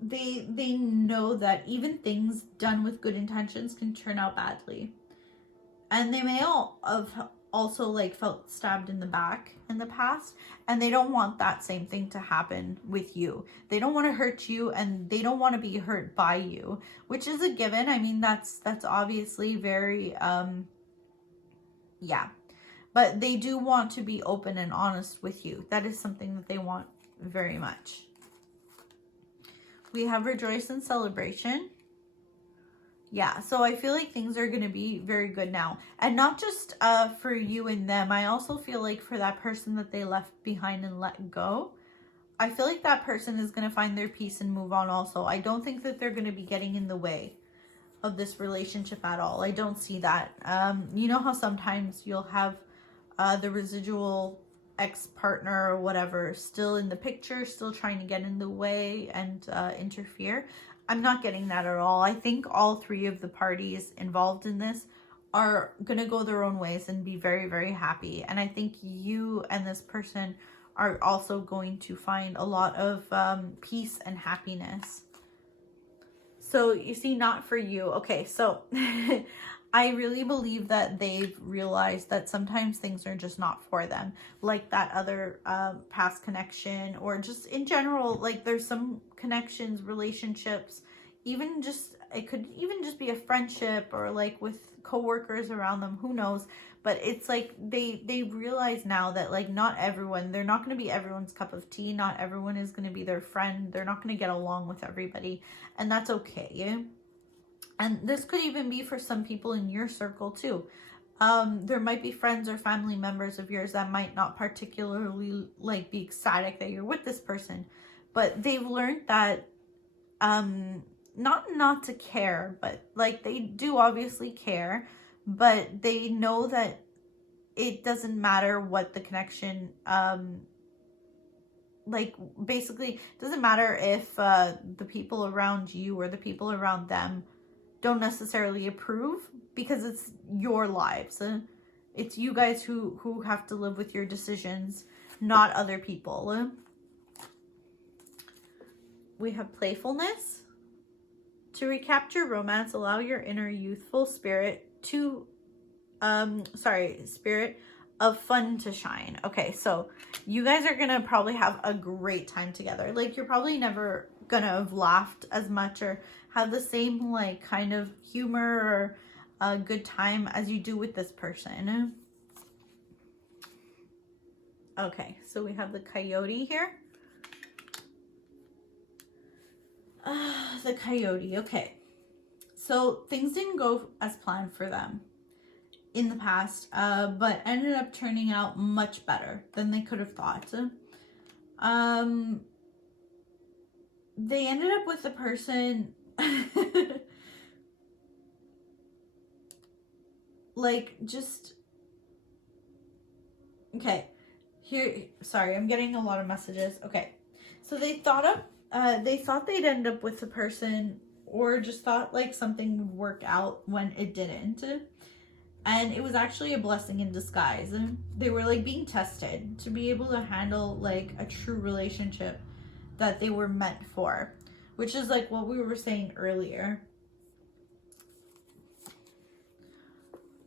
They know that even things done with good intentions can turn out badly. And they may all have also like felt stabbed in the back in the past, and they don't want that same thing to happen with you. They don't want to hurt you, and they don't want to be hurt by you, which is a given. I mean, that's obviously very yeah, but they do want to be open and honest with you. That is something that they want very much. We have Rejoice and Celebration. Yeah, so I feel like things are going to be very good now. And not just for you and them. I also feel like for that person that they left behind and let go, I feel like that person is going to find their peace and move on also. I don't think that they're going to be getting in the way of this relationship at all. I don't see that. You know how sometimes you'll have the residual ex-partner or whatever still in the picture, still trying to get in the way and interfere. I'm not getting that at all. I think all three of the parties involved in this are going to go their own ways and be very, very happy. And I think you and this person are also going to find a lot of peace and happiness. So you see, not for you. Okay, so I really believe that they've realized that sometimes things are just not for them. Like that other past connection, or just in general, like there's some connections, relationships, even just, it could even just be a friendship or like with coworkers around them, who knows. But it's like they realize now that like not everyone, they're not going to be everyone's cup of tea. Not everyone is going to be their friend. They're not going to get along with everybody, and that's okay. And this could even be for some people in your circle too. There might be friends or family members of yours that might not particularly like be ecstatic that you're with this person, but they've learned that not to care, but like they do obviously care, but they know that it doesn't matter what the connection like basically it doesn't matter if the people around you or the people around them don't necessarily approve, because it's your lives. It's you guys who have to live with your decisions, not other people. We have Playfulness. To recapture romance, allow your inner youthful spirit to spirit of fun to shine. Okay, so you guys are gonna probably have a great time together. Like you're probably never gonna have laughed as much or have the same like kind of humor or a good time as you do with this person. Okay, so we have the Coyote here. The Coyote, okay. So things didn't go as planned for them in the past, but ended up turning out much better than they could have thought. They ended up with a person like just okay. Here, sorry, I'm getting a lot of messages. Okay, so they thought they'd end up with a person, or just thought like something would work out when it didn't. And it was actually a blessing in disguise. They were like being tested to be able to handle like a true relationship that they were meant for, which is like what we were saying earlier.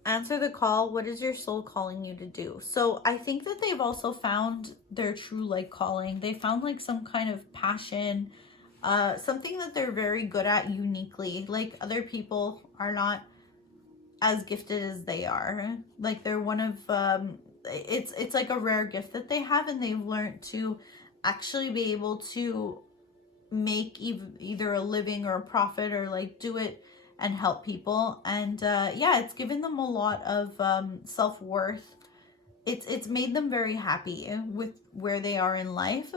Answer the call. What is your soul calling you to do? So I think that they've also found their true like calling. They found like some kind of passion, something that they're very good at uniquely. Like other people are not as gifted as they are. Like they're one of, it's like a rare gift that they have, and they've learned to actually be able to make either a living or a profit, or like do it and help people. And yeah, it's given them a lot of self-worth. It's made them very happy with where they are in life.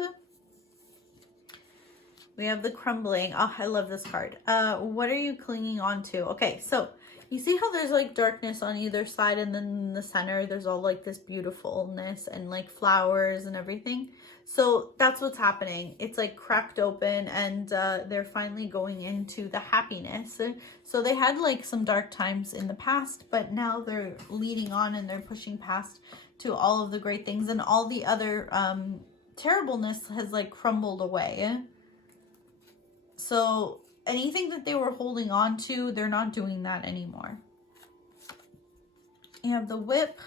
We have the crumbling. Oh, I love this card. What are you clinging on to? Okay, so you see how there's like darkness on either side, and then in the center there's all like this beautifulness and like flowers and everything. So that's what's happening. It's like cracked open, and they're finally going into the happiness. So they had like some dark times in the past, but now they're leading on, and they're pushing past to all of the great things, and all the other terribleness has like crumbled away. So anything that they were holding on to, they're not doing that anymore. You have the whip,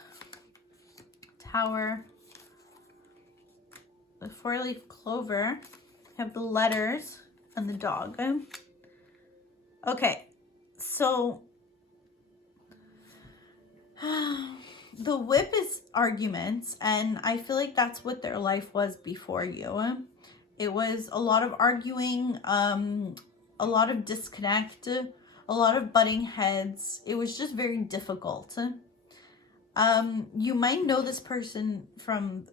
tower, the 4-leaf clover, you have the letters, and the dog. Okay, so the whip is arguments, and I feel like that's what their life was before you. It was a lot of arguing, a lot of disconnect, a lot of butting heads. It was just very difficult. You might know this person from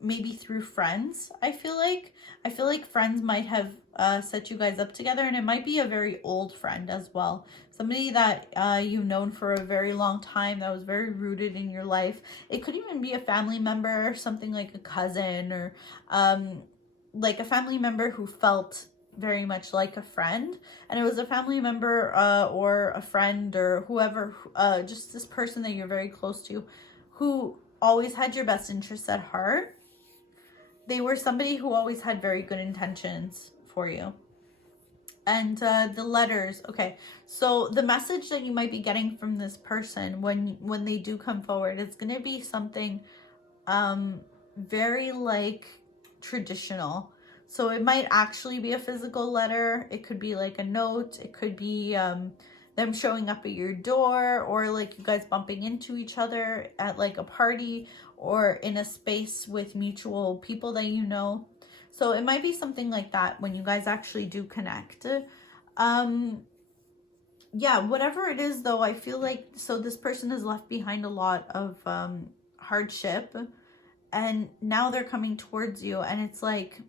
maybe through friends. I feel like friends might have set you guys up together, and it might be a very old friend as well. Somebody that you've known for a very long time, that was very rooted in your life. It could even be a family member, something like a cousin, or like a family member who felt very much like a friend. And it was a family member or a friend or whoever, just this person that you're very close to, who always had your best interests at heart. They were somebody who always had very good intentions for you. And the letters, okay, so the message that you might be getting from this person when they do come forward, it's going to be something very like traditional. So it might actually be a physical letter. It could be like a note. It could be them showing up at your door, or like you guys bumping into each other at like a party or in a space with mutual people that you know. So it might be something like that when you guys actually do connect. Yeah, whatever it is though, I feel like, so this person has left behind a lot of hardship, and now they're coming towards you. And it's like,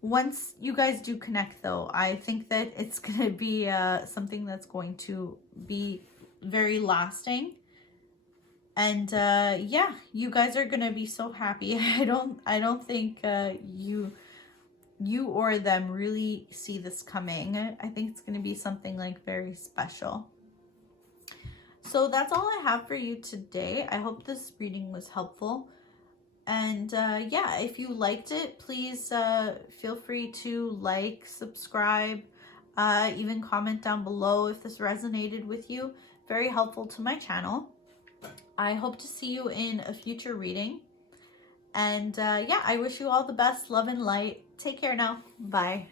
once you guys do connect though, I think that it's going to be something that's going to be very lasting. And yeah, you guys are going to be so happy. I don't think you or them really see this coming. I think it's going to be something like very special. So that's all I have for you today. I hope this reading was helpful. And yeah, if you liked it, please feel free to like, subscribe, even comment down below if this resonated with you. Very helpful to my channel. I hope to see you in a future reading. And yeah, I wish you all the best, love and light. Take care now. Bye.